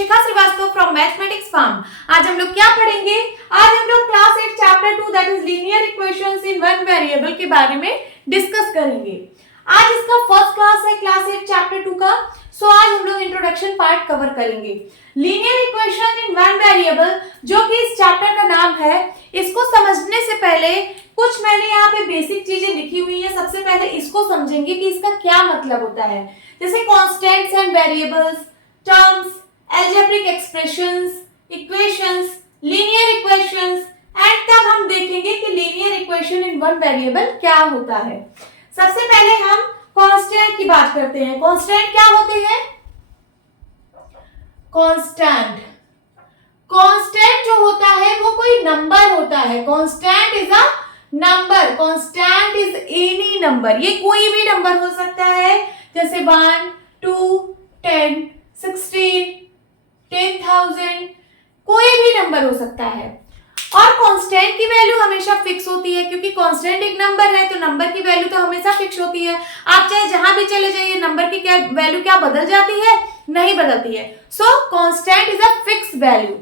Shikha Srivastava from mathematics farm. आज हम लोग क्या पढ़ेंगे? आज हम लोग class 8 chapter 2 that is linear equations in one variable के बारे में डिस्कस करेंगे। आज इसका फर्स्ट क्लास है क्लास 8 चैप्टर 2 का। सो आज हम लोग इंट्रोडक्शन पार्ट कवर करेंगे। Linear equation in one variable जो कि इस चैप्टर का नाम है, इसको समझने से पहले कुछ मैंने यहाँ पे बेसिक चीजें लिखी हुई है। सबसे पहले इसको समझेंगे कि इसका क्या मतलब होता है, जैसे constants and variables, terms, algebraic expressions, equations, linear equations and तब हम देखेंगे कि linear equation in one variable क्या होता है। सबसे पहले हम कांस्टेंट की बात करते हैं। कांस्टेंट क्या होते हैं? कांस्टेंट जो होता है वो कोई नंबर होता है। Constant is a number. Constant is any number. ये कोई भी नंबर हो सकता है, जैसे 1, 2, 10, 16, 10,000, कोई भी नंबर हो सकता है। और कांस्टेंट की वैल्यू हमेशा फिक्स होती है, क्योंकि कांस्टेंट एक नंबर है तो नंबर की वैल्यू तो हमेशा फिक्स होती है। आप चाहे जहां भी चले जाइए, नंबर की क्या वैल्यू क्या बदल जाती है? नहीं बदलती है। सो constant is a fix value.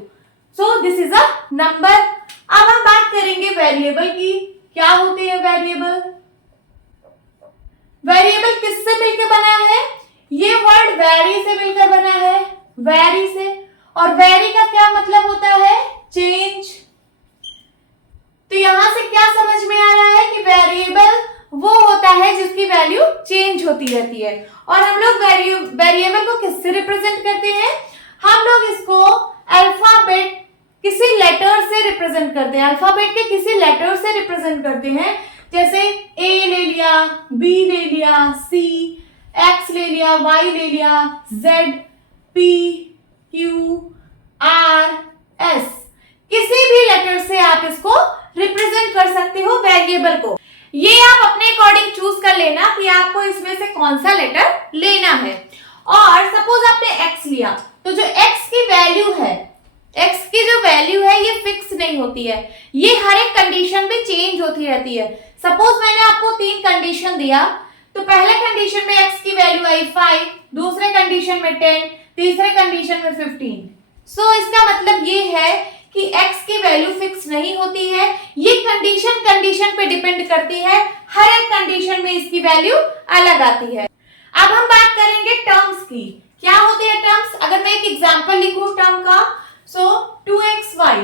So this is a number. अब हम बात करेंगे वेरिएबल की। क्या होते हैं वेरिएबल? वेरिएबल किससे मिलकर बना है? ये वर्ड वेरी से मिलकर बना है, वेरी से। और वेरी का क्या मतलब होता है? चेंज। तो यहां से क्या समझ में आ रहा है कि वेरिएबल वो होता है जिसकी वैल्यू चेंज होती रहती है। और हम लोग वेरिएबल को किससे रिप्रेजेंट करते हैं? हम लोग इसको अल्फाबेट किसी लेटर से रिप्रेजेंट करते हैं। अल्फाबेट के किसी लेटर से रिप्रेजेंट करते हैं, जैसे ए ले लिया, बी ले लिया, सी, एक्स ले लिया, वाई ले लिया, Z, P, Q, R, S. किसी भी लेटर से आप इसको रिप्रेजेंट कर सकते हो वेरिएबल को। ये आप अपने अकॉर्डिंग चूज कर लेना कि आपको इसमें से कौन सा लेटर लेना है। और सपोज आपने एक्स लिया, तो जो एक्स की वैल्यू है, एक्स की जो वैल्यू है ये फिक्स नहीं होती है, ये हर एक कंडीशन में चेंज होती रहती है। सपोज मैंने आपको 3 कंडीशन दिया, तो पहले कंडीशन में एक्स की वैल्यू आई 5, दूसरे कंडीशन में 10, तीसरे कंडीशन में 15। सो इसका मतलब ये है कि x की वैल्यू फिक्स नहीं होती है, ये कंडीशन पे डिपेंड करती है। हर एक कंडीशन में इसकी वैल्यू अलग आती है। अब हम बात करेंगे टर्म्स की। क्या होते हैं टर्म्स? अगर मैं एक एग्जांपल लिखूं टर्म का, सो 2xy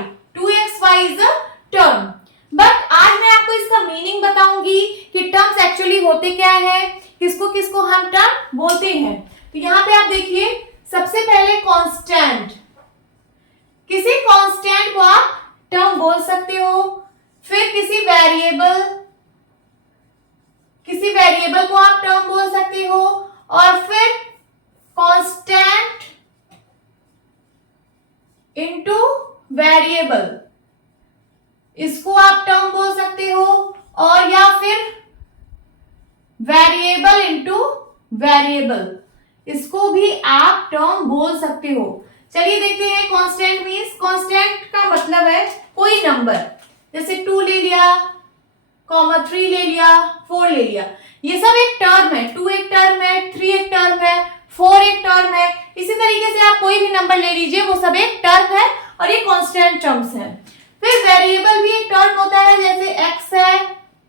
is a term. But आज मैं आपको इसका मीनिंग बताऊंगी कि टर्म्स एक्चुअली होते क्या है, किसको किसको हम टर्म बोलते हैं। तो यहाँ पे आप देखिए, सबसे पहले कांस्टेंट। किसी कांस्टेंट को आप टर्म बोल सकते हो। फिर किसी वेरिएबल को आप टर्म बोल सकते हो। और फिर कांस्टेंट इनटू वेरिएबल, इसको आप टर्म बोल सकते हो। और या फिर वेरिएबल इनटू वेरिएबल, इसको भी आप टर्म बोल सकते हो। चलिए देखते हैं। कांस्टेंट मींस, कांस्टेंट का मतलब है कोई नंबर, जैसे 2 ले लिया, 3 ले लिया, 4 ले लिया, ये सब एक टर्म है। 2 एक टर्म है, 3 एक टर्म है, 4 एक टर्म है। इसी तरीके से आप कोई भी नंबर ले लीजिए, वो सब एक टर्म है और ये कांस्टेंट टर्म्स हैं। फिर वेरिएबल भी एक टर्म होता है, जैसे x है,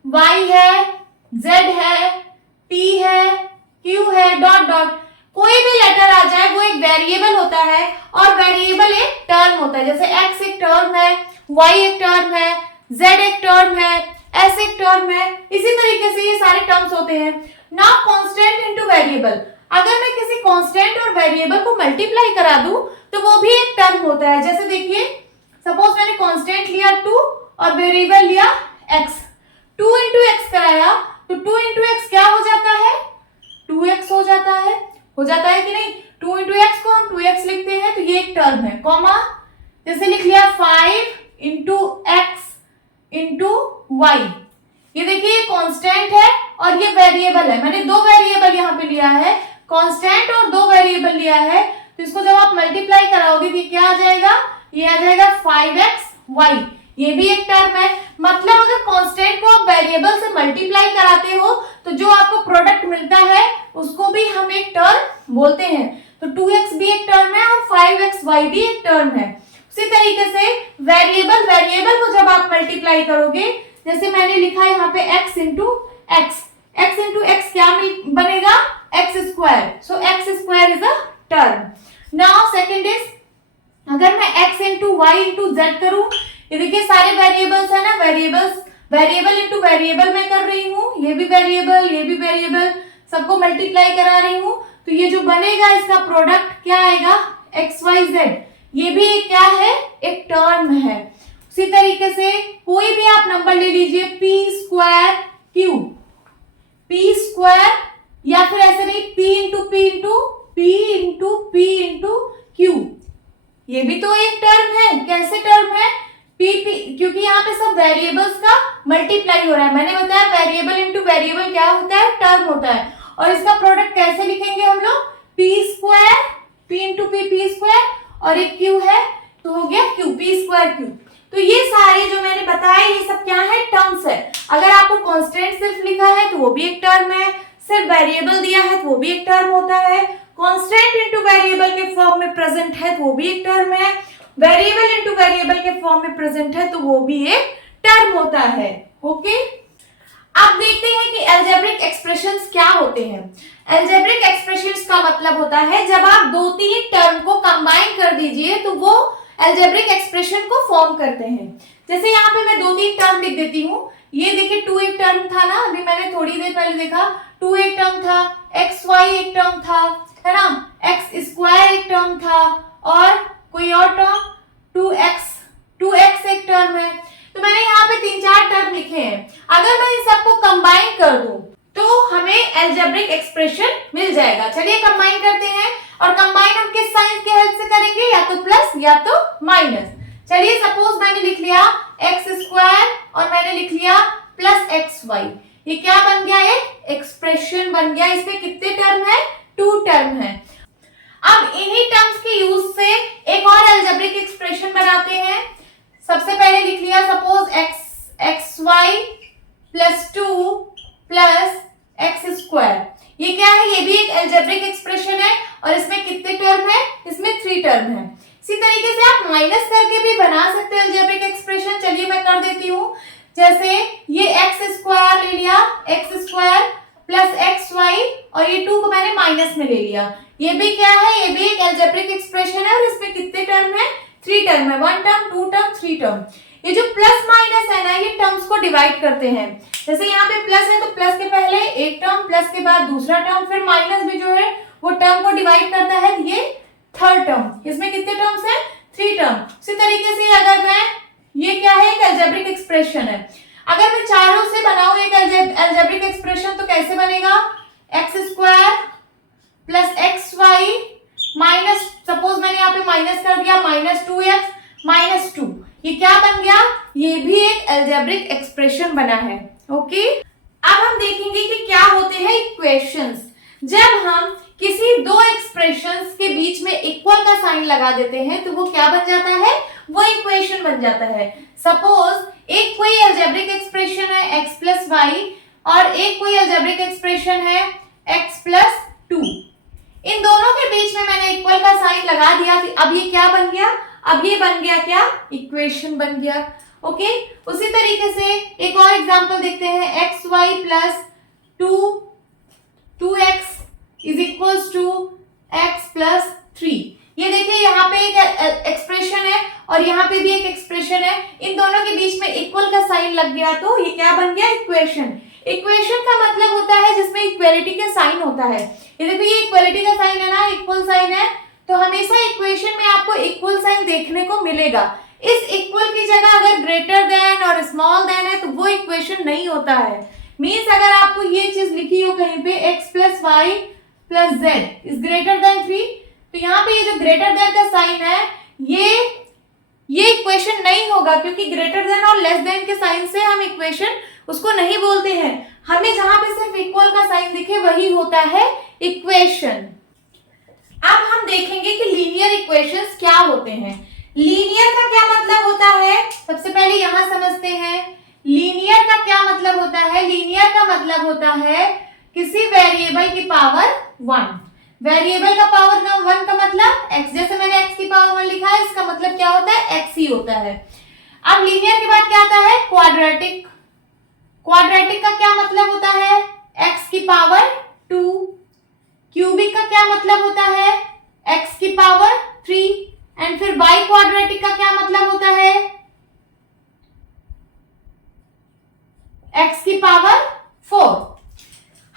y है, z है, p है, q है, डॉट डॉट। कोई भी लेटर आ जाए वो एक वेरिएबल होता है और वेरिएबल एक टर्म होता है। जैसे x एक टर्म है, y एक टर्म है, z एक टर्म है, s एक टर्म है। इसी तरीके से ये सारे टर्म्स होते हैं। नाउ कांस्टेंट इनटू वेरिएबल, अगर मैं किसी कांस्टेंट और वेरिएबल को मल्टीप्लाई करा दूं तो वो भी एक टर्म होता है। जैसे देखिए, सपोज मैंने कांस्टेंट लिया 2 और वेरिएबल लिया x, 2 इंटू एक्स कराया, तो 2 इंटू एक्स क्या हो जाता है? 2x हो जाता है कि नहीं? 2 इंटू एक्स को हम 2x लिखते हैं, तो ये एक टर्म है। कॉमा, जैसे लिख लिया 5 इंटू एक्स इंटू वाई, ये देखिए ये कांस्टेंट है और ये वेरिएबल है। मैंने 2 वेरिएबल यहाँ पे लिया है, कांस्टेंट और 2 वेरिएबल लिया है। तो इसको जब आप मल्टीप्लाई कराओगे तो क्या आ जाएगा? ये आ जाएगा 5xy, ये भी एक टर्म है। मतलब अगर कांस्टेंट को आप वेरिएबल से मल्टीप्लाई कराते हो तो जो आपको प्रोडक्ट मिलता है उसको भी हम एक टर्म बोलते हैं। तो 2x भी एक टर्म है और 5xy भी एक टर्म है। उसी तरीके से वेरिएबल को जब आप मल्टीप्लाई करोगे, जैसे मैंने लिखा है यहाँ पे x इंटू x क्या बनेगा, x square, so x square is a term. Now second is, अगर मैं x into Y into Z करूं, ये देखिए सारे वेरिएबल्स है ना, वेरिएबल इंटू वेरिएबल मैं कर रही हूँ, ये भी वेरिएबल सबको मल्टीप्लाई करा रही हूँ, तो ये जो बनेगा इसका प्रोडक्ट क्या आएगा, एक्स वाई जेड, ये भी क्या है, एक टर्म है। उसी तरीके से कोई भी आप नंबर ले लीजिए, पी स्क्वायर या फिर ऐसे नहीं, पी इंटू क्यू, ये भी तो एक टर्म है। कैसे टर्म है, पी क्योंकि यहाँ पे सब वेरिएबल्स का मल्टीप्लाई हो रहा है। मैंने बताया वेरिएबल इंटू वेरिएबल क्या होता है, टर्म होता है। और इसका प्रोडक्ट कैसे लिखेंगे हम लोग, P square, P into P square, और एक क्यू है तो हो गया क्यू, पी स्क्वायर क्यू। तो ये सारे जो मैंने बताया ये सब क्या है, टर्म्स है। अगर आपको कांस्टेंट सिर्फ लिखा है तो वो भी एक टर्म है, सिर्फ वेरिएबल दिया है तो वो भी एक टर्म होता है, कांस्टेंट इनटू वेरिएबल के फॉर्म में प्रेजेंट है तो वो भी एक टर्म है, वेरिएबल इनटू वेरिएबल के फॉर्म में प्रेजेंट है तो वो भी एक टर्म होता है। ओके, अब देखते हैं कि अलजेब्रिक एक्सप्रेशंस क्या होते हैं। अलजेब्रिक एक्सप्रेशंस का मतलब होता है जब आप दो तीन टर्म को कंबाइन कर दीजिए तो वो अलजेब्रिक एक्सप्रेशन को फॉर्म करते हैं। जैसे यहाँ पे मैं दो तीन टर्म लिख देती हूँ, ये देखिए 2 एक टर्म था ना, अभी मैंने थोड़ी देर पहले देखा, 2 एक टर्म था, xy एक टर्म था, है ना, x स्क्वायर एक टर्म था, और कोई और टर्म 2x एक टर्म है। तो मैंने यहाँ पे 3-4 टर्म लिखे हैं। अगर मैं इन सबको कंबाइन कर दूं तो हमें अलजेब्रिक एक्सप्रेशन मिल जाएगा। चलिए कंबाइन करते हैं, और कंबाइन हम किस साइन के हेल्प से करेंगे, या तो प्लस या तो माइनस। चलिए सपोज मैंने लिख लिया एक्स स्क्वायर और मैंने लिख लिया प्लस एक्स वाई, ये क्या बन गया, एक एक्सप्रेशन बन गया। इसमें कितने टर्म है, 2 टर्म है। अब इन्हीं टर्म्स के यूज से एक और अलजेब्रिक एक्सप्रेशन बनाते हैं। सबसे पहले लिख लिया suppose X Y plus 2 plus X square, ये क्या है, ये भी एक अलजेब्रिक एक्सप्रेशन है, और इसमें कितने टर्म है, इसमें 3 टर्म है। इसी तरीके से आप माइनस करके भी बना सकते हैं अलजेब्रिक एक्सप्रेशन। चलिए मैं कर देती हूँ, जैसे ये एक्स स्क्वायर ले लिया, X square plus X Y, और ये 2 को मैंने माइनस में ले लिया, ये भी क्या है, ये भी एक अलजेब्रिक एक्सप्रेशन है, और इसमें कितने टर्म है, 3 टर्म है, 1 टर्म 2 टर्म 3 टर्म। ये जो प्लस माइनस है ना, ये टर्म्स को डिवाइड करते हैं। जैसे यहाँ पे प्लस है तो प्लस के पहले एक टर्म, प्लस के बाद दूसरा टर्म, फिर माइनस भी जो है वो टर्म को डिवाइड करता है, ये 3rd टर्म। इसमें कितने टर्म्स है, 3 टर्म। उसी तरीके से अगर मैं, ये क्या है, एक अलजेब्रिक एक्सप्रेशन है। अगर मैं चारों से बनाऊं एक अलजेब्रिक एक्सप्रेशन तो कैसे बनेगा, X square plus X Y minus, suppose मैंने यहाँ पे माइनस कर दिया, माइनस 2x माइनस 2, ये क्या बन गया, ये भी एक अलजेब्रिक एक्सप्रेशन बना है। ओके, अब हम देखेंगे कि क्या होते हैं इक्वेशंस। जब हम किसी दो एक्सप्रेशंस के बीच में इक्वल का साइन लगा देते हैं तो वो क्या बन जाता है, वो इक्वेशन बन जाता है। सपोज एक कोई अलजेब्रिक एक्सप्रेशन है x प्लस वाई, और एक कोई अलजेब्रिक एक्सप्रेशन है x प्लस 2, इन दोनों के बीच में मैंने इक्वल का साइन लगा दिया, अब ये क्या बन गया, अब ये बन गया क्या, इक्वेशन बन गया। ओके, उसी तरीके से एक और एग्जांपल देखते हैं, X Y plus 2x is equals to x plus 3। ये देखिए यहाँ पे एक एक्सप्रेशन है और यहाँ पे भी एक एक्सप्रेशन है, इन दोनों के बीच में इक्वल का साइन लग गया तो ये क्या बन गया, इक्वेशन। इक्वेशन का मतलब होता है जिसमें इक्वलिटी का साइन होता है। ये देखिए ये इक्वलिटी का साइन है ना, इक्वल साइन है, तो हमेशा इक्वेशन में आपको इक्वल साइन देखने को मिलेगा। इस इक्वल की जगह अगर ग्रेटर देन और स्मॉल देन है तो वो इक्वेशन नहीं होता है। मीन्स अगर आपको ये चीज लिखी हो कहीं पे x plus Y plus Z is greater than 3, तो यहाँ पे ये जो ग्रेटर देन का साइन है ये इक्वेशन नहीं होगा, क्योंकि ग्रेटर देन और लेस देन के साइन से हम इक्वेशन उसको नहीं बोलते हैं। हमें जहां पे सिर्फ इक्वल का साइन दिखे वही होता है इक्वेशन। अब हम देखेंगे कि लीनियर इक्वेशंस क्या होते हैं। लीनियर का क्या मतलब होता है, सबसे पहले यहां समझते हैं लीनियर का क्या मतलब होता है। लीनियर का मतलब होता है किसी वेरिएबल की पावर 1। वेरिएबल का पावर ना 1 का मतलब x, जैसे मैंने x की पावर 1 लिखा है, इसका मतलब क्या होता है, x ही होता है। अब लीनियर के बाद क्या आता है, क्वाड्रेटिक। क्वाड्रेटिक का क्या मतलब होता है, x की पावर 2। क्यूबिक का क्या मतलब होता है, x की पावर 3। एंड फिर बाई क्वाड्रेटिक का क्या मतलब होता है, x की पावर 4।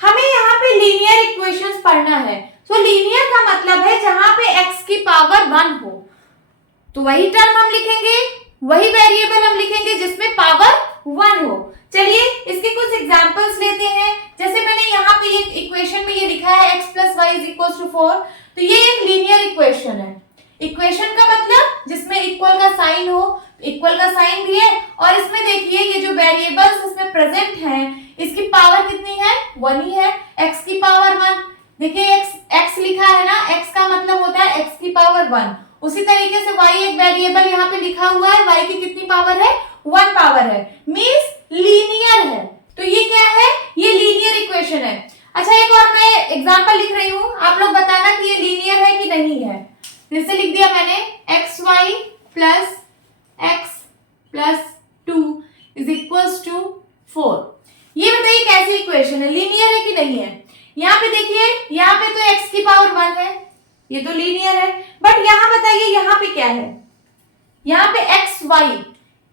हमें यहाँ पे लीनियर इक्वेशंस पढ़ना है। तो लीनियर का मतलब है जहां पे x की पावर 1 हो, तो वही टर्म हम लिखेंगे, वही वेरिएबल हम लिखेंगे जिसमें पावर 1 हो। चलिए इसके कुछ एग्जांपल्स लेते हैं। जैसे मैंने यहाँ पे एक इक्वेशन में ये लिखा है x + y = 4, तो ये एक लीनियर इक्वेशन है। इक्वेशन का मतलब जिसमें इक्वल का साइन हो, इक्वल का साइन भी है, और इसमें देखिए ये जो वेरिएबल्स इसमें प्रेजेंट हैं, इसकी पावर कितनी है, 1 ही है, x की पावर 1। देखिए x लिखा है ना, x का मतलब होता है x की पावर 1। उसी तरीके से y एक वेरिएबल यहाँ पे लिखा हुआ है, y की कितनी पावर है, 1 पावर है, मींस लीनियर है। तो ये क्या है, ये लीनियर इक्वेशन है। अच्छा एक और मैं एग्जांपल लिख रही हूँ, आप लोग बताना कि ये लीनियर है कि नहीं है। जैसे लिख दिया मैंने xy + x + 2 = 4। ये बताइए कैसी इक्वेशन है, लीनियर है कि नहीं है। यहाँ पे देखिए, यहाँ पे तो x की पावर 1 है, ये तो लीनियर है। बट यहाँ बताइए यहाँ पे क्या है, यहाँ पे x y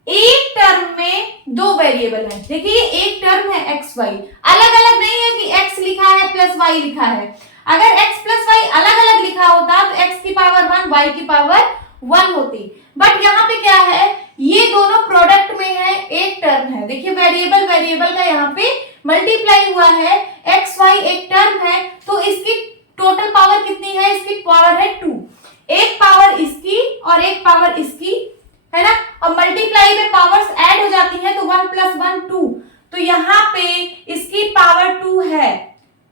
एक टर्म में दो वेरिएबल है। देखिए एक टर्म है x y, अलग अलग नहीं है कि x लिखा है प्लस y लिखा है। अगर x प्लस y अलग अलग लिखा होता तो x की पावर 1 y की पावर 1 होती। बट यहाँ पे क्या है, ये दोनों प्रोडक्ट में है, एक टर्म है। देखिए वेरिएबल वेरिएबल का यहाँ पे मल्टीप्लाई हुआ है, x y एक टर्म है, तो इसकी टोटल पावर कितनी है, इसकी पावर है 2। एक पावर इसकी और एक पावर इसकी, है ना, और मल्टीप्लाई में पावर्स ऐड हो जाती है तो 1 + 1 2। तो यहाँ पे इसकी पावर 2 है,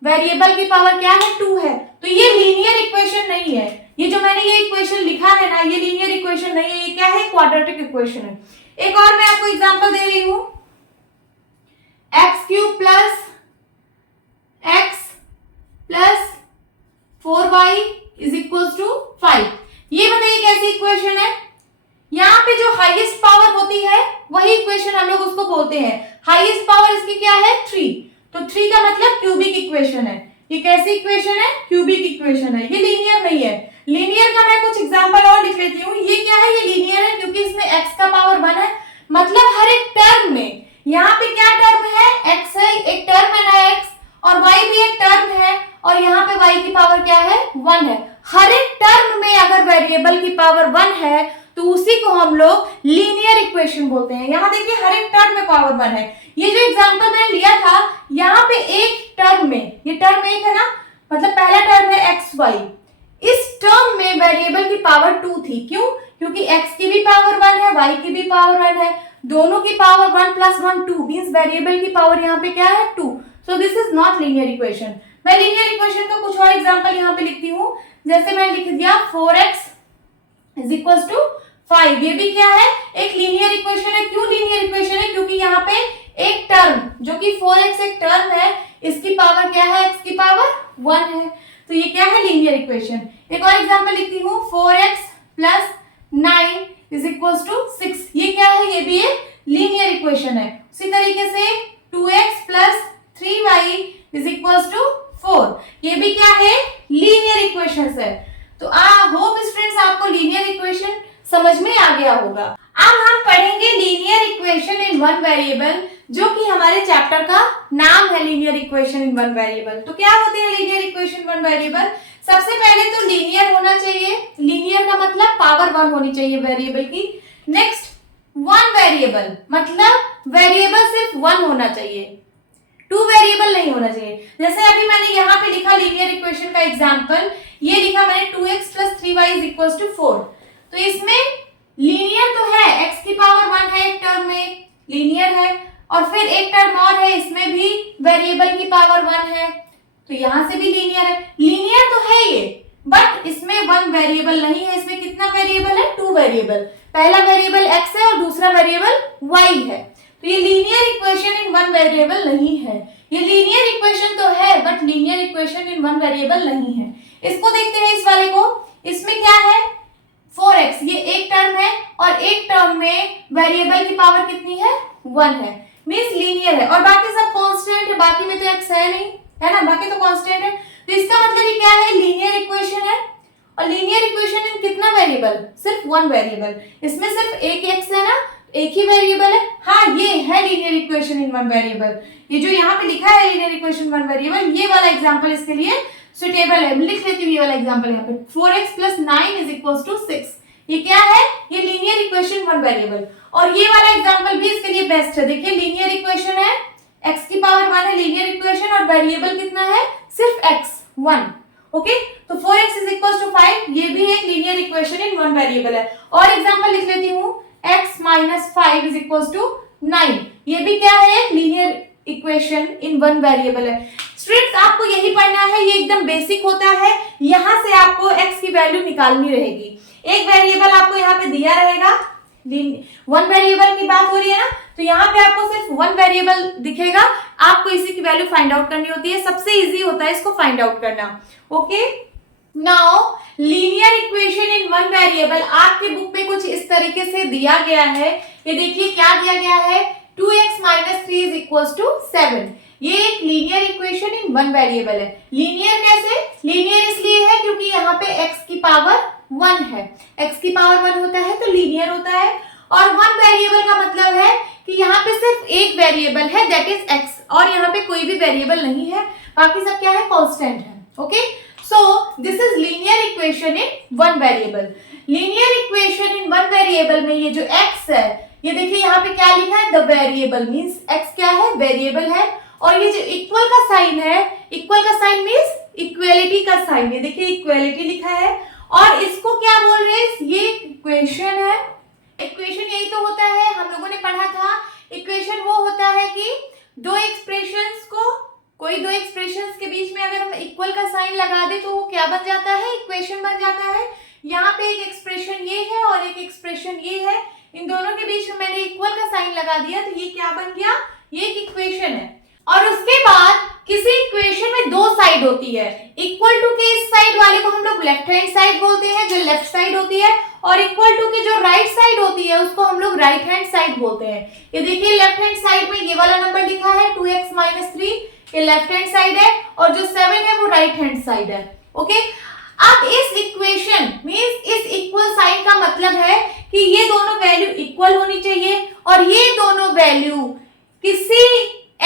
वेरिएबल की पावर क्या है, 2 है। तो ये लीनियर इक्वेशन नहीं है। ये जो मैंने ये इक्वेशन लिखा है ना, ये लीनियर इक्वेशन नहीं है, ये क्या है, क्वाड्रेटिक इक्वेशन है। एक और मैं आपको एग्जांपल दे रही हूं, x³ + x + 4y = 5। ये बताइए कैसी इक्वेशन है। यहाँ पे जो हाईएस्ट पावर होती है वही इक्वेशन हम लोग उसको बोलते हैं। हाईएस्ट पावर इसकी क्या है, 3। तो 3 का मतलब क्यूबिक इक्वेशन है। ये कैसी इक्वेशन है, क्यूबिक इक्वेशन है, ये लीनियर नहीं है। लीनियर का मैं कुछ एग्जांपल और लिख लेती हूँ। ये क्या है, ये लीनियर है क्योंकि इसमें x का पावर 1 है, मतलब हर एक टर्म में, यहाँ पे क्या टर्म है, x है, एक टर्म है ना x, और y भी एक टर्म है, और यहाँ पे y की पावर क्या है, 1 है। हर एक टर्म में अगर वेरिएबल की पावर 1 है तो उसी को हम लोग लीनियर इक्वेशन बोलते हैं। यहाँ देखिए हर एक टर्म में पावर 1 है। ये जो एग्जांपल मैंने लिया था, यहाँ पे एक टर्म में, ये टर्म एक है ना, मतलब पहला टर्म है एक्स वाई, इस टर्म में वेरिएबल की पावर 2 थी। क्यों, क्योंकि x की भी पावर 1 है, y की भी पावर 1 है, दोनों की पावर 1 + 1 2 मींस वेरिएबल की पावर यहाँ पे क्या है, 2। So this is not linear equation. मैं लीनियर इक्वेशन का कुछ और एग्जांपल यहाँ पे लिखती हूँ। जैसे मैं लिख दिया 4x = 5। ये भी क्या है, एक लीनियर इक्वेशन है। क्यों लीनियर इक्वेशन है, क्योंकि यहाँ पे एक टर्म जो कि 4x एक टर्म है, इसकी पावर क्या है, x की पावर 1 है, तो ये क्या है, लीनियर इक्वेशन। एक और एग्जांपल लिखती हूँ, 4x + 9 = 6। ये क्या है, ये भी एक लीनियर इक्वेशन है। उसी तरीके से 2x + 3y = 4, ये भी क्या है, लीनियर इक्वेशंस है। तो होप स्टूडेंट्स आपको लीनियर इक्वेशन समझ में आ गया होगा। अब हम पढ़ेंगे linear equation in one variable, जो कि हमारे चैप्टर का नाम है, linear equation in one variable. तो क्या होते हैं लीनियर इक्वेशन वन वेरिएबल। सबसे पहले तो लीनियर होना चाहिए, लीनियर का मतलब पावर 1 होनी चाहिए वेरिएबल की। नेक्स्ट, वन वेरिएबल मतलब वेरिएबल सिर्फ 1 होना चाहिए, 2 वेरिएबल नहीं होना चाहिए। जैसे अभी मैंने यहाँ पे लिखा लीनियर इक्वेशन का एग्जांपल, ये लिखा मैंने 2x + 3y = 4। तो इसमें लीनियर तो है, x की पावर 1 है, एक टर्म में लीनियर है, और फिर एक टर्म और है, इसमें भी वेरिएबल की पावर 1 है, तो यहां से भी लीनियर है। लीनियर तो है ये, बट इसमें 1 वेरिएबल नहीं है, इसमें कितना वेरिएबल है, 2 वेरिएबल। पहला वेरिएबल x है और दूसरा वेरिएबल y है, तो ये linear equation in one variable नहीं है। ये लीनियर इक्वेशन तो है, but linear equation in one variable नहीं है। इसको देखते हैं इस वाले को, इसमें क्या है 4x, ये एक टर्म है और एक टर्म में वेरिएबल की पावर कितनी है 1 है, मींस लीनियर है और बाकी सब कांस्टेंट है, बाकी में तो x है नहीं, है ना, बाकी तो कांस्टेंट है। तो इसका मतलब ये क्या है, लीनियर इक्वेशन है और लीनियर इक्वेशन में कितना वेरिएबल, सिर्फ 1 वेरिएबल, इसमें सिर्फ एक x है ना, एक ही वेरिएबल है। हाँ ये है लीनियर इक्वेशन इन 1 वेरिएबल, ये जो यहाँ पे लिखा है लीनियर इक्वेशन 1 वेरिएबल, ये वाला एग्जांपल इसके लिए सुटेबल है। लिख लेती हूँ ये वाला एग्जांपल यहाँ पे, 4x + 9 = 6, ये क्या है, ये लीनियर इक्वेशन 1 वेरिएबल। और ये वाला एग्जांपल भी इसके लिए बेस्ट है। देखिए लीनियर इक्वेशन है, x की पावर 1 है लीनियर इक्वेशन और वेरिएबल कितना है, सिर्फ x 1। ओके, तो 4x = 5, ये भी एक लीनियर इक्वेशन इन 1 वेरिएबल है। और एग्जांपल लिख लेती हूँ, x - 5 = 9, ये भी क्या है, एक लीनियर इक्वेशन इन 1 वेरिएबल है। स्टूडेंट्स आपको यही पढ़ना है, ये एकदम बेसिक होता है, यहाँ से आपको x की वैल्यू निकालनी रहेगी। एक वेरिएबल आपको यहाँ पे दिया रहेगा, 1 वेरिएबल की बात हो रही है ना, तो यहाँ पे आपको सिर्फ 1 वेरिएबल दिखेगा, आपको इसी की वैल्यू फाइंड आउट करनी होती है, सबसे इजी होता है इसको फाइंड आउट करना। ओके, नाउ लीनियर इक्वेशन इन 1 वेरिएबल आपके बुक में कुछ इस तरीके से दिया गया है। ये देखिए क्या दिया गया है, 2x - 3 = 7, ये एक लीनियर इक्वेशन इन 1 वेरिएबल है। लीनियर कैसे, लीनियर इसलिए है क्योंकि यहाँ पे x की पावर 1 है, x की पावर 1 होता है तो लीनियर होता है। और 1 वेरिएबल का मतलब है कि यहाँ पे सिर्फ एक वेरिएबल है, दैट इज x, और यहाँ पे कोई भी वेरिएबल नहीं है, बाकी सब क्या है, कांस्टेंट है। Okay, so this is linear equation in 1 variable. Linear equation in 1 variable में ये जो x है, ये देखिए यहाँ पे क्या लिखा है, द वेरिएबल, मींस x क्या है, वेरिएबल है। और ये जो इक्वल का साइन है, इक्वल का साइन मींस इक्वलिटी का साइन, ये देखिए इक्वलिटी लिखा है। और इसको क्या बोल रहे हैं, ये इक्वेशन है। इक्वेशन यही तो होता है, हम लोगों ने पढ़ा था, इक्वेशन वो होता है कि दो एक्सप्रेशंस को, कोई दो एक्सप्रेशंस के बीच में अगर हम इक्वल का साइन लगा दे तो वो क्या बन जाता है, इक्वेशन बन जाता है। यहाँ पे एक एक्सप्रेशन ये है और एक एक्सप्रेशन ये है, इन दोनों के बीच में मैंने इक्वल का साइन लगा दिया तो ये क्या बन गया, ये एक इक्वेशन है। और उसके बाद किसी इक्वेशन में दो साइड होती है, इक्वल टू के इस साइड वाले को हम लोग लेफ्ट हैंड साइड बोलते हैं, जो लेफ्ट साइड होती है, और इक्वल टू की जो राइट साइड होती है उसको हम लोग राइट हैंड साइड बोलते हैं। ये देखिए लेफ्ट हैंड साइड में ये वाला नंबर लिखा है 2x - 3, ये लेफ्ट हैंड साइड है और जो 7 है वो राइट हैंड साइड है। ओके, अब इस इक्वेशन मींस इस इक्वल साइन का मतलब है कि ये दोनों वैल्यू इक्वल होनी चाहिए और ये दोनों वैल्यू किसी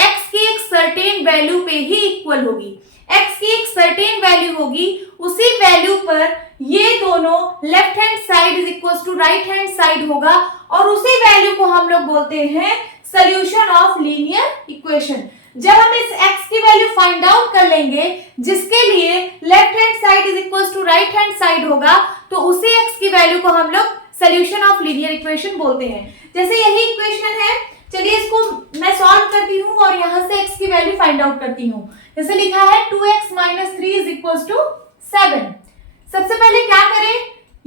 x की एक सर्टेन वैल्यू पे ही इक्वल होगी। x की एक सर्टेन वैल्यू होगी, उसी वैल्यू पर ये दोनों left hand side is equal to right hand side होगा और उसी वैल्यू को हम लोग बोलते हैं सॉल्यूशन ऑफ लीनियर इक्वेशन। जब हम इस x की वैल्यू फाइंड आउट कर लेंगे जिसके लिए left hand side is equal to right hand side होगा, तो उसी x की वैल्यू को हम लोग सॉल्यूशन ऑफ लीनियर इक्वेशन बोलते हैं। जैसे यही इक्वेशन है, चलिए इसको मैं सॉल्व करती हूँ और यहाँ से x की वैल्यू फाइंड आउट करती हूँ। जैसे लिखा है 2x - 3 इज इक्वल टू 7। सबसे पहले क्या करें,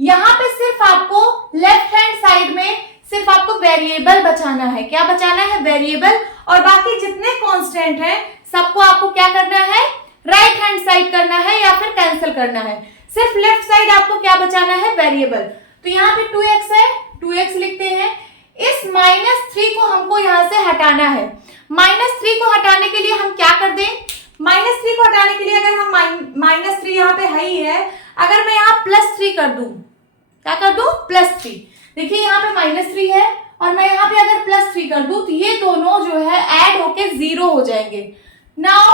यहाँ पे सिर्फ आपको लेफ्ट हैंड साइड में सिर्फ आपको वेरिएबल बचाना है। क्या बचाना है, वेरिएबल, और बाकी जितने कांस्टेंट हैं सबको आपको क्या करना है, राइट हैंड साइड करना है या फिर कैंसिल करना है। सिर्फ लेफ्ट साइड आपको क्या बचाना है, वेरिएबल। तो यहाँ पे 2x है, 2x लिखते हैं। इस -3 को हमको यहाँ से हटाना है। -3 को हटाने के लिए हम क्या कर दें, -3 को हटाने के लिए अगर हम -3 यहाँ पे है ही है, अगर मैं यहाँ +3 कर दूं, क्या कर दूं, +3। देखिए यहाँ पे -3 है और मैं यहाँ पे अगर +3 कर दूं तो ये दोनों जो है ऐड होके 0 हो जाएंगे। नाउ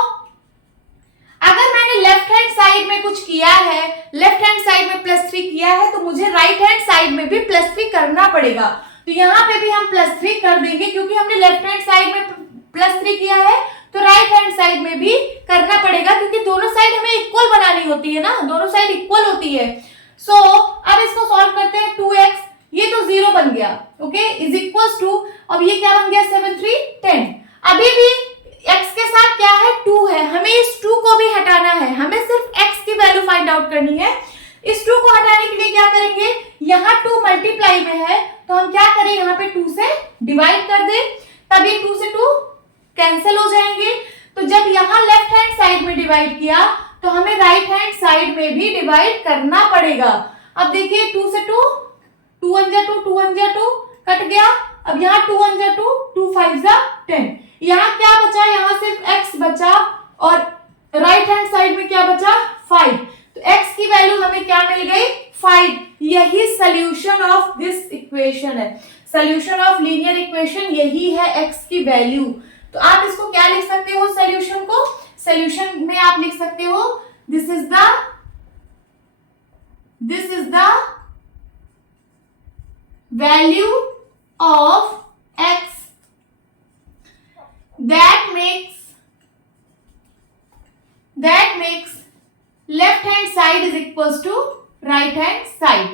अगर मैंने लेफ्ट हैंड साइड में कुछ किया है, लेफ्ट हैंड साइड में +3 किया है, तो मुझे राइट हैंड साइड में भी +3 करना पड़ेगा। तो यहाँ पे भी हम +3 कर देंगे क्योंकि हमने लेफ्ट हैंड साइड में +3 किया है, तो राइट हैंड साइड में भी करना पड़ेगा क्योंकि दोनों साइड हमें इक्वल बनानी होती है ना, दोनों साइड इक्वल होती है। सो अब इसको सॉल्व करते हैं। 2x ये तो 0 बन गया, ओके, इज इक्वल टू, अब ये क्या बन गया, 7 3 10। अभी भी x के साथ क्या है, 2 है, हमें इस 2 को भी हटाना है, हमें सिर्फ x की वैल्यू फाइंड आउट करनी है। इस 2 को हटाने के लिए क्या करेंगे, यहाँ 2 मल्टीप्लाई में है तो हम क्या करें, यहाँ पे 2 से डिवाइड कर दे, तब ये 2 से 2 कैंसिल हो जाएंगे। तो जब यहाँ लेफ्ट हैंड साइड में डिवाइड किया तो हमें राइट हैंड साइड में भी डिवाइड करना पड़ेगा। अब देखिए 2 से 2, 2 1 जा 2, 2 1 जा 2, कट गया। अब यहाँ 2 1 जा 2, 2 5 जा 10। यहाँ क्या बचा, यहाँ सिर्फ x बचा और राइट हैंड साइड में क्या बचा 5। तो x की वैल्यू हमें क्या मिल गई 5। यही सोल्यूशन ऑफ दिस इक्वेशन है, सोल्यूशन ऑफ लीनियर इक्वेशन यही है x की वैल्यू। तो आप इसको क्या लिख सकते हो, सोल्यूशन को, सोल्यूशन में आप लिख सकते हो this is the value of x that makes left hand side is equals to right hand side.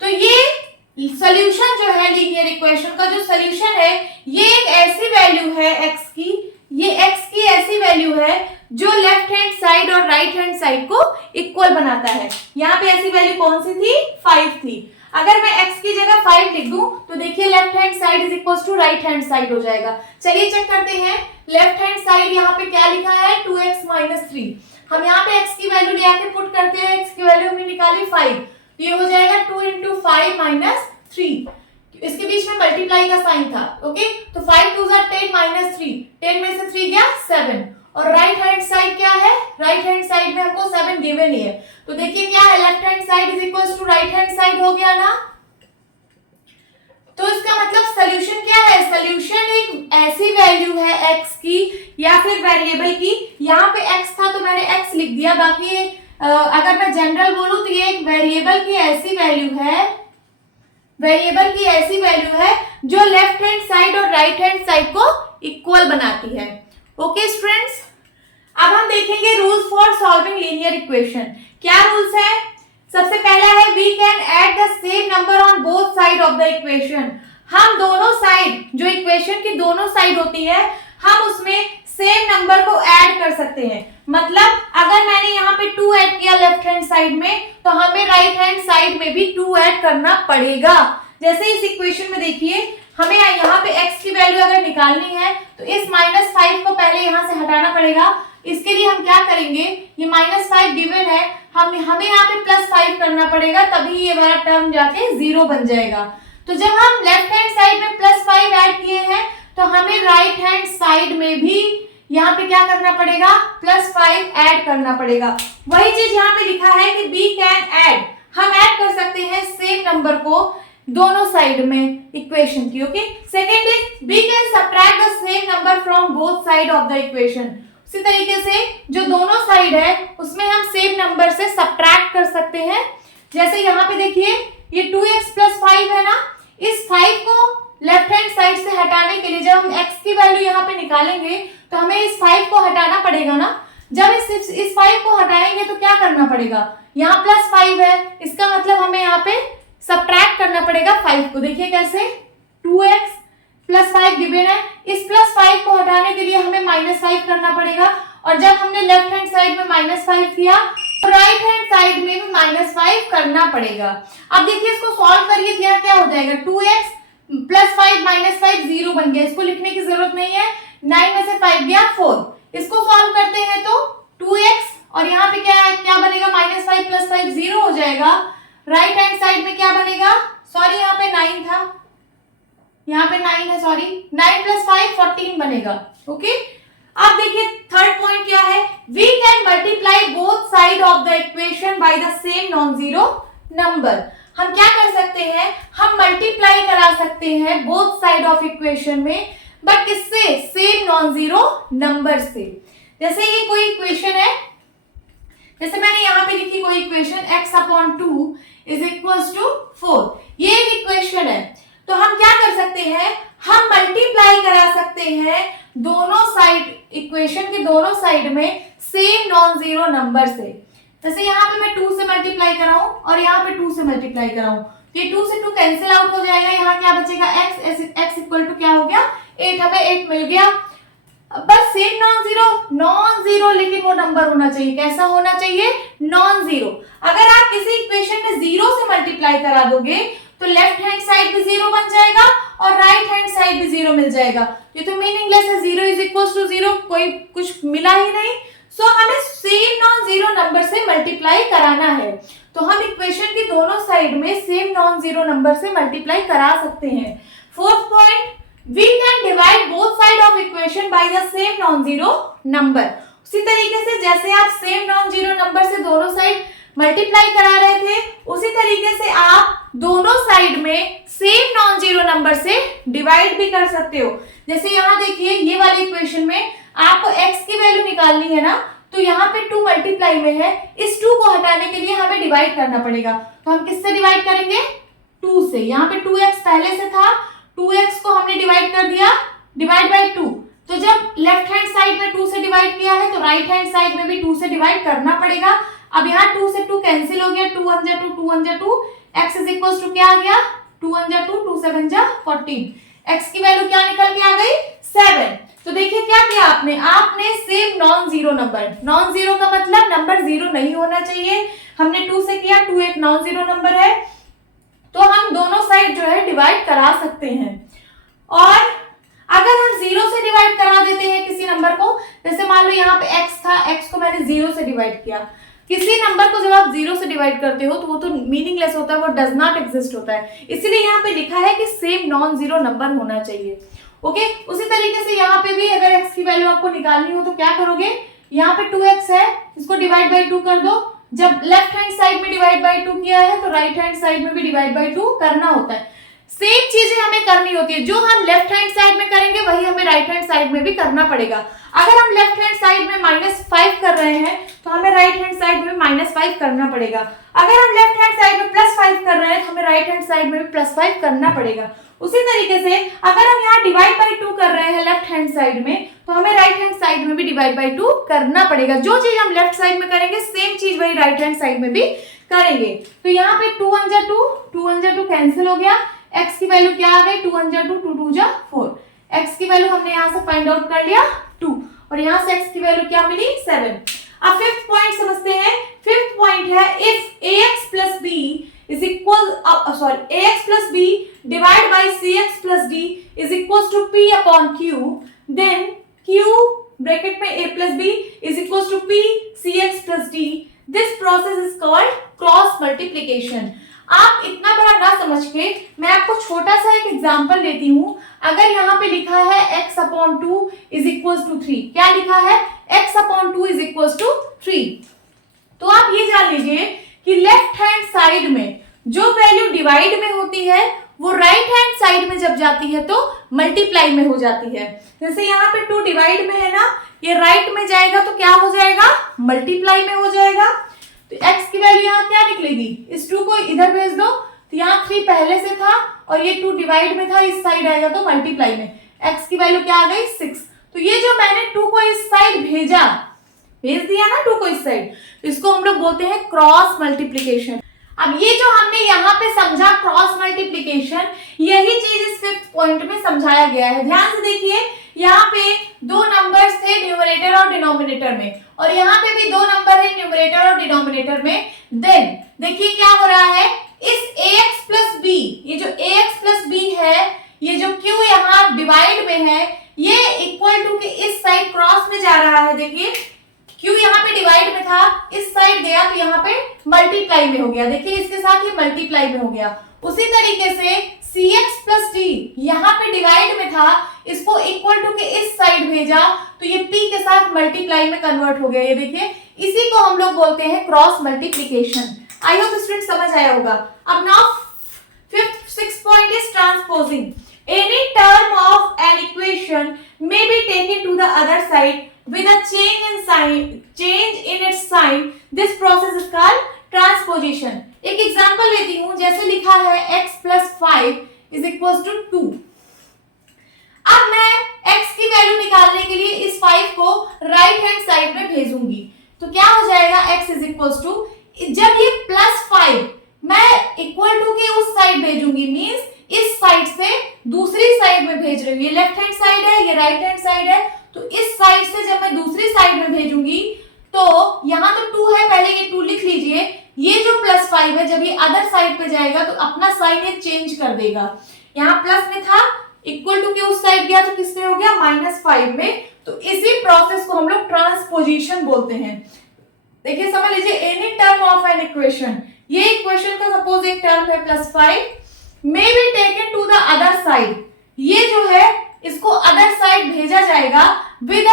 तो ये सॉल्यूशन जो है लीनियर इक्वेशन का जो सॉल्यूशन है, ये एक ऐसी वैल्यू है x की, ये x की ऐसी वैल्यू है जो लेफ्ट हैंड साइड और राइट हैंड साइड को इक्वल बनाता है। यहाँ पे ऐसी वैल्यू कौन सी थी 5 थी। अगर मैं x की जगह 5 लिख दूं तो देखिए left hand side is equal to right hand side हो जाएगा। चलिए चेक करते हैं, लेफ्ट हैंड साइड यहाँ पे क्या लिखा है 2x - 3। हम यहाँ पे x की वैल्यू ले आके पुट करते हैं, x की वैल्यू हमने निकाली 5, तो ये हो जाएगा 2 × 5 - 3। इसके बीच में मल्टीप्लाई का साइन था, ओके। तो 5 2 10 - 3, 10 में से 3 गया 7। और राइट हैंड साइड क्या है, राइट हैंड साइड में हमको 7 गिवन ही है। तो देखिए क्या है, left hand side is equal to right hand side हो गया ना। तो इसका मतलब सोल्यूशन क्या है, सोल्यूशन एक ऐसी वैल्यू है x की या फिर वेरिएबल की, यहाँ पे x था तो मैंने x लिख दिया, बाकी अगर मैं जनरल बोलूं तो ये एक वेरिएबल की ऐसी वैल्यू है, वेरिएबल की ऐसी वैल्यू है जो लेफ्ट हैंड साइड और राइट हैंड साइड को इक्वल बनाती है। ओके स्टूडेंट्स, अब हम देखेंगे rules for solving linear equation. क्या रूल्स है, सबसे पहला है we can add the same number on both side of the equation. हम दोनों साइड, जो इक्वेशन की दोनों साइड होती है, हम उसमें सेम नंबर को ऐड कर सकते हैं। मतलब अगर मैंने यहाँ पे 2 ऐड किया लेफ्ट हैंड साइड में, तो हमें राइट हैंड साइड में भी 2 ऐड करना पड़ेगा। जैसे इस इक्वेशन में देखिए, हमें यहाँ पे x की वैल्यू अगर निकालनी है तो इस -5 को पहले यहाँ से हटाना पड़ेगा। इसके लिए हम क्या करेंगे, ये -5 गिवन है, हमें यहाँ पे +5 करना पड़ेगा, तभी ये वाला टर्म जाके 0 बन जाएगा। तो जब हम लेफ्ट हैंड साइड में +5 ऐड किए हैं, तो हमें राइट हैंड साइड में भी यहाँ पे क्या करना पड़ेगा, +5 ऐड करना पड़ेगा। वही चीज यहाँ पे लिखा है कि वी कैन ऐड, हम ऐड कर सकते हैं सेम नंबर को दोनों साइड में इक्वेशन की। Okay, second is we can subtract the same number from both side of the equation. उसी तरीके से जो दोनों साइड है उसमें हम सेम नंबर से सब्ट्रैक्ट कर सकते हैं। जैसे यहाँ पे देखिए ये 2x + 5 है ना, इस 5 को लेफ्ट हैंड साइड से हटाने के लिए जब हम x की वैल्यू यहाँ पे निकालेंगे तो हमें इस 5 को हटाना पड़ेगा ना। जब इस 5 को हटाएंगे तो क्या करना पड़ेगा, यहाँ +5 है, इसका मतलब हमें यहाँ पे सब्ट्रैक्ट करना पड़ेगा 5 को। देखिए कैसे, 2x + 5 गिवन है, इस +5 को हटाने के लिए हमें -5 करना पड़ेगा। और जब हमने लेफ्ट हैंड साइड में -5 किया तो राइट हैंड साइड में भी -5 करना पड़ेगा। अब देखिए इसको सॉल्व करिए, क्या हो जाएगा, 2x + 5 - 5 0 बन गया, इसको लिखने की जरूरत नहीं है। 9 में से 5 गया 4। इसको सॉल्व करते हैं तो 2x और यहाँ पे क्या बनेगा, -5 + 5 0 हो जाएगा। राइट हैंड साइड में क्या बनेगा, सॉरी यहाँ पे 9 था, यहाँ पे 9 है, सॉरी, 9 + 5 14 बनेगा। ओके, अब देखिए थर्ड पॉइंट क्या है, we can multiply both side of the equation by the same non zero number. हम क्या कर सकते हैं, हम मल्टीप्लाई करा सकते हैं बोथ साइड ऑफ इक्वेशन में, बट किससे, सेम नॉन जीरो नंबर से। जैसे ये कोई इक्वेशन है, जैसे मैंने यहाँ पे लिखी कोई इक्वेशन x/2 = 4, ये एक इक्वेशन है। तो हम क्या कर सकते हैं, हम मल्टीप्लाई करा सकते हैं दोनों साइड, इक्वेशन के दोनों साइड में सेम नॉन जीरो नंबर से। जैसे यहाँ पे मैं 2 से मल्टीप्लाई कराऊं और यहाँ पे 2 से मल्टीप्लाई कराऊं, तो ये 2 से 2 कैंसिल आउट हो जाएगा, यहाँ क्या बचेगा x = क्या हो गया 8, हमें 8 मिल गया। बस सेम नॉन जीरो, लेकिन वो नंबर होना चाहिए, कैसा होना चाहिए, नॉन जीरो। अगर आप किसी इक्वेशन में 0 से मल्टीप्लाई करा दोगे तो लेफ्ट हैंड साइड भी 0 बन जाएगा और राइट हैंड साइड भी 0 मिल जाएगा। ये तो मीनिंगलेस है, 0 = 0, कोई कुछ मिला ही नहीं। सो हमें सेम नॉन जीरो नंबर से मल्टीप्लाई कराना है, तो हम इक्वेशन की दोनों साइड में सेम नॉन जीरो नंबर से मल्टीप्लाई करा सकते हैं। Fourth point, we can divide both side of equation by the same non zero number. उसी तरीके से जैसे आप सेम नॉन जीरो नंबर से दोनों साइड मल्टीप्लाई करा रहे थे, उसी तरीके से आप दोनों साइड में सेम नॉन जीरो नंबर से डिवाइड भी कर सकते हो। जैसे यहाँ देखिए, ये वाली इक्वेशन में आपको x की वैल्यू निकालनी है ना, तो यहाँ पे 2 मल्टीप्लाई में है, इस 2 को हटाने के लिए हमें डिवाइड करना पड़ेगा। तो हम किससे डिवाइड करेंगे? 2 से। यहाँ पे 2x पहले से था, 2x को हमने डिवाइड कर दिया, डिवाइड बाय 2। तो जब लेफ्ट हैंड साइड में 2 से डिवाइड किया है, तो राइट हैंड साइड में भी 2 से डिवाइड करना पड़ेगा। अब यहाँ 2 से 2 कैंसिल हो गया, 2 1 जा 2, 2 1 जा 2, x इज इक्वल टू क्या आ गया? 2 1 जा 2, 2 7 जा 14। x की वैल्यू क्या निकल के आ गई? 7। तो देखिए क्या किया आपने, आपने same non zero number, non zero का मतलब नंबर जीरो नहीं होना चाहिए, हमने 2 से किया, 2 एक नॉन जीरो नंबर है, तो हम दोनों साइड जो है डिवाइड करा सकते हैं। और अगर हम 0 से डिवाइड करा देते हैं किसी नंबर को, जैसे मान लो यहाँ पे x था, x को मैंने 0 से डिवाइड किया। किसी नंबर को जब आप 0 से डिवाइड करते हो तो वो तो मीनिंगलेस होता है, वो डज नॉट एग्जिस्ट होता है, इसीलिए यहाँ पे लिखा है कि सेम नॉन जीरो नंबर होना चाहिए। ओके, उसी तरीके से यहाँ पे भी अगर x की वैल्यू आपको निकालनी हो तो क्या करोगे, यहाँ पे 2x है, इसको डिवाइड बाई 2 कर दो। जब लेफ्ट हैंड साइड में डिवाइड बाई 2 किया है तो राइट हैंड साइड में भी डिवाइड बाई 2 करना होता है। सेम चीजें हमें करनी होती है, जो हम लेफ्ट हैंड साइड में करेंगे वही हमें राइट हैंड साइड में भी करना पड़ेगा। अगर हम लेफ्ट हैंड साइड में -5 कर रहे हैं तो हमें राइट हैंड साइड में -5 करना पड़ेगा। अगर हम लेफ्ट हैंड साइड में +5 कर रहे हैं तो हमें राइट हैंड साइड में भी +5 करना पड़ेगा। उसी तरीके से अगर हम यहाँ डिवाइड बाई 2 कर रहे हैं लेफ्ट हैंड साइड में, तो हमें राइट हैंड साइड में भी डिवाइड बाई 2 करना पड़ेगा। जो चीज हम लेफ्ट साइड में करेंगे सेम चीज वही राइट हैंड साइड में भी करेंगे। तो यहाँ पे 2 1 जा 2, 2 1 जा 2 कैंसिल हो गया, x की वैल्यू क्या आ गई? 2 1 जा 2, 2 2 जा 4। x की वैल्यू हमने यहाँ से फाइंड आउट कर लिया 2, और यहाँ से x की वैल्यू क्या मिली? 7। अब फिफ्थ पॉइंट समझते हैं। फिफ्थ पॉइंट है, if ax plus b is equal ax plus b divided by cx plus d is equals to p upon q, then q bracket में a plus b is equals to p cx plus d. This process is called cross multiplication. आप इतना बड़ा ना समझ के मैं आपको छोटा सा एक एग्जांपल देती हूँ। अगर यहाँ पे लिखा है x upon 2 is equals to 3, क्या लिखा है? x upon 2 is equals to 3, तो आप ये जान लीजिए कि लेफ्ट हैंड साइड में जो वैल्यू डिवाइड में होती है वो राइट हैंड साइड में जब जाती है तो मल्टीप्लाई में हो जाती है। जैसे यहाँ पे 2 डिवाइड में है ना, ये राइट में जाएगा तो क्या हो जाएगा? मल्टीप्लाई में हो जाएगा। तो x की वैल्यू यहाँ क्या निकलेगी? इस 2 को इधर भेज दो, तो यहाँ 3 पहले से था और ये 2 डिवाइड में था, इस साइड आएगा तो मल्टीप्लाई में। x की वैल्यू क्या आ गई? 6। तो ये जो मैंने 2 को इस साइड भेज दिया ना 2 को इस साइड, तो इसको हम लोग बोलते हैं क्रॉस मल्टीप्लीकेशन। अब ये जो हमने यहाँ पे समझा क्रॉस मल्टीप्लीकेशन, यही चीज इस फिफ्थ पॉइंट में समझाया गया है। ध्यान से देखिए, यहाँ पे 2 नंबर्स थे न्यूमरेटर और डिनोमिनेटर में, और यहाँ पे भी 2 नंबर है न्यूमरेटर और डिनोमिनेटर में। देन देखिए क्या हो रहा है, इस ax plus b, ये जो ax plus b है, ये जो q यहाँ डिवाइड में है, ये इक्वल टू के इस साइड क्रॉस में जा रहा है। देखिए q यहाँ पे डिवाइड में था, इस साइड गया तो यहाँ पे मल्टीप्लाई में हो गया। देखिए इसके साथ ये मल्टीप्लाई में हो गया। उसी तरीके से cx plus d यहाँ पे डिवाइड में था, इसको इक्वल टू के इस साइड भेजा तो ये p के साथ मल्टीप्लाई में कन्वर्ट हो गया। ये देखिए, इसी को हम लोग बोलते हैं cross multiplication. I hope student समझ आया होगा। अब now sixth point is transposing. Any term of an equation may be taken to the other side with a change in its sign. This process is called transposition. एक example लेती हूँ, जैसे लिखा है x plus 5 is equals to 2। अब मैं x की value निकालने के लिए इस 5 को राइट हैंड साइड में भेजूंगी, तो क्या हो जाएगा? x is equals to, जब ये +5 मैं इक्वल टू की उस साइड भेजूंगी, मींस इस साइड से दूसरी साइड में भेज रही हूँ। ये लेफ्ट हैंड साइड है, ये राइट हैंड साइड है, तो इस साइड से जब मैं दूसरी साइड में भेजूंगी तो यहाँ तो 2 है, पहले ये 2 लिख लीजिए। ये जो +5 है, जब ये अदर साइड पे जाएगा तो अपना साइन ये चेंज कर देगा। यहाँ प्लस में था, इक्वल टू के उस साइड गया तो किसमें हो गया? -5 में तो इसी प्रोसेस को हम लोग ट्रांसपोजिशन बोलते हैं। देखिए समझ लीजिए, any term of an equation, ये इक्वेशन का सपोज एक टर्म है +5 may be taken to the other side, ये जो है इसको अदर साइड भेजा जाएगा with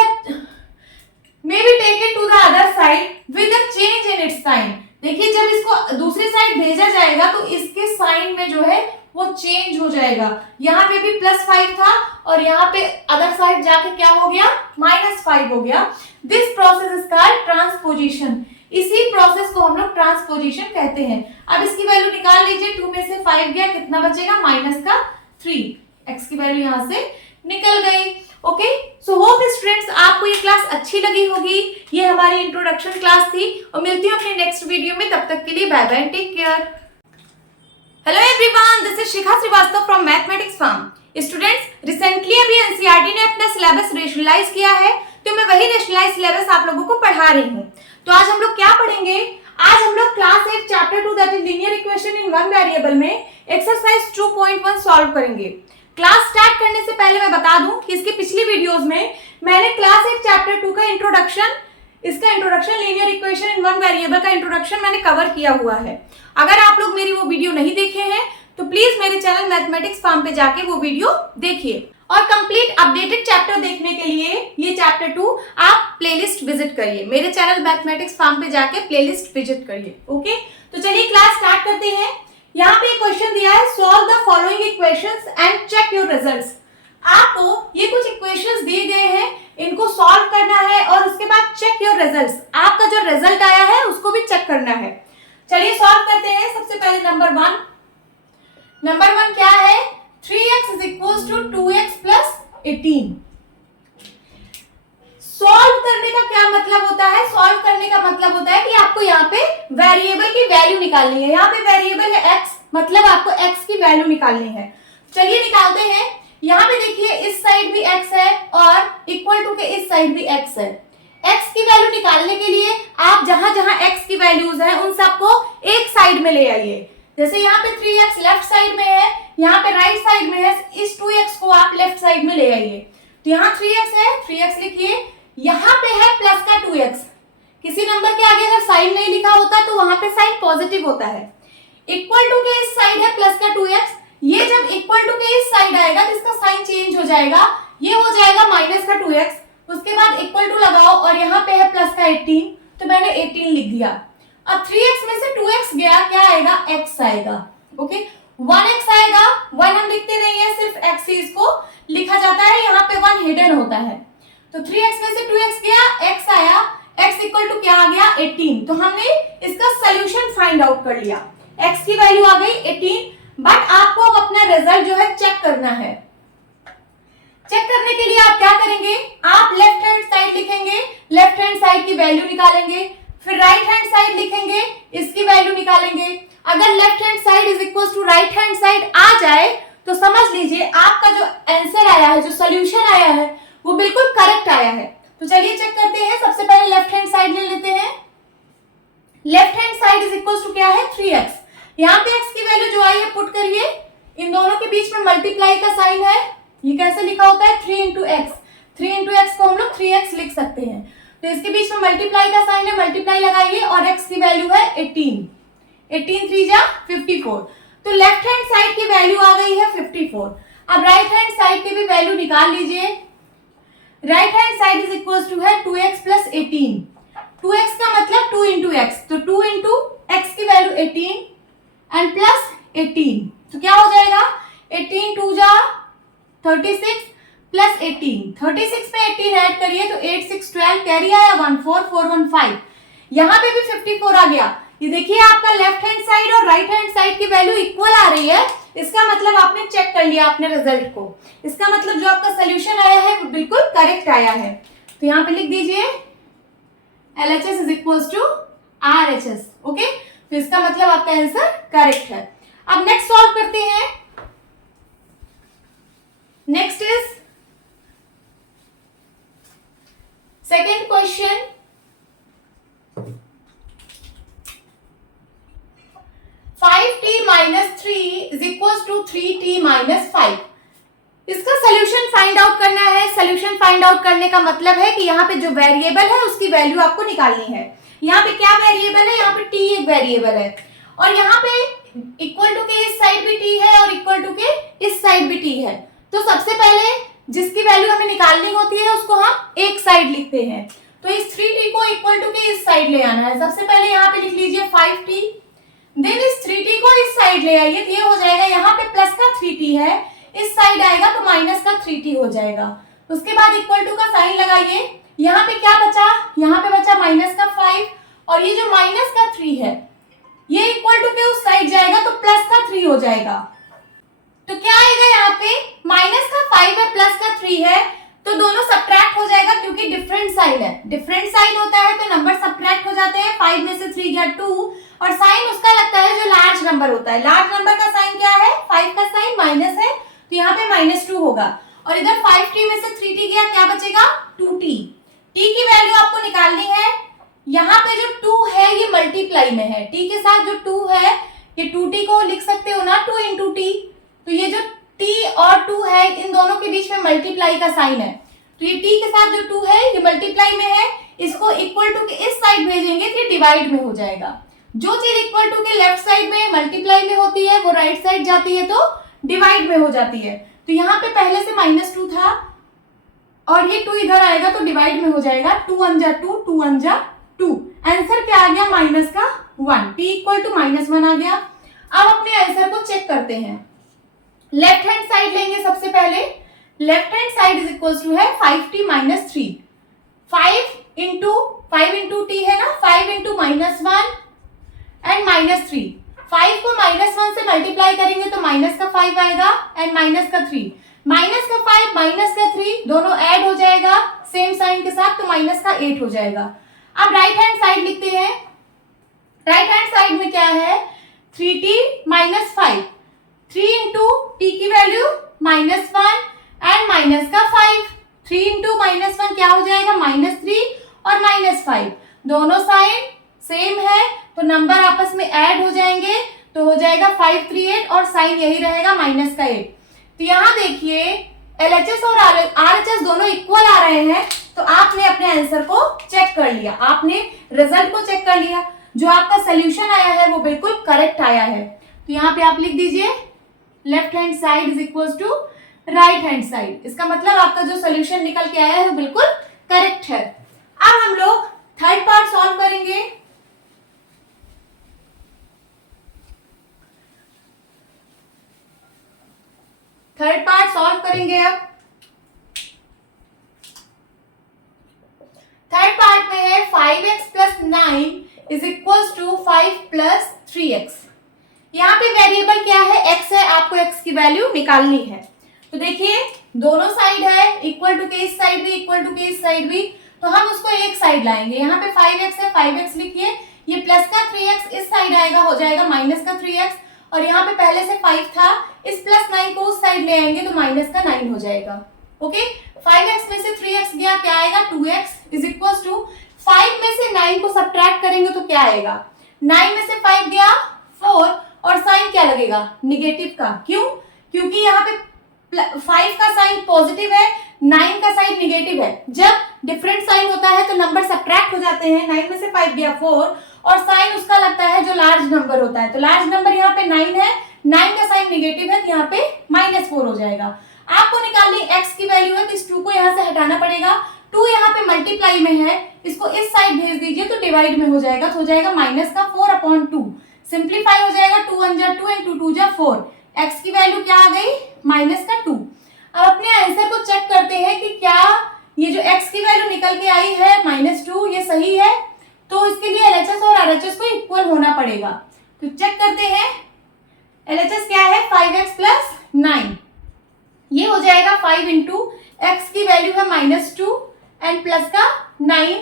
may be taken to the other side with a change in its sign. देखिए जब इसको दूसरी साइड भेजा जाएगा तो इसके साइन में जो है वो चेंज हो जाएगा। यहाँ पे भी +5 था और यहाँ पे अदर साइड जाके क्या हो गया, -5 हो गया। This process is called transposition. इसी प्रोसेस को हम लोग ट्रांसपोजिशन कहते हैं। अब इसकी वैल्यू निकाल लीजिए, 2 में से 5 गया, कितना बचेगा, -3। x की वैल्यू यहाँ से निकल गई। ओके, सो होप स्टूडेंट्स आपको ये क्लास अच्छी लगी होगी। ये हमारी इंट्रोडक्शन क्लास थी और मिलती हूँ अपने नेक्स्ट वीडियो में। तब तक के लिए bye bye, take care. Hello everyone, this is Shikha Srivastava from mathematics farm. Students, recently अभी एनसीईआरटी ने अपना सिलेबस रेशनलाइज किया है, तो मैं वही रेशनलाइज सिलेबस आप लोगों को पढ़ा रही हूँ। तो आज हम लोग क्या पढ़ेंगे, आज हम लोग class 8 chapter 2 that is linear equation in one variable में एक्सरसाइज 2.1 सॉल्व करेंगे। क्लास स्टार्ट करने से पहले मैं बता दूं कि इसकी पिछली वीडियोस में मैंने क्लास 8 चैप्टर 2 का इंट्रोडक्शन, इसका introduction, linear equation in one variable का इंट्रोडक्शन मैंने कवर किया हुआ है। अगर आप लोग मेरी वो वीडियो नहीं देखे हैं तो प्लीज मेरे चैनल मैथमेटिक्स फार्म पे जाके वो वीडियो देखिए। और कंप्लीट अपडेटेड चैप्टर देखने के लिए ये चैप्टर 2 आप प्लेलिस्ट विजिट करिए, मेरे चैनल मैथमेटिक्स फार्म पे जाके प्लेलिस्ट विजिट करिए। ओके, तो चलिए क्लास स्टार्ट करते हैं। यहाँ पे क्वेश्चन दिया है, solve the following equations and check your results. आपको ये कुछ इक्वेशंस दिए गए हैं, इनको सॉल्व करना है और उसके बाद चेक योर रिजल्ट्स, आपका जो रिजल्ट आया है उसको भी चेक करना है। चलिए सॉल्व करते हैं। सबसे पहले नंबर 1 क्या है, 3x is equals to 2x plus 18। Solve करने का क्या मतलब होता है, सॉल्व करने का मतलब होता है कि आपको यहाँ पे वेरिएबल की वैल्यू निकालनी है। यहाँ पे वेरिएबल है x, मतलब आपको x की वैल्यू निकालनी है। चलिए निकालते हैं। यहाँ पे देखिए इस साइड भी x है और इक्वल टू के इस साइड भी x है। x की वैल्यू निकालने के लिए आप जहां जहां x की वैल्यूज है उन सबको एक साइड में ले आइए। जैसे यहाँ पे 3x लेफ्ट साइड में है, यहाँ पे राइट साइड में है, इस 2x को आप लेफ्ट साइड में ले आइए। तो यहाँ 3x है, 3x लिखिए, यहाँ पे है प्लस का 2x। किसी नंबर के आगे अगर साइन नहीं लिखा होता तो वहां पे साइन पॉजिटिव होता है। इक्वल टू के इस साइड है प्लस का 2x, ये जब इक्वल टू के इस साइड आएगा तो इसका साइन चेंज हो जाएगा, ये हो जाएगा माइनस का 2x। उसके बाद इक्वल टू लगाओ और यहाँ पे है प्लस का 18, तो मैंने 18 लिख दिया। अब 3x में से 2x गया, क्या आएगा, x आएगा। ओके, 1x आएगा, 1 हम लिखते नहीं है, सिर्फ x ही इसको लिखा जाता है, यहाँ पे 1 हिडन होता है। तो 3x में से 2x गया, x आया, x इक्वल टू क्या आ गया, 18। तो हमने इसका सोल्यूशन फाइंड आउट कर लिया, x की वैल्यू आ गई 18। बट आपको अब अपना रिजल्ट जो है चेक करना है। चेक करने के लिए आप क्या करेंगे, आप लेफ्ट हैंड साइड लिखेंगे, लेफ्ट हैंड साइड की वैल्यू निकालेंगे, फिर राइट हैंड साइड लिखेंगे, इसकी वैल्यू निकालेंगे। अगर left hand side is equal to right hand side आ जाए तो समझ लीजिए आपका जो आंसर आया है, जो सोल्यूशन आया है वो बिल्कुल करेक्ट आया है। तो चलिए चेक करते हैं। सबसे पहले लेफ्ट हैंड साइड ले लेते हैं। Left hand side is equal to क्या है, 3x। यहाँ पे x की वैल्यू जो आई है पुट करिए, इन दोनों के बीच में मल्टीप्लाई का साइन है, ये कैसे लिखा होता है, 3 into x। 3 into x को हम लोग 3x लिख सकते हैं। तो इसके बीच में मल्टीप्लाई का साइन है, मल्टीप्लाई लगाइए और x की वैल्यू है 18। 18 3 जा 54। तो लेफ्ट हैंड साइड की वैल्यू आ गई है 54। अब राइट हैंड साइड की भी वैल्यू निकाल लीजिए। Right hand side is equal to है 2x plus 18। 2x का मतलब 2 into x, तो 2 into x की वैल्यू 18 एंड प्लस 18, तो क्या हो जाएगा, 18 2 जा 36 प्लस 18, 36 में 18 ऐड करिए तो 8 6 12, कैरी आया 14 4 1 5। यहाँ पे भी 54 आ गया। ये देखिए आपका लेफ्ट हैंड साइड और राइट हैंड साइड की वैल्यू इक्वल आ रही है, इसका मतलब आपने चेक कर लिया अपने रिजल्ट को। इसका मतलब जो आपका सोल्यूशन आया है वो बिल्कुल करेक्ट आया है। तो यहाँ पे लिख दीजिए LHS is equal to RHS। Okay, तो इसका मतलब आपका आंसर करेक्ट है। अब नेक्स्ट सॉल्व करते हैं। Next is second question. Five t minus 3 is equal to 3t minus 5। इसका सोल्यूशन फाइंड आउट करना है। सोल्यूशन फाइंड आउट करने का मतलब है कि यहाँ पे जो वेरिएबल है उसकी वैल्यू आपको निकालनी है। यहाँ पे क्या वेरिएबल है, यहाँ पे टी एक वेरिएबल है और यहाँ पे इक्वल टू के इस साइड भी टी है और इक्वल टू के इस साइड भी टी है। तो सबसे पहले जिसकी वैल्यू हमें निकालनी होती है उसको हम एक साइड लिखते हैं। तो इस 3t को इक्वल टू के इस साइड ले आना है। सबसे पहले यहाँ पे लिख लीजिए 5t, देन इस 3t को इस साइड ले आइए तो ये हो जाएगा, यहाँ पे प्लस का 3t है, इस साइड आएगा तो माइनस का 3t हो जाएगा। उसके बाद इक्वल टू का साइन लगाइए, यहाँ पे क्या बचा, यहाँ पे बचा माइनस का 5 और ये जो माइनस का 3 है ये इक्वल टू के उस साइड जाएगा तो प्लस का 3 हो जाएगा। तो क्या आएगा, यहाँ पे माइनस का 5 है प्लस का 3 है तो दोनों सब्ट्रैक्ट हो जाएगा क्योंकि डिफरेंट साइन है। डिफरेंट साइन होता है तो नंबर सब्ट्रैक्ट हो जाते हैं। 5 में से 3 गया 2 और साइन उसका लगता है जो लार्ज नंबर होता है। लार्ज नंबर का साइन क्या है, 5 का साइन माइनस है तो यहाँ पे -2 होगा और इधर 5t में से 3t गया, क्या बचेगा 2t। t की वैल्यू आपको निकालनी है। यहाँ पे जो 2 है ये मल्टीप्लाई में है, t के साथ जो 2 है ये 2t को लिख सकते हो ना 2 into t। तो ये जो t और 2 है इन दोनों के बीच में मल्टीप्लाई का साइन है तो ये t के साथ जो 2 है ये मल्टीप्लाई में है, इसको इक्वल टू के इस साइड भेजेंगे तो ये डिवाइड में हो जाएगा। जो चीज इक्वल टू के लेफ्ट साइड में मल्टीप्लाई में होती है वो राइट साइड जाती है तो डिवाइड में हो जाती है। तो यहाँ पे पहले से -2 था और ये 2 इधर आएगा तो डिवाइड में हो जाएगा। 2 1 जा 2, 2 1 जा 2। आंसर क्या आ गया, माइनस का 1, t इक्वल टू -1 आ गया। अब अपने आंसर को चेक करते हैं। लेफ्ट हैंड साइड लेंगे सबसे पहले। Left hand side is equal to है 5t - 3। 5 इंटू t है ना, 5 इंटू -1 एंड -3। 5 को -1 से मल्टीप्लाई करेंगे तो माइनस का 5 आएगा एंड माइनस का 3। माइनस का 5 माइनस का 3 दोनों ऐड हो जाएगा सेम साइन के साथ तो माइनस का 8 हो जाएगा। अब राइट हैंड साइड लिखते हैं। राइट हैंड साइड में क्या है, 3t - 5। 3 इंटू t की वैल्यू -1 एंड माइनस का 5। 3 इंटू -1 क्या हो जाएगा, -3 और -5। दोनों साइन सेम है तो नंबर आपस में ऐड हो जाएंगे तो हो जाएगा 538 और साइन यही रहेगा -8। तो यहाँ देखिए LHS और RHS दोनों इक्वल आ रहे हैं तो आपने अपने आंसर को चेक कर लिया, आपने रिजल्ट को चेक कर लिया। जो आपका सोल्यूशन आया है वो बिल्कुल करेक्ट आया है। तो यहाँ पे आप लिख दीजिए left hand side is equal to right hand side. इसका मतलब आपका जो सोल्यूशन निकल के आया है वो बिल्कुल करेक्ट है। अब हम लोग थर्ड पार्ट सॉल्व करेंगे। थर्ड पार्ट सॉल्व करेंगे। अब थर्ड पार्ट में है 5x + 9 is equal to 5 + 3x। यहाँ पे वेरिएबल क्या है, x है, आपको x की वैल्यू निकालनी है। तो देखिए दोनों साइड है, इक्वल टू के इस साइड भी, इक्वल टू के इस साइड भी, तो हम उसको एक साइड लाएंगे। यहाँ पे 5x है, 5x लिखिए, ये प्लस का 3x इस साइड आएगा, हो जाएगा माइनस का 3x और यहाँ पे पहले से 5 था, इस +9 को उस साइड ले आएंगे तो माइनस का 9 हो जाएगा। ओके, 5x में से 3x गया, क्या आएगा 2x इज इक्वल टू 5 में से 9 को सब्ट्रैक्ट करेंगे तो क्या आएगा, 9 में से 5 गया 4 और साइन क्या लगेगा, निगेटिव का। क्यों, क्योंकि यहाँ पे 5 का साइन पॉजिटिव है, 9 का साइन निगेटिव है। जब डिफरेंट साइन होता है तो नंबर सब्ट्रैक्ट हो जाते हैं। 9 में से 5 गया 4 और साइन उसका लगता है जो लार्ज नंबर होता है। तो लार्ज नंबर यहाँ पे 9 है, 9 का साइन निगेटिव है तो यहाँ पे -4 हो जाएगा। आपको निकालनी x की वैल्यू है तो इस 2 को यहाँ से हटाना पड़ेगा। 2 यहाँ पे मल्टीप्लाई में है, इसको इस साइड भेज दीजिए तो डिवाइड में हो जाएगा, तो हो जाएगा -4/2। सिंप्लीफाई हो जाएगा, 2 1 जा 2 एंड 2 2 जा 4। x की वैल्यू क्या आ गई, -2। अब अपने आंसर को चेक करते हैं कि क्या ये जो x की वैल्यू निकल के आई है -2 ये सही है। तो इसके लिए LHS और RHS को इक्वल होना पड़ेगा। तो चेक करते हैं, LHS क्या है 5x + 9, ये हो जाएगा 5 इंटू x की वैल्यू है -2 एंड प्लस का 9,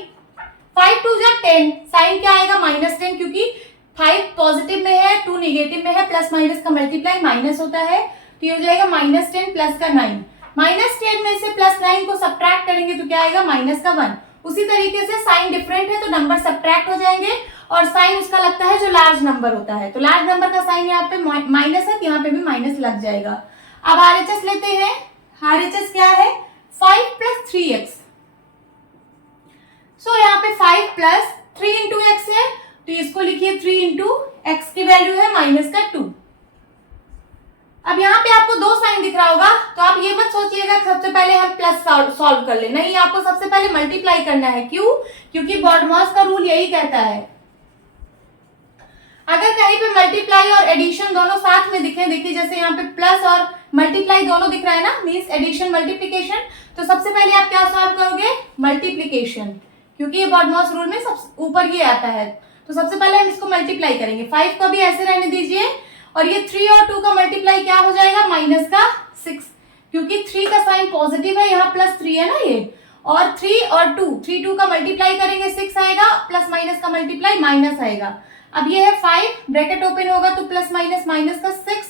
5 2 जा 10, साइन क्या आएगा -10 क्योंकि 5 पॉजिटिव में है 2 निगेटिव में है, प्लस माइनस का मल्टीप्लाई माइनस होता है तो ये हो जाएगा -10 प्लस का 9। -10 में से +9 को सब्ट्रैक्ट करेंगे तो क्या आएगा -1। उसी तरीके से साइन डिफरेंट है तो नंबर सब्ट्रैक्ट हो जाएंगे और साइन उसका लगता है जो लार्ज नंबर होता है। तो लार्ज नंबर का साइन यहाँ पे माइनस है तो यहाँ पे भी माइनस लग जाएगा। अब RHS लेते हैं। RHS क्या है 5 प्लस 3x। सो यहाँ पे 5 प्लस 3 इंटू एक्स है, तो इसको लिखिए 3 इंटू एक्स की वैल्यू है -2। अब यहाँ पे आपको 2 साइन दिख रहा होगा, तो आप ये मत सोचिएगा सबसे पहले हम प्लस सॉल्व कर ले, नहीं, आपको सबसे पहले मल्टीप्लाई करना है। क्यों? क्योंकि बॉडमॉस का रूल यही कहता है अगर कहीं पे मल्टीप्लाई और एडिशन दोनों साथ में दिखे, देखिए जैसे यहाँ पे प्लस और मल्टीप्लाई दोनों दिख रहा है ना, मींस एडिशन मल्टीप्लिकेशन, तो सबसे पहले आप क्या सॉल्व करोगे मल्टीप्लिकेशन, क्योंकि ये बॉडमॉस रूल में सब ऊपर ये आता है। तो सबसे पहले हम इसको मल्टीप्लाई करेंगे, 5 को भी ऐसे रहने दीजिए, और ये 3 और 2 का मल्टीप्लाई क्या हो जाएगा -6, क्योंकि 3 का साइन पॉजिटिव है, यहाँ +3 है ना ये, और 3 और 2, 3 2 का मल्टीप्लाई करेंगे 6 आएगा, प्लस माइनस का मल्टीप्लाई माइनस आएगा। अब ये है 5, ब्रैकेट ओपन होगा तो प्लस माइनस का 6,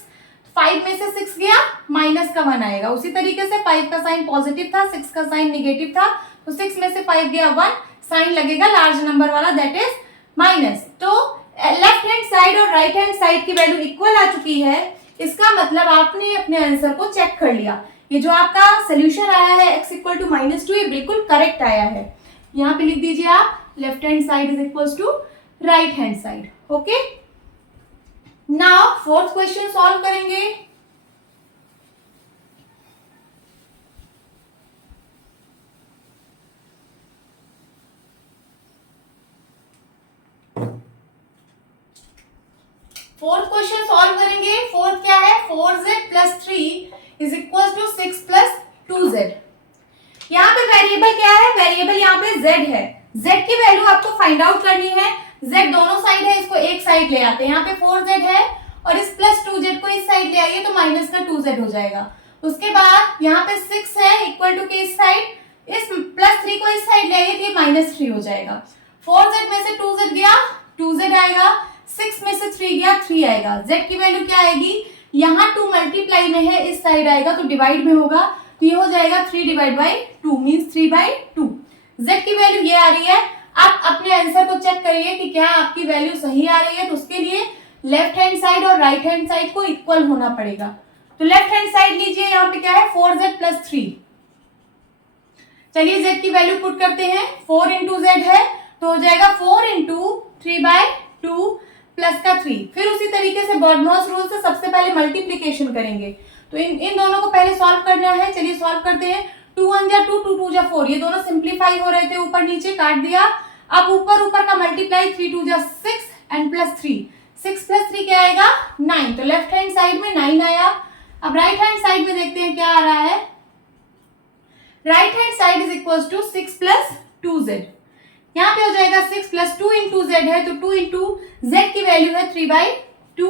5 में से 6 गया -1 आएगा। उसी तरीके से 5 का साइन पॉजिटिव था, 6 का साइन निगेटिव था, तो 6 में से 5 गया 1, साइन लगेगा लार्ज नंबर वाला, दैट इज माइनस। तो लेफ्ट हैंड साइड और राइट हैंड साइड की वैल्यू इक्वल आ चुकी है, इसका मतलब आपने अपने आंसर को चेक कर लिया। ये जो आपका सोल्यूशन आया है x इक्वल टू -2, ये बिल्कुल करेक्ट आया है। यहाँ पे लिख दीजिए आप left hand side is equal to right hand side. Okay, now fourth question solve करेंगे। फोर्थ क्वेश्चन सॉल्व करेंगे। फोर्थ क्या है 4z plus 3 is equal to 6 plus 2z। यहाँ पे वेरिएबल क्या है, वेरिएबल यहाँ पे z है, z की वैल्यू आपको फाइंड आउट करनी है। z दोनों साइड है, इसको एक साइड ले आते हैं, यहाँ पे 4z है और इस प्लस 2z को इस साइड ले आइए तो माइनस का 2z हो जाएगा। उसके बाद यहाँ पे 6 है इक्वल टू के इस साइड, इस प्लस 3 को इस साइड ले आइए तो ये -3 हो जाएगा। 4z में से 2z गया 2z आएगा, 6 में से 3 गया 3 आएगा। z की वैल्यू क्या आएगी, यहाँ 2 मल्टीप्लाई में है, इस साइड आएगा तो डिवाइड में होगा, तो ये हो जाएगा 3 डिवाइड बाई 2 मीन्स 3/2। z की वैल्यू ये आ रही है। आप अपने आंसर को चेक करिए कि क्या आपकी वैल्यू सही आ रही है, तो उसके लिए लेफ्ट हैंड साइड और राइट हैंड साइड को इक्वल होना पड़ेगा। तो लेफ्ट हैंड साइड लीजिए, यहाँ पे क्या है 4z प्लस 3। चलिए z की वैल्यू पुट करते हैं, 4 इंटू z है तो हो जाएगा 4 इंटू 3/2 प्लस का 3। फिर उसी तरीके से बॉडमॉस रूल से सबसे पहले मल्टीप्लिकेशन करेंगे, तो इन दोनों को पहले सॉल्व करना है। चलिए सॉल्व करते हैं। 2 1 जा 2, 2 2 जा 4, ये दोनों सिंप्लीफाई हो रहे थे, ऊपर नीचे काट दिया। अब ऊपर का मल्टीप्लाई 3 2 जा 6 एंड प्लस 3, 6 प्लस 3 क्या आएगा 9, तो लेफ्ट हैंड साइड में 9 आया। अब राइट हैंड साइड में देखते हैं क्या आ रहा है। Right hand side is equal to 6 plus 2z। यहाँ पे हो जाएगा 6 प्लस 2 इंटू z है, तो 2 इंटू z की वैल्यू है 3/2।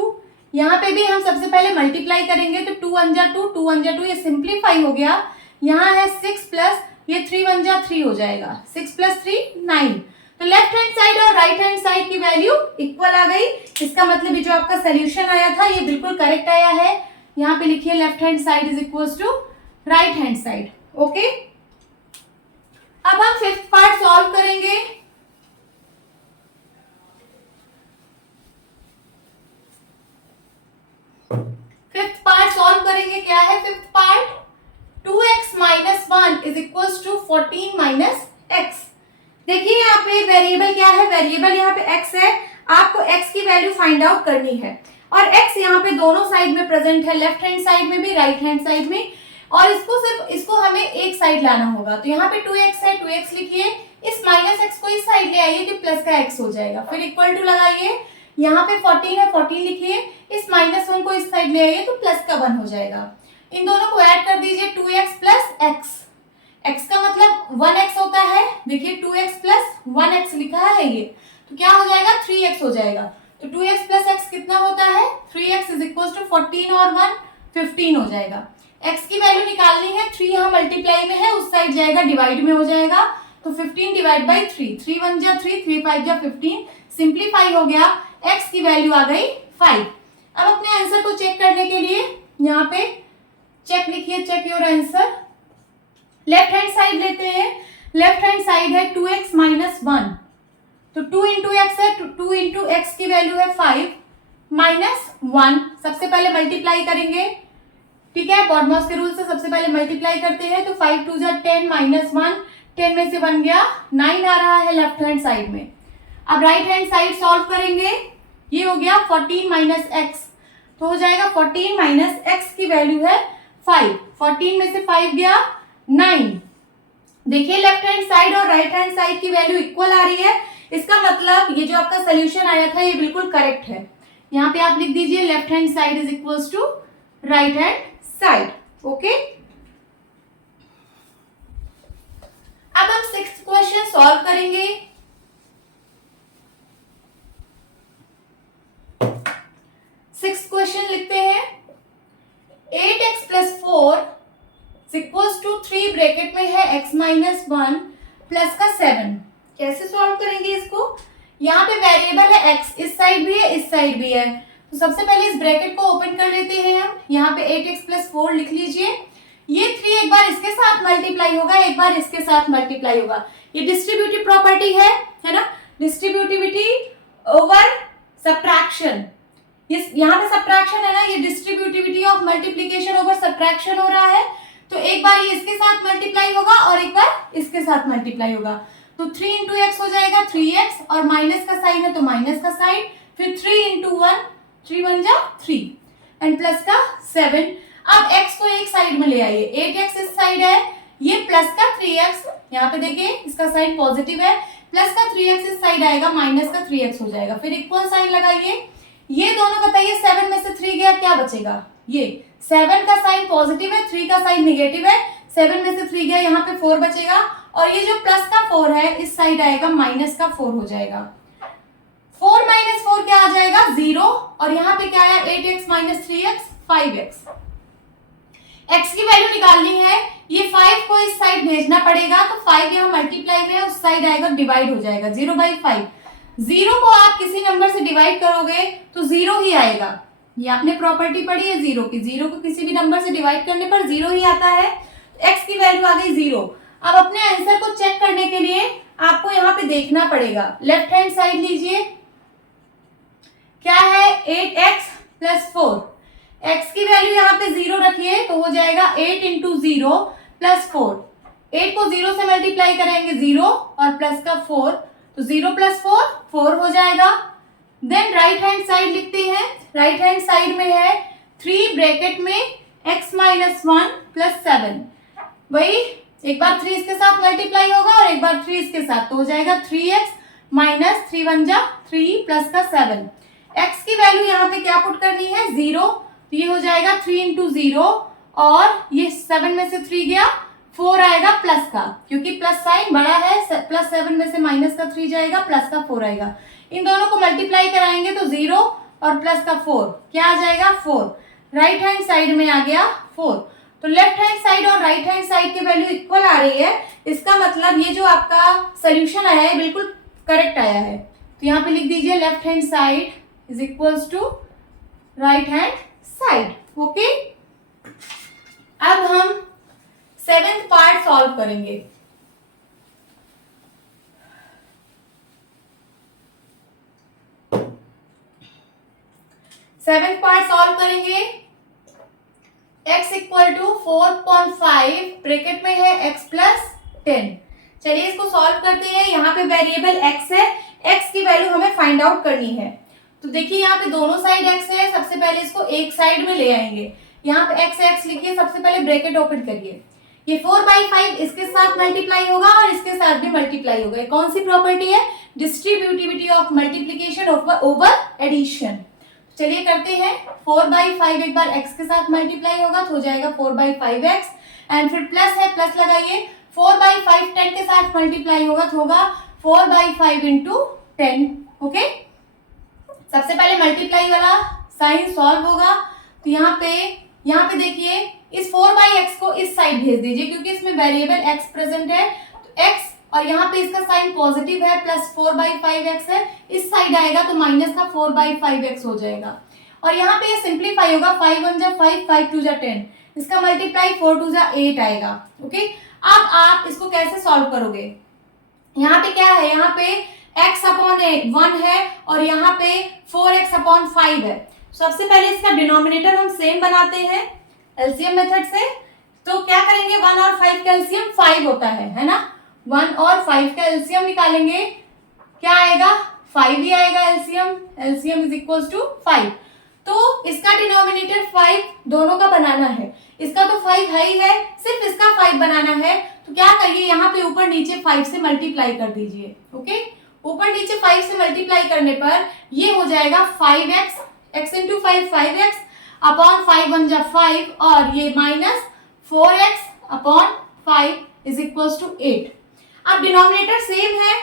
यहाँ पे भी हम सबसे पहले मल्टीप्लाई करेंगे, तो 2 1 जा 2, 2 1 जा 2, ये सिंप्लीफाई हो गया। यहाँ है 6 प्लस ये 3 1 जा 3 हो जाएगा, 6 प्लस 3 9। तो लेफ्ट हैंड साइड और राइट हैंड साइड की वैल्यू इक्वल आ गई। इसका मतलब ये जो आपका सोल्यूशन आया था ये बिल्कुल करेक्ट आया है। यहाँ पे लिखिए left hand side is equal to right hand side. Okay, अब हम फिफ्थ पार्ट सॉल्व करेंगे। फिफ्थ पार्ट सॉल्व करेंगे, क्या है fifth part, 2x minus 1 is equal to 14 minus x। देखिए यहाँ पे वेरिएबल क्या है, वेरिएबल यहाँ पे x है, आपको x की वैल्यू फाइंड आउट करनी है, और x यहाँ पे दोनों साइड में प्रेजेंट है, लेफ्ट हैंड साइड में भी राइट हैंड साइड में, और इसको हमें एक साइड लाना होगा। तो यहाँ पे 2x है, 2x लिखिए, इस माइनस x को इस साइड ले आइए कि प्लस का x हो जाएगा, फिर इक्वल टू लगाइए। यहाँ पे 14 है, 14 लिखिए, इस -1 को इस साइड ले आइए तो प्लस का 1 हो जाएगा। इन दोनों को ऐड कर दीजिए, 2x प्लस x, x का मतलब 1x होता है, देखिए 2x प्लस 1x लिखा है ये, तो क्या हो जाएगा 3x हो जाएगा। तो 2x प्लस x कितना होता है, 3x इज इक्वल टू 14 और 1 15 हो जाएगा। x की वैल्यू निकालनी है, 3 यहाँ मल्टीप्लाई में है, उस साइड जाएगा डिवाइड में हो जाएगा, तो 15 डिवाइड बाई 3, 3 1 जा 3, 3 5 जा 15, सिंप्लीफाई हो गया, x की वैल्यू आ गई 5। अब अपने आंसर को चेक करने के लिए यहाँ पे चेक लिखिए, check your answer. Left hand side लेते हैं, लेफ्ट हैंड साइड है 2x माइनस 1, तो 2 इंटू एक्स है, 2 इंटू एक्स की वैल्यू है 5 माइनस 1, सबसे पहले मल्टीप्लाई करेंगे, ठीक है, बॉडमॉस के रूल से सबसे पहले मल्टीप्लाई करते हैं, तो 5 2 जा 10 माइनस 1, 10 में से 1 गया, 9 आ रहा है लेफ्ट हैंड साइड में। अब राइट हैंड साइड सॉल्व करेंगे, ये हो गया 14 माइनस एक्स, तो हो जाएगा 14 माइनस एक्स की वैल्यू है 5, 14 में से 5 गया 9। देखिए लेफ्ट हैंड साइड और राइट हैंड साइड की वैल्यू इक्वल आ रही है, इसका मतलब ये जो आपका सोल्यूशन आया था ये बिल्कुल करेक्ट है। यहाँ पे आप लिख दीजिए left hand side is equals to right hand side. Okay, अब हम 6th क्वेश्चन सॉल्व करेंगे। 6th क्वेश्चन लिखते हैं 8x plus 4 equals to 3 bracket में है x माइनस 1 प्लस का 7। कैसे सॉल्व करेंगे इसको? यहाँ पे वेरिएबल है x, इस साइड भी है इस साइड भी है, तो सबसे पहले इस ब्रैकेट को ओपन कर लेते हैं हम। यहाँ पे 8x प्लस 4 लिख लीजिए, ये 3 एक बार इसके साथ मल्टीप्लाई होगा, एक बार इसके साथ मल्टीप्लाई होगा। ये डिस्ट्रीब्यूटिव प्रॉपर्टी है ना, डिस्ट्रीब्यूटिविटी ओवर सब्ट्रैक्शन। यहाँ पे सब्ट्रैक्शन है ना, ये distributivity of multiplication over subtraction हो रहा है, तो एक बार ये इसके साथ मल्टीप्लाई होगा और एक बार इसके साथ मल्टीप्लाई होगा, तो 3 इंटू एक्स हो जाएगा 3x, और माइनस का साइन है तो माइनस का साइन, फिर 3 इंटू 1, 3 1 जा 3 एंड प्लस का 7। अब x को एक साइड में ले आइए, 8x इस साइड है, ये प्लस का 3x, यहाँ पे देखिए इसका साइन पॉजिटिव है, प्लस का 3x इस साइड आएगा, माइनस का 3x हो जाएगा, फिर इक्वल साइन लगाइए। ये दोनों बताइए 7 में से 3 गया, क्या बचेगा? ये 7 का साइन पॉजिटिव है, 3 का साइन निगेटिव है, 7 में से 3 गया, यहाँ पे 4 बचेगा, और ये जो प्लस का 4 है इस साइड आएगा, माइनस का 4 हो जाएगा। 4 माइनस 4 क्या आ जाएगा? 0, और यहाँ पे क्या आया? 8x minus 3x 5x। x की वैल्यू निकालनी है, ये 5 को इस साइड भेजना पड़ेगा, तो 5 यहाँ मल्टीप्लाई में उस साइड आएगा, डिवाइड हो जाएगा 0/5। 0 को आप किसी नंबर से डिवाइड करोगे तो 0 ही आएगा, ये आपने प्रॉपर्टी पढ़ी है 0 की, 0 को किसी भी नंबर से डिवाइड करने पर 0 ही आता है, तो x की वैल्यू आ गई 0। अब अपने आंसर को चेक करने के लिए आपको यहाँ पे देखना पड़ेगा, लेफ्ट हैंड साइड लीजिए, क्या है? 8x प्लस 4, x की वैल्यू यहाँ पे 0 रखिए, तो हो जाएगा 8 इंटू 0 प्लस 4, 8 को 0 से मल्टीप्लाई करेंगे 0 और प्लस का 4, तो 0 प्लस 4 4 हो जाएगा। देन राइट हैंड साइड लिखते हैं, राइट हैंड साइड में है 3 ब्रैकेट में x माइनस 1 प्लस 7, वही एक बार 3 इसके साथ मल्टीप्लाई होगा और एक बार 3 इसके साथ, तो हो जाएगा 3x माइनस 3 1 जा 3 प्लस का 7। x की वैल्यू यहाँ पे क्या पुट करनी है? 0, तो ये हो जाएगा 3 इंटू 0, और ये 7 में से 3 गया, 4 आएगा प्लस का, क्योंकि प्लस साइन बड़ा है, प्लस 7 में से माइनस का 3 जाएगा, प्लस का 4 आएगा। इन दोनों को मल्टीप्लाई कराएंगे तो 0 और प्लस का 4 क्या आ जाएगा? 4। राइट हैंड साइड में आ गया 4, तो लेफ्ट हैंड साइड और राइट हैंड साइड की वैल्यू इक्वल आ रही है, इसका मतलब ये जो आपका सोल्यूशन आया है बिल्कुल करेक्ट आया है। तो यहाँ पे लिख दीजिए left hand side is equals to right hand side. Okay, अब हम 7th पार्ट सॉल्व करेंगे। सेवेंथ पार्ट सॉल्व करेंगे। x इक्वल टू 4.5 ब्रैकेट में है x प्लस 10। चलिए इसको सॉल्व करते हैं। यहाँ पे वेरिएबल x है, x की वैल्यू हमें फाइंड आउट करनी है। तो देखिए यहाँ पे दोनों साइड x है, सबसे पहले इसको एक साइड में ले आएंगे। यहाँ पे x लिखिए, सबसे पहले ब्रैकेट ओपन करिए। ये 4/5 इसके साथ मल्टीप्लाई होगा और इसके साथ भी मल्टीप्लाई होगा। कौन सी प्रॉपर्टी है? Distributivity of multiplication over addition. चलिए करते हैं। 4/5 एक बार x के साथ मल्टीप्लाई होगा तो हो जाएगा 4/5x, एंड फिर प्लस है, प्लस लगाइए। 4/5 10 के साथ मल्टीप्लाई होगा तो होगा 4/5 इंटू 10। ओके, सबसे पहले मल्टीप्लाई वाला साइन सॉल्व होगा। तो यहाँ पे देखिए इस 4/x को इस साइड भेज दीजिए, क्योंकि इसमें वेरिएबल x प्रेजेंट है। तो x और यहाँ पे इसका साइन पॉजिटिव है, प्लस 4/5x है, इस साइड आएगा तो माइनस का 4/5x हो जाएगा। और यहाँ पे ये सिंप्लीफाई होगा, 5 1 जा 5, 5 2 जा 10, इसका मल्टीप्लाई 4 2 जा 8 आएगा। ओके, अब आप इसको कैसे सॉल्व करोगे? यहाँ पे क्या है? यहाँ पे x/1 है और यहाँ पे 4x/5 है। सबसे पहले इसका डिनोमिनेटर हम सेम बनाते हैं, एलसीएम मेथड से। तो क्या करेंगे, 1 और 5 का एलसीएम 5 होता है ना। 1 और 5 का एलसीएम निकालेंगे, क्या आएगा, 5 ही आएगा LCM. LCM is equal to 5। तो इसका डिनोमिनेटर 5 दोनों का बनाना है, इसका तो 5 है ही है, सिर्फ इसका 5 बनाना है। तो क्या करिए, यहाँ पे ऊपर नीचे 5 से मल्टीप्लाई कर दीजिए। ओके, ऊपर नीचे 5 से मल्टीप्लाई करने पर ये हो जाएगा 5x, x into 5 5x upon 5 1 जा 5, और ये minus 4x upon 5 is equal to 8। अब डिनोमिनेटर सेम है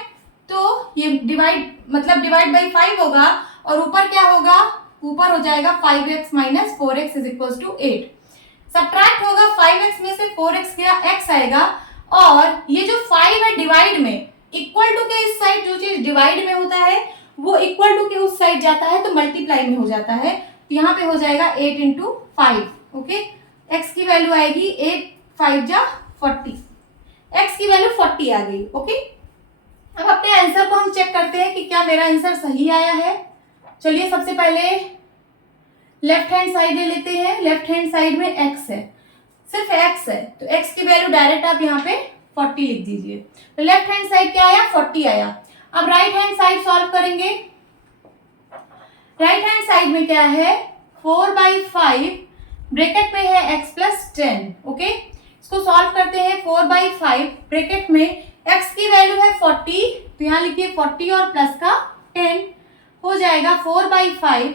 तो ये डिवाइड बाई 5 होगा, और ऊपर क्या होगा, ऊपर हो जाएगा 5x minus 4x is equal to 8। Subtract होगा 5x में से 4x गया, x आएगा, और ये जो 5 है डिवाइड में, इक्वल टू के इस साइड जो चीज डिवाइड में होता है वो इक्वल टू के उस साइड जाता है तो मल्टीप्लाई में हो जाता है। तो यहाँ पे हो जाएगा 8 इंटू 5। ओके, x की वैल्यू आएगी 8 5 जा 40, x की वैल्यू 40 आ गई। ओके, अब अपने आंसर को हम चेक करते हैं कि क्या मेरा आंसर सही आया है। चलिए सबसे पहले लेफ्ट हैंड साइड ले लेते हैं। लेफ्ट हैंड साइड में x है, सिर्फ x है, तो x की वैल्यू डायरेक्ट आप यहाँ पे 40 लिख दीजिए। तो लेफ्ट हैंड साइड क्या आया, 40 आया। अब राइट हैंड साइड सॉल्व करेंगे। राइट हैंड साइड में क्या है, 4/5 ब्रैकेट में है x प्लस 10। ओके, इसको सॉल्व करते हैं। 4/5 ब्रैकेट में x की वैल्यू है 40, तो यहाँ लिखिए 40 और प्लस का 10 हो जाएगा 4/5।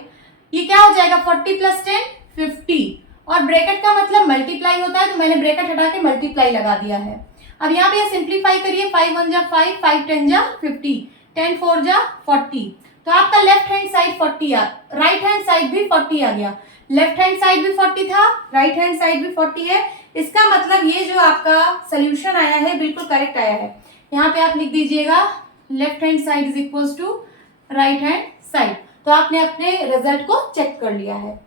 ये क्या हो जाएगा, 40 प्लस 10 50, और ब्रैकेट का मतलब मल्टीप्लाई होता है तो मैंने ब्रैकेट हटा के मल्टीप्लाई लगा दिया है। अब यहाँ पे सिंप्लीफाई करिए, 5 1 जा 5, 5 10 जा 50, 10 4 जा 40। तो आपका left hand side 40 right hand side भी 40 आ गया। लेफ्ट हैंड साइड भी 40 था, राइट हैंड साइड भी 40 है। इसका मतलब ये जो आपका सोल्यूशन आया है बिल्कुल करेक्ट आया है। यहाँ पे आप लिख दीजिएगा left hand side is equal to right hand side. तो आपने अपने रिजल्ट को चेक कर लिया है।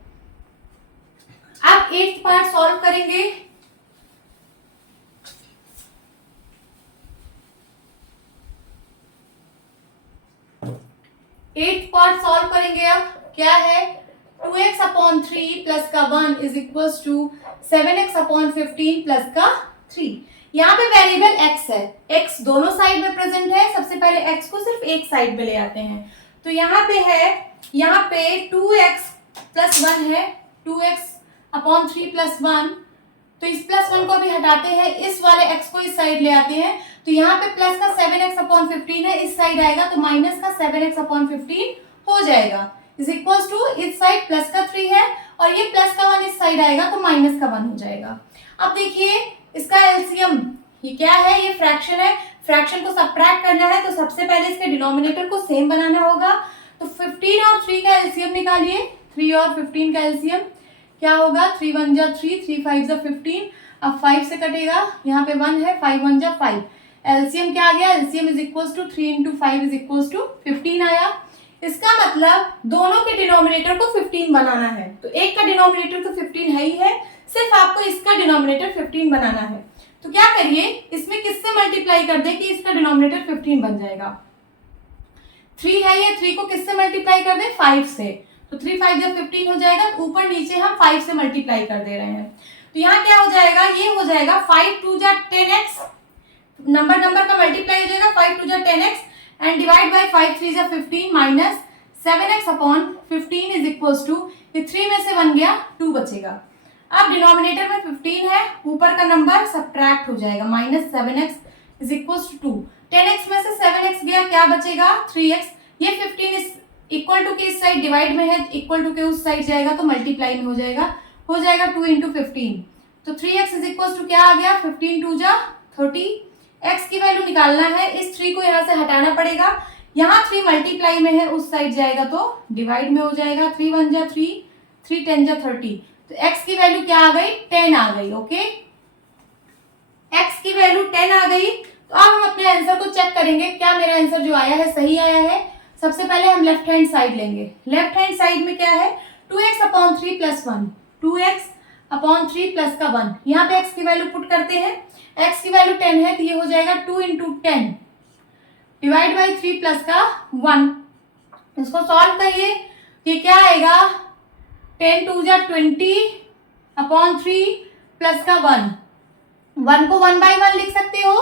अब 8th पार्ट सॉल्व करेंगे। 8th पार्ट सॉल्व करेंगे। अब क्या है, 2x अपॉन 3 प्लस का 1 is equal to 7x upon 15 plus का 3। यहाँ पे वेरिएबल x है, x दोनों साइड में प्रेजेंट है। सबसे पहले x को सिर्फ एक साइड पे ले आते हैं। तो यहाँ पे है, यहाँ पे 2x प्लस 1 है, 2x अपॉन 3 प्लस 1। तो इस प्लस 1 को भी हटाते हैं, इस वाले x को इस साइड ले आते हैं। तो यहाँ पे प्लस का 7x अपॉन 15 है, इस साइड आएगा तो माइनस का 7x अपॉन 15 हो जाएगा इज इक्वल टू इस साइड प्लस का 3 है, और ये प्लस का 1 इस साइड आएगा तो माइनस का 1 हो जाएगा। अब देखिए इसका एलसीएम, ये क्या है, ये फ्रैक्शन है। फ्रैक्शन को सब्ट्रैक्ट करना है तो सबसे पहले इसके डिनोमिनेटर को सेम बनाना होगा। तो 15 और 3 का एलसीएम निकालिए। 3 और 15 का एलसीएम क्या होगा, 3 1 जा 3, 3 5 जा 15। अब 5 से कटेगा, यहाँ पे 1 है, 5 1 जा 5। एलसीएम क्या आ गया, LCM is equal to 3 into 5 is equal to 15 आया। इसका मतलब दोनों के डिनोमिनेटर को 15 बनाना है। तो एक का डिनोमिनेटर तो 15 है ही है, सिर्फ आपको इसका डिनोमिनेटर 15 बनाना है। तो क्या करिए, इसमें किससे मल्टीप्लाई कर दे कि इसका डिनोमिनेटर 15 बन जाएगा। 3 है ये, 3 को किससे मल्टीप्लाई कर दे, 5 से। तो 3 5 जब 15 हो जाएगा, ऊपर नीचे हम 5 से मल्टीप्लाई कर दे रहे हैं। तो यहाँ क्या हो जाएगा, ये हो जाएगा 5 2 जा 10x, नंबर का मल्टीप्लाई हो जाएगा, 5 2 जा 10x एंड डिवाइड बाय 5 3 जा 15 minus 7x upon 15 is equal to, ये 3 में से 1 गया, 2 बचेगा। अब डिनोमिनेटर में 15 है, ऊपर का नंबर सब्ट्रैक्ट हो जाएगा, minus 7x is equal to 2। 10x में से 7x गया, क्या बचेगा, 3x। ये 15 इज इक्वल टू के इस साइड डिवाइड में है, इक्वल टू के उस साइड जाएगा तो मल्टीप्लाई में हो जाएगा 2 इंटू 15। तो 3x इज इक्वल टू क्या आ गया, 15 2 जा 30। x की वैल्यू निकालना है, इस 3 को यहाँ से हटाना पड़ेगा। यहाँ 3 मल्टीप्लाई में है, उस साइड जाएगा तो डिवाइड में हो जाएगा, 3 1 जा 3, 3 10 जा 30। तो x की वैल्यू क्या आ गई, 10 आ गई। ओके, x की वैल्यू 10 आ गई। तो अब हम अपने आंसर को चेक करेंगे, क्या मेरा आंसर जो आया है सही आया है। सबसे पहले हम लेफ्ट हैंड साइड लेंगे। लेफ्ट हैंड साइड में क्या है, 2x upon 3 plus 1, 2x upon 3 plus का 1। यहाँ पे x की वैल्यू पुट करते हैं, x की वैल्यू 10 है तो ये हो जाएगा 2 इंटू 10 डिवाइड बाई 3 प्लस का 1। इसको सॉल्व करिए, ये क्या आएगा, 10 2 जा 20 अपॉन 3 प्लस का 1, 1 को 1/1 लिख सकते हो।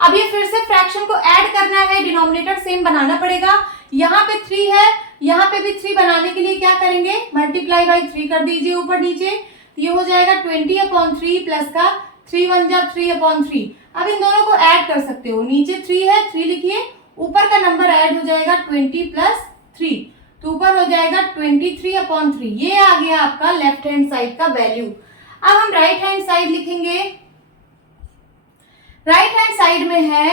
अब ये फिर से फ्रैक्शन को ऐड करना है, डिनोमिनेटर सेम बनाना पड़ेगा। यहाँ पे 3 है, यहाँ पे भी 3 बनाने के लिए क्या करेंगे, मल्टीप्लाई बाई 3 कर दीजिए ऊपर नीचे, तो ये हो जाएगा 20/3 प्लस का 3 1 जा 3/3। अब इन दोनों को ऐड कर सकते हो, नीचे 3 है 3 लिखिए, ऊपर का नंबर ऐड हो जाएगा 20 प्लस 3, तो ऊपर हो जाएगा 23/3। ये आ गया आपका लेफ्ट हैंड साइड का वैल्यू। अब हम राइट हैंड साइड लिखेंगे। राइट हैंड साइड में है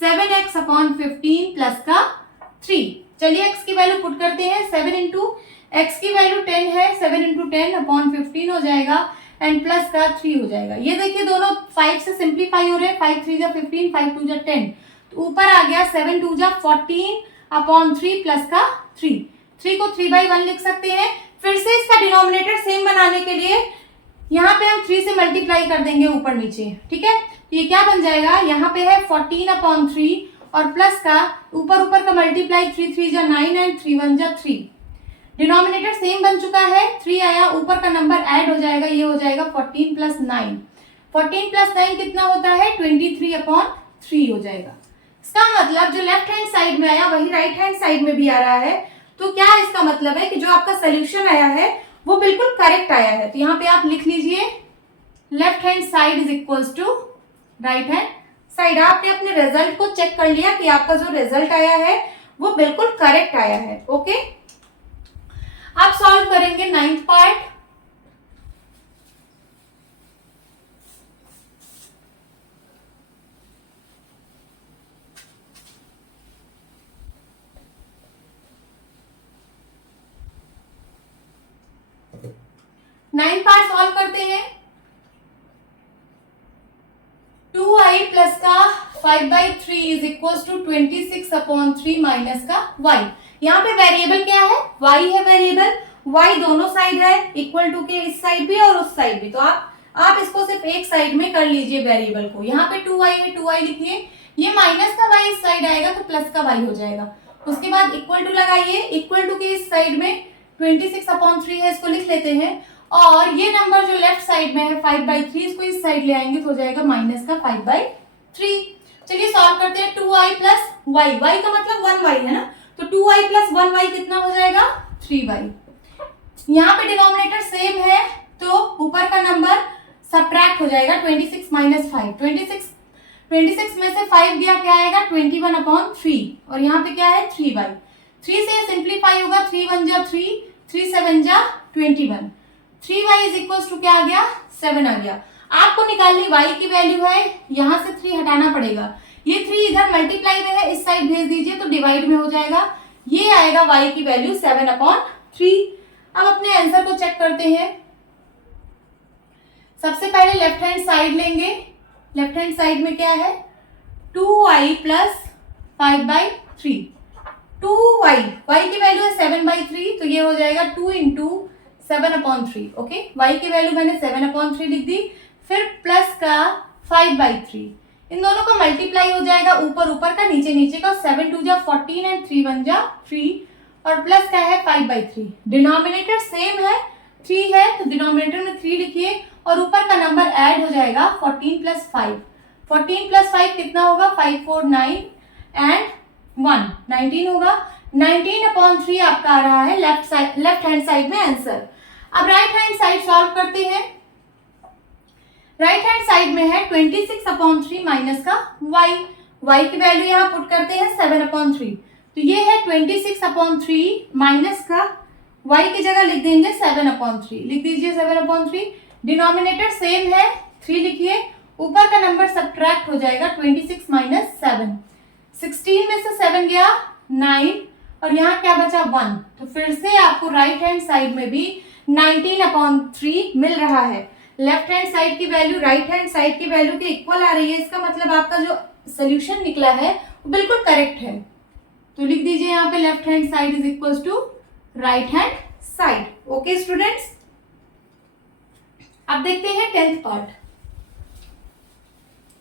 7x/15 प्लस का 3। चलिए x की वैल्यू पुट करते हैं, 7 इंटू x की वैल्यू 10 है, 7 इंटू 10/15 हो जाएगा एंड प्लस का 3 हो जाएगा। ये देखिए दोनों 5 से सिंप्लीफाई हो रहे हैं, 5 3 जा 15, 5 2 जा 10, तो ऊपर आ गया 7 2 जा 14/3 प्लस का 3। 3 को 3/1 लिख सकते हैं। फिर से इसका डिनोमिनेटर सेम बनाने के लिए यहाँ पे हम 3 से मल्टीप्लाई कर देंगे ऊपर नीचे, ठीक है। ये क्या बन जाएगा, यहाँ पे है 14/3 और प्लस का ऊपर का मल्टीप्लाई 3 3 जा 9 एंड 3 1 जा 3। डिनोमिनेटर सेम बन चुका है, 3 आया, ऊपर का नंबर ऐड हो जाएगा, ये हो जाएगा 14 प्लस 9। 14 प्लस 9 कितना होता है, 23/3 हो जाएगा। इसका मतलब जो लेफ्ट हैंड साइड में आया वही राइट हैंड साइड में भी आ रहा है। तो क्या इसका मतलब है कि जो आपका सोल्यूशन आया है वो बिल्कुल करेक्ट आया है। तो यहाँ पे आप लिख लीजिए left hand side is equals to right hand side. आपने अपने रिजल्ट को चेक कर लिया कि आपका जो रिजल्ट आया है वो बिल्कुल करेक्ट आया है। ओके, आप सॉल्व करेंगे 9th part. Ninth part solve करते हैं। 2i प्लस का 5/3 इज इक्वल टू 26/3 माइनस का y। यहाँ पे वेरिएबल क्या है, y है वेरिएबल, y दोनों साइड है, इक्वल टू के इस साइड भी और उस साइड भी। तो आप इसको सिर्फ एक साइड में कर लीजिए वेरिएबल को। यहाँ पे 2y है, 2y लिखिए, ये माइनस का y इस साइड आएगा तो प्लस का y हो जाएगा। उसके बाद इक्वल टू लगाइए, इक्वल टू के इस साइड में 26/3 है, इसको लिख लेते हैं। और ये नंबर जो लेफ्ट साइड में है 5/3, इसको इस साइड ले आएंगे तो हो जाएगा माइनस का 5/3। चलिए सॉल्व करते हैं। 2i प्लस y, y का मतलब 1y है ना, तो 2i प्लस 1y कितना हो जाएगा, 3y। यहाँ पे डिनोमिनेटर सेम है तो ऊपर का नंबर सब्ट्रैक्ट हो जाएगा, 26 माइनस 5। 26 में से 5 गया, क्या आएगा 21/3 और यहाँ पे क्या है 3y। 3 से सिंप्लीफाई होगा, 3 1 जा 3, 3 7 जा 21। 3y इज इक्वल टू क्या आ गया, 7 आ गया। आपको निकालनी y की वैल्यू है, यहाँ से 3 हटाना पड़ेगा, ये 3 इधर मल्टीप्लाई में है, इस साइड भेज दीजिए तो डिवाइड में हो जाएगा। ये आएगा y की वैल्यू 7/3। अब अपने आंसर को चेक करते हैं। सबसे पहले लेफ्ट हैंड साइड लेंगे। लेफ्ट हैंड साइड में क्या है, 2y प्लस 5/3। 2y, y की वैल्यू है 7/3, तो ये हो जाएगा 2 इंटू 7/3। ओके, y की वैल्यू मैंने 7/3 लिख दी, फिर प्लस का 5/3, इन दोनों का मल्टीप्लाई हो जाएगा, ऊपर का नीचे का, 7 2 जा 14 एंड 3 1 जा 3 और प्लस का है 5/3। डिनोमिनेटर सेम है, 3 है तो डिनोमिनेटर में 3 लिखिए और ऊपर का नंबर ऐड हो जाएगा 14 प्लस 5। 14 प्लस 5 कितना होगा, 5 4 9 एंड 1 19 होगा। 19/3 आपका आ रहा है लेफ्ट हैंड साइड में आंसर। अब राइट हैंड साइड सॉल्व करते हैं। राइट हैंड साइड में है 26/3 माइनस का y। y की वैल्यू यहाँ पुट करते हैं 7/3, तो ये है 26/3 माइनस का y की जगह लिख देंगे 7/3, लिख दीजिए 7/3। डिनोमिनेटर सेम है, 3 लिखिए, ऊपर का नंबर सब्ट्रैक्ट हो जाएगा, 26 माइनस 7। 16 में से 7 गया 9 और यहाँ क्या बचा 1, तो फिर से आपको राइट हैंड साइड में भी 19/3 मिल रहा है। लेफ्ट हैंड साइड की वैल्यू राइट हैंड साइड की वैल्यू के इक्वल आ रही है, इसका मतलब आपका जो सोल्यूशन निकला है वो बिल्कुल करेक्ट है। तो लिख दीजिए यहाँ पे left hand side is equal to right hand side. Okay students, अब देखते हैं 10th part.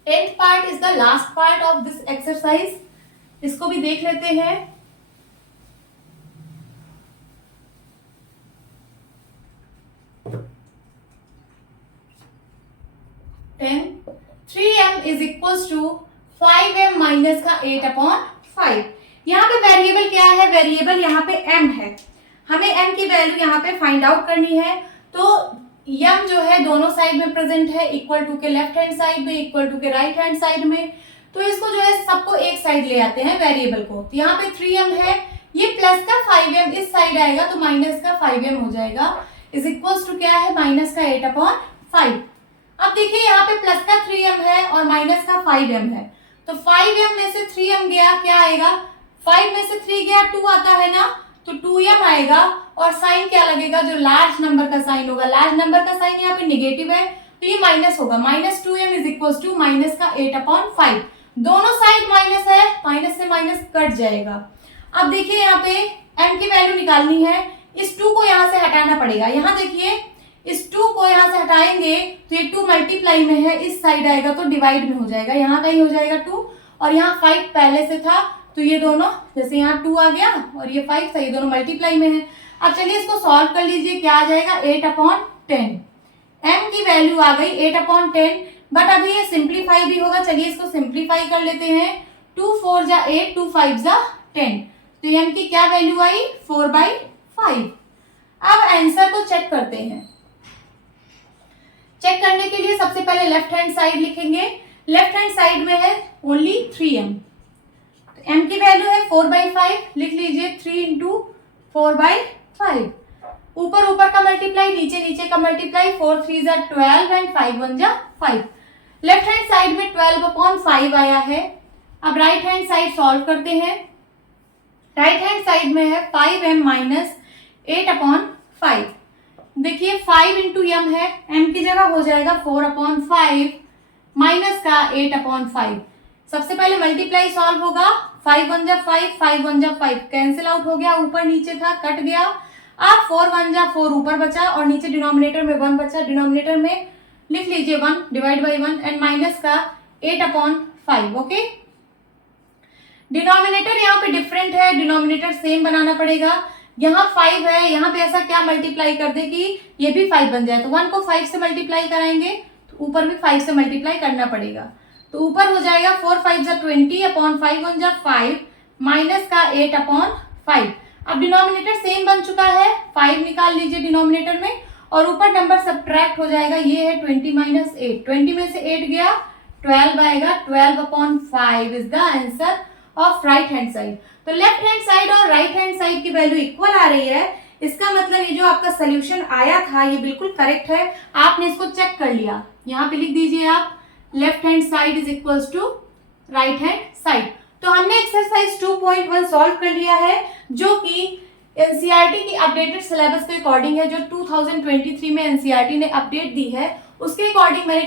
10th part is the last part of this exercise, इसको भी देख लेते हैं। 10, 3m is equal to 5m minus का 8/5। यहाँ पे वेरिएबल क्या है, वेरिएबल यहाँ पे m है, हमें m की वैल्यू यहाँ पे फाइंड आउट करनी है। तो m जो है दोनों साइड में प्रेजेंट है, इक्वल टू के लेफ्ट हैंड साइड में, इक्वल टू के राइट हैंड साइड में। तो इसको जो है सबको एक साइड ले आते हैं वेरिएबल को। तो यहाँ पे 3m है, ये प्लस का 5m इस साइड आएगा तो माइनस का 5m हो जाएगा, इज इक्वल टू क्या है, माइनस का 8/5। अब देखिए यहाँ पे प्लस का 3m है और माइनस का 5m है, तो 5m में से 3m गया, क्या आएगा, 5 में से 3 गया 2 आता है ना, तो 2m आएगा। और साइन क्या लगेगा, जो लार्ज नंबर का साइन होगा, लार्ज नंबर का साइन यहाँ पे निगेटिव है तो ये माइनस होगा, minus 2m is equal to minus का 8/5। दोनों साइड माइनस है, माइनस से माइनस कट जाएगा। अब देखिए यहाँ पे m की वैल्यू निकालनी है, इस 2 को यहाँ से हटाना पड़ेगा। यहाँ देखिए इस 2 को यहाँ से हटाएंगे तो ये 2 मल्टीप्लाई में है, इस साइड आएगा तो डिवाइड में हो जाएगा, यहाँ कहीं हो जाएगा 2 और यहाँ 5 पहले से था तो ये दोनों, जैसे यहाँ 2 आ गया और ये 5 था, ये दोनों मल्टीप्लाई में है। अब चलिए इसको सॉल्व कर लीजिए, क्या आ जाएगा, 8/10। m की वैल्यू आ गई 8/10, बट अभी ये सिंप्लीफाई भी होगा, चलिए इसको सिंप्लीफाई कर लेते हैं। 2 4 जा 8, 2 5 जा 10, तो m की क्या वैल्यू आई, 4/5। अब आंसर को चेक करते हैं। चेक करने के लिए सबसे पहले लेफ्ट हैंड साइड लिखेंगे, लेफ्ट हैंड साइड में है ओनली 3m, तो m की वैल्यू है 4/5, लिख लीजिए 3 इंटू 4/5। ऊपर ऊपर का मल्टीप्लाई, नीचे नीचे का मल्टीप्लाई, 4 3 जा 12 एंड 5 1 जा 5। लेफ्ट हैंड साइड में 12/5 आया है। अब राइट हैंड साइड सॉल्व करते हैं। राइट हैंड साइड में है 5m माइनस 8/5। देखिए 5 इंटू m है, m की जगह हो जाएगा 4/5 माइनस का 8/5। सबसे पहले मल्टीप्लाई सॉल्व होगा, 5 1 जा 5, 5 1 जा 5 कैंसिल आउट हो गया, ऊपर नीचे था कट गया। अब 4 1 जा 4 ऊपर बचा और नीचे डिनोमिनेटर में 1 बचा, डिनोमिनेटर में लिख लीजिए 1 डिवाइड बाई 1 एंड माइनस का 8/5। ओके, डिनोमिनेटर यहाँ पे डिफरेंट है, डिनोमिनेटर सेम बनाना पड़ेगा। यहाँ 5 है, यहाँ पे ऐसा क्या मल्टीप्लाई कर दे कि ये भी 5 बन जाए, तो 1 को 5 से मल्टीप्लाई कराएंगे तो ऊपर भी 5 से मल्टीप्लाई करना पड़ेगा, तो ऊपर हो जाएगा 4 5 जा 20/5 1 जा 5 माइनस का 8/5। अब डिनोमिनेटर सेम बन चुका है, 5 निकाल लीजिए डिनोमिनेटर में और ऊपर नंबर सब्ट्रैक्ट हो जाएगा, ये है 20 माइनस 8, 20 में से 8 गया 12 आएगा, 12/5 is the answer of right hand side. तो लेफ्ट हैंड साइड और राइट हैंड साइड की वैल्यू इक्वल आ रही है, इसका मतलब ये जो आपका सोल्यूशन आया था ये बिल्कुल करेक्ट है, आपने इसको चेक कर लिया। यहाँ पे लिख दीजिए आप, left hand side is equal to right hand side. तो हमने एक्सरसाइज 2.1 सॉल्व कर लिया है, जो कि एनसीईआरटी की अपडेटेड सिलेबस के अकॉर्डिंग है, जो 2023 में एनसीईआरटी ने अपडेट दी है उसके अकॉर्डिंग मैंने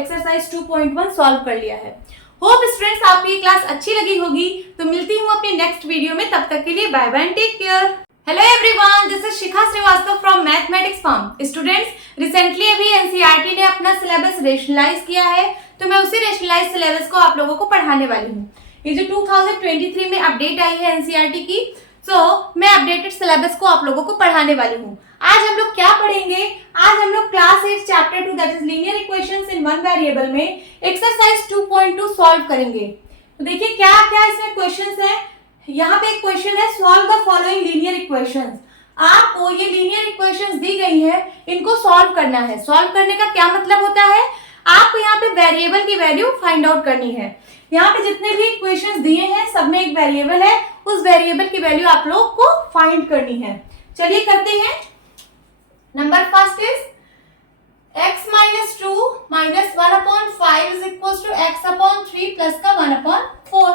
एक्सरसाइज 2.1 सॉल्व कर लिया है। होप स्टूडेंट्स आपको ये क्लास अच्छी लगी होगी, तो मिलती हूँ अपने नेक्स्ट वीडियो में, तब तक के लिए bye bye and take care. Hello everyone, this is Shikha Srivastava from mathematics form. Students, recently अभी एनसीईआरटी ने अपना सिलेबस रेशनलाइज किया है, तो मैं उसी रेशनलाइज सिलेबस को आप लोगों को पढ़ाने वाली हूँ। ये जो 2023 में अपडेट आई है एनसीईआरटी की, तो मैं अपडेटेड सिलेबस को आप लोगों को पढ़ाने वाली हूँ। आज हम लोग क्या पढ़ेंगे, आज हम लोग class 8 chapter 2 that is linear equations in one variable में एक्सरसाइज 2.2 सॉल्व करेंगे। तो देखिए क्या क्या इसमें क्वेश्चंस है। यहाँ पे एक क्वेश्चन है, solve the following linear equations. आपको ये लीनियर इक्वेशंस दी गई है, इनको सॉल्व करना है। सॉल्व करने का क्या मतलब होता है, आपको यहाँ पे वेरिएबल की वैल्यू फाइंड आउट करनी है। यहाँ पे जितने भी इक्वेशंस दिए हैं सब में एक वेरिएबल है, उस वेरिएबल की वैल्यू आप लोग को फाइंड करनी है। चलिए करते हैं। Number first is x minus 2 minus 1/5 is equal to x/3 plus का 1/4।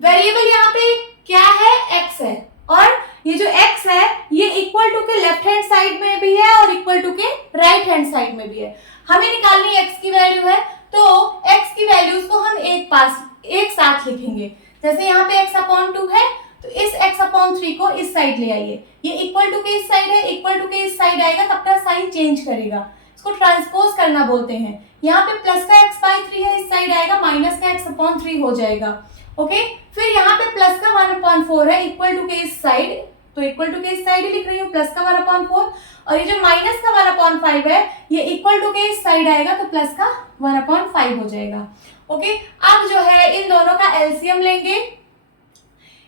वेरिएबल यहाँ पे क्या है, x है, और ये जो x है ये इक्वल टू के लेफ्ट हैंड साइड में भी है और इक्वल टू के राइट हैंड साइड में भी है। हमें निकालनी x की वैल्यू है, तो x की वैल्यूज को हम एक साथ लिखेंगे। जैसे यहाँ पे x/2 है, तो इस x/3 को इस साइड ले आइए, ये इक्वल टू के इस साइड है, इक्वल टू के इस साइड आएगा तब तक साइन चेंज करेगा, इसको ट्रांसपोज करना बोलते हैं। यहाँ पे प्लस का x/3 है, इस साइड आएगा माइनस का x/3 हो जाएगा। ओके, फिर यहाँ पे प्लस का 1/4 है, इक्वल टू के इस साइड तो इक्वल टू के इस साइड ही लिख रही हूँ, प्लस का 1/4, और ये जो माइनस का 1/5 है ये इक्वल टू के इस साइड आएगा तो प्लस का 1/5 हो जाएगा। ओके, अब जो है इन दोनों का एलसीएम लेंगे,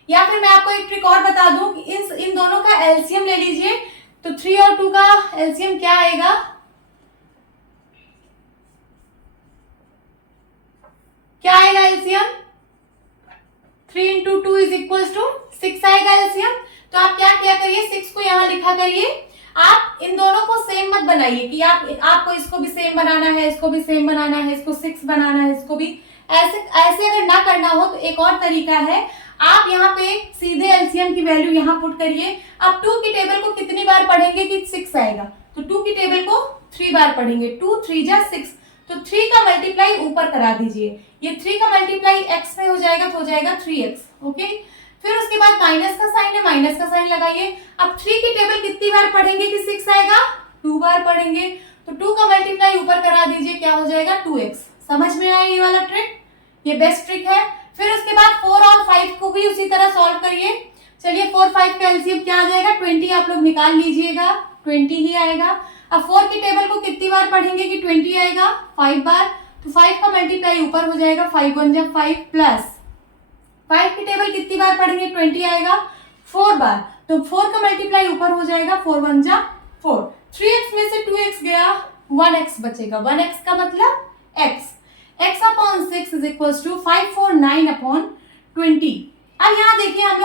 या फिर मैं आपको एक ट्रिक और बता दूं कि इन दोनों का एलसीएम ले लीजिए। तो 3 और 2 का एलसीएम क्या आएगा, क्या आएगा एलसीएम, 3 × 2 = 6 आएगा एलसीएम। तो आप क्या किया करिए, 6 को यहाँ लिखा करिए। आप इन दोनों को सेम मत बनाइए कि आपको इसको भी सेम बनाना है, इसको भी सेम बनाना है, इसको 6 बनाना है, इसको भी ऐसे अगर ना करना हो तो एक और तरीका है, आप यहाँ पे सीधे एलसीएम की वैल्यू यहाँ पुट करिए। आप 2 की टेबल को कितनी बार पढ़ेंगे कि 6 आएगा, तो 2 की टेबल को 3 बार पढ़ेंगे, 2 3 जा 6, तो 3 का मल्टीप्लाई ऊपर करा दीजिए, ये 3 का मल्टीप्लाई x में हो जाएगा तो हो जाएगा 3x। ओके, फिर उसके बाद माइनस का साइन है, माइनस का साइन लगाइए। अब 3 की टेबल कितनी बार पढ़ेंगे कि 6 आएगा, 2 बार पढ़ेंगे, तो 2 का मल्टीप्लाई ऊपर करा दीजिए, क्या हो जाएगा 2x। समझ में आया ये वाला ट्रिक, ये बेस्ट ट्रिक है। फिर उसके बाद 4 और 5 को भी उसी तरह सॉल्व करिए। चलिए 4 5 का एलसीएम क्या आ जाएगा, 20 आप लोग निकाल लीजिएगा, 20 ही आएगा। अब 4 की टेबल को कितनी बार पढ़ेंगे कि 20 आएगा, 5 बार, तो 5 का मल्टीप्लाई ऊपर हो जाएगा, 5 1 जा 5, प्लस 5 की टेबल कितनी बार पढ़ेंगे, 20 आएगा 4 बार, तो 4 का मल्टीप्लाई ऊपर हो जाएगा, 4 1 जा 4, 3x में से 2x गया, 1x बचेगा, 1x का मतलब x, x/6 = 549/20। अब यहाँ देखिए हम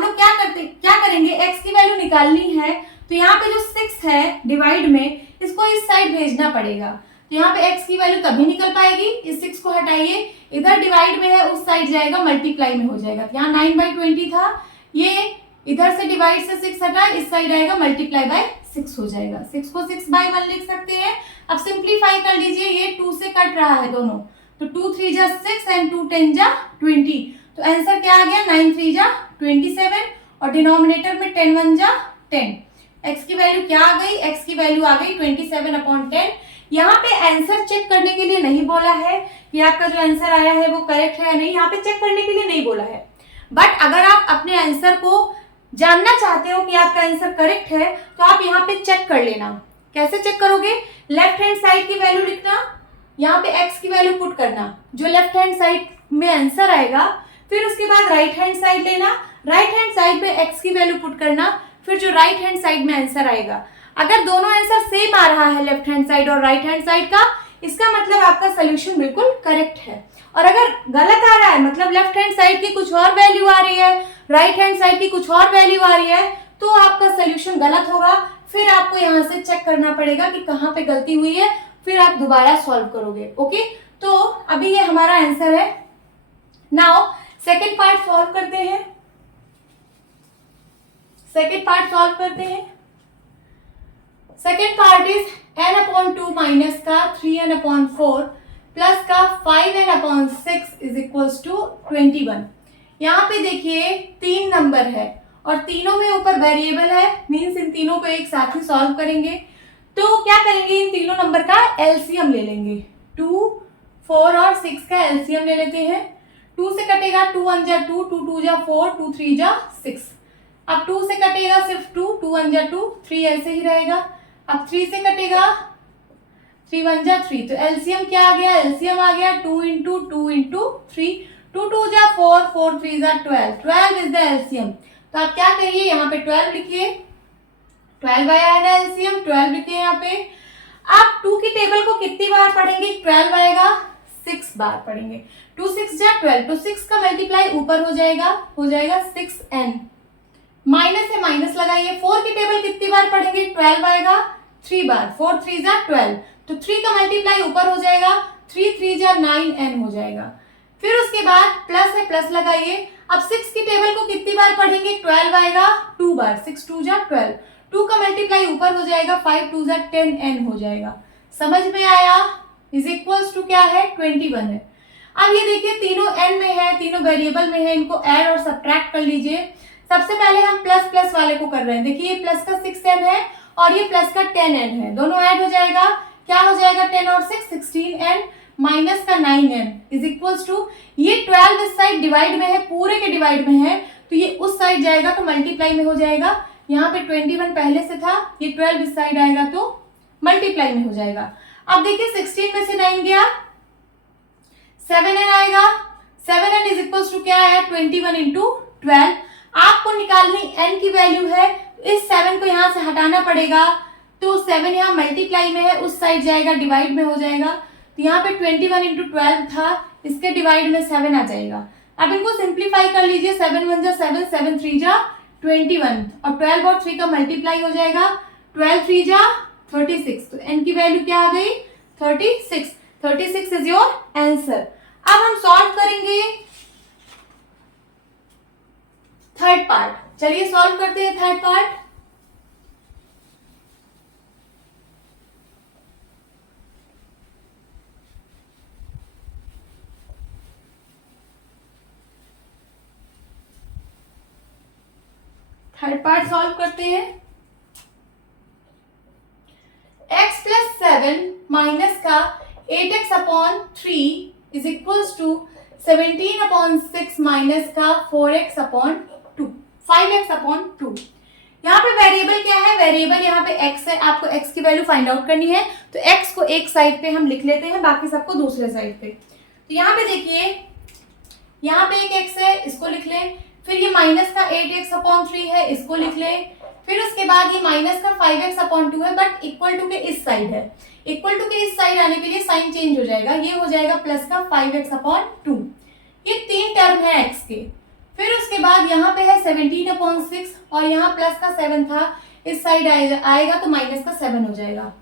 लोग क्या करेंगे, x की वैल्यू निकालनी है, तो यहाँ पे जो 6 है डिवाइड में, इसको इस साइड भेजना पड़ेगा, तो यहाँ पे x की वैल्यू तभी निकल पाएगी, इस 6 को हटाइए, इधर डिवाइड में है उस साइड जाएगा, मल्टीप्लाई में हो जाएगा। तो यहाँ 9/20 था, ये इधर से डिवाइड से 6 हटा, इस साइड आएगा, मल्टीप्लाई बाय 6 हो जाएगा, 6 को 6/1 लिख सकते हैं। अब सिंप्लीफाई कर लीजिए, ये 2 से कट रहा है दोनों, तो 2 3 जा 6 एंड 2 10 जा 20, तो आंसर क्या आ गया, 9 3 जा 27, और डिनोमिनेटर में 10 1 जा 10। x की वैल्यू क्या आ गई, x की वैल्यू आ गई 27/10। यहाँ पे आंसर चेक करने के लिए नहीं बोला है कि आपका जो आंसर आया है वो करेक्ट है या नहीं, यहाँ पे चेक करने के लिए नहीं बोला है। बट अगर आप अपने आंसर को जानना चाहते हो कि आपका आंसर करेक्ट है, तो आप यहाँ पे चेक कर लेना। कैसे चेक करोगे, लेफ्ट हैंड साइड की वैल्यू लिखना, यहाँ पे x की वैल्यू पुट करना, जो लेफ्ट हैंड साइड में आंसर आएगा, फिर उसके बाद राइट हैंड साइड लेना, राइट हैंड साइड में x की वैल्यू पुट करना, फिर जो राइट हैंड साइड में आंसर आएगा, अगर दोनों आंसर सेम आ रहा है लेफ्ट हैंड साइड और राइट हैंड साइड का, इसका मतलब आपका सोल्यूशन बिल्कुल करेक्ट है। और अगर गलत आ रहा है, मतलब लेफ्ट हैंड साइड की कुछ और वैल्यू आ रही है, राइट हैंड साइड की कुछ और वैल्यू आ रही है, तो आपका सोल्यूशन गलत होगा। फिर आपको यहाँ से चेक करना पड़ेगा कि कहाँ पे गलती हुई है, फिर आप दोबारा सॉल्व करोगे। ओके, तो अभी ये हमारा आंसर है। नाउ सेकेंड पार्ट सॉल्व करते हैं, सेकेंड पार्ट सॉल्व करते हैं। Second part is n/2 minus का 3n/4 प्लस का 5n/6 = 21। यहाँ पे देखिए 3 नंबर है और तीनों में ऊपर वेरिएबल है, मीन्स इन तीनों को एक साथ ही सॉल्व करेंगे। तो क्या करेंगे, इन तीनों नंबर का एलसीएम ले लेंगे, 2 4 और 6 का एलसीएम ले लेते हैं। 2 से कटेगा 2 1 जा 2, 2 2 जा 4, 2 3 जा 6। अब 2 से कटेगा सिर्फ 2, 2 1 जा 2, 3 ऐसे ही रहेगा। अब 3 से कटेगा 3 1 जा 3, तो एलसीएम क्या आ गया, एलसीएम आ गया 2 × 2 × 3, 2 2 जा 4, 4 3 जा 12, 12 इज द एलसीएम। तो आप क्या करिए, यहाँ पे 12 लिखिए, 12 आया है ना एलसीएम, 12 लिखिए यहाँ पे। आप 2 की टेबल को कितनी बार पढ़ेंगे, 12 आएगा, 6 बार पढ़ेंगे, 2 6 जा 12, तो 6 का मल्टीप्लाई ऊपर हो जाएगा 6n, माइनस से माइनस लगाइए। 4 की टेबल कितनी बार पढ़ेंगे, 12 आएगा, 3 बार, 4 3 जा 12, तो 3 का मल्टीप्लाई ऊपर हो जाएगा, 3 3 जा 9n हो जाएगा। फिर उसके बाद प्लस है, प्लस लगाइए। अब 6 की टेबल को कितनी बार पढ़ेंगे, 12 आएगा 2 बार, 6 2 जा 12, 2 का मल्टीप्लाई ऊपर हो जाएगा, 5 2 जा 10n हो जाएगा। समझ में आया, इज इक्वल्स टू क्या है, 21 है। अब ये देखिए तीनों n में है, तीनों वेरिएबल में है, इनको ऐड और सब्ट्रैक्ट कर लीजिए। सबसे पहले हम प्लस प्लस वाले को कर रहे हैं, देखिए ये प्लस का 6n है और ये प्लस का 10n है, दोनों ऐड हो जाएगा, क्या हो जाएगा 10 और 6 16n माइनस का 9n इज इक्वल्स टू, ये 12 इस साइड डिवाइड में है, पूरे के डिवाइड में है, तो ये उस साइड जाएगा तो मल्टीप्लाई में हो जाएगा। यहाँ पे 21 पहले से था, ये 12 इस साइड आएगा तो मल्टीप्लाई में हो जाएगा। अब देखिए 16 में से 9 गया, 7n आएगा। 7n इज इक्वल टू क्या है, 21 इंटू 12। आपको निकालनी n की वैल्यू है, इस 7 को यहाँ से हटाना पड़ेगा, तो 7 यहाँ मल्टीप्लाई में है, उस साइड जाएगा डिवाइड में हो जाएगा। तो यहाँ पे 21 इंटू 12 था, इसके डिवाइड में 7 आ जाएगा। अब इनको सिंप्लीफाई कर लीजिए, 7 1 जा 7, 7 3 जा 21 और 12 और 3 का मल्टीप्लाई हो जाएगा, 12 3 जा 36। तो n की वैल्यू क्या आ गई, 36। 36 इज योर आंसर। अब हम सॉल्व करेंगे थर्ड पार्ट। चलिए सॉल्व करते हैं third part. Third part solve करते हैं। x प्लस 7 माइनस का 8x upon 3 is equals to 17 upon 6 minus का 4x अपॉन 2, 5x अपॉन 2। यहाँ पे वेरिएबल क्या है, वेरिएबल यहाँ पे x है, आपको x की वैल्यू फाइंड आउट करनी है। तो x को एक साइड पे हम लिख लेते हैं, बाकी सबको दूसरे साइड पे। तो यहाँ पे देखिए, यहाँ पे एक x है, इसको लिख लें। फिर ये माइनस का 8x अपॉन 3 है, इसको लिख लें। फिर उसके बाद ये माइनस का 5x अपॉन 2 है, बट इक्वल टू के इस साइड है। इक्वल टू के इस साइड आने के लिए साइन चेंज हो जाएगा, ये हो जाएगा प्लस का 5x अपॉन 2। ये 3 टर्म है x के। फिर उसके बाद यहाँ पे है 17 अपॉन 6 और यहाँ प्लस का 7 था, इस साइड आएगा तो माइनस का 7 हो जाएगा।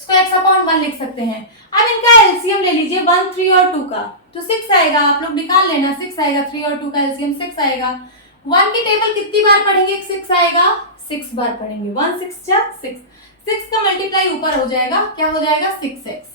इसको x अपॉन 1 लिख सकते हैं। अब इनका एलसीएम ले लीजिए 1 3 और 2 का, तो 6 आएगा। आप लोग निकाल लेना, 6 आएगा। 3 और 2 का एलसीएम 6 आएगा। 1 की टेबल कितनी बार पढ़ेंगे, 6 आएगा, 6 बार पढ़ेंगे। 1 6 जा 6, 6 का मल्टीप्लाई ऊपर हो जाएगा, क्या हो जाएगा 6x।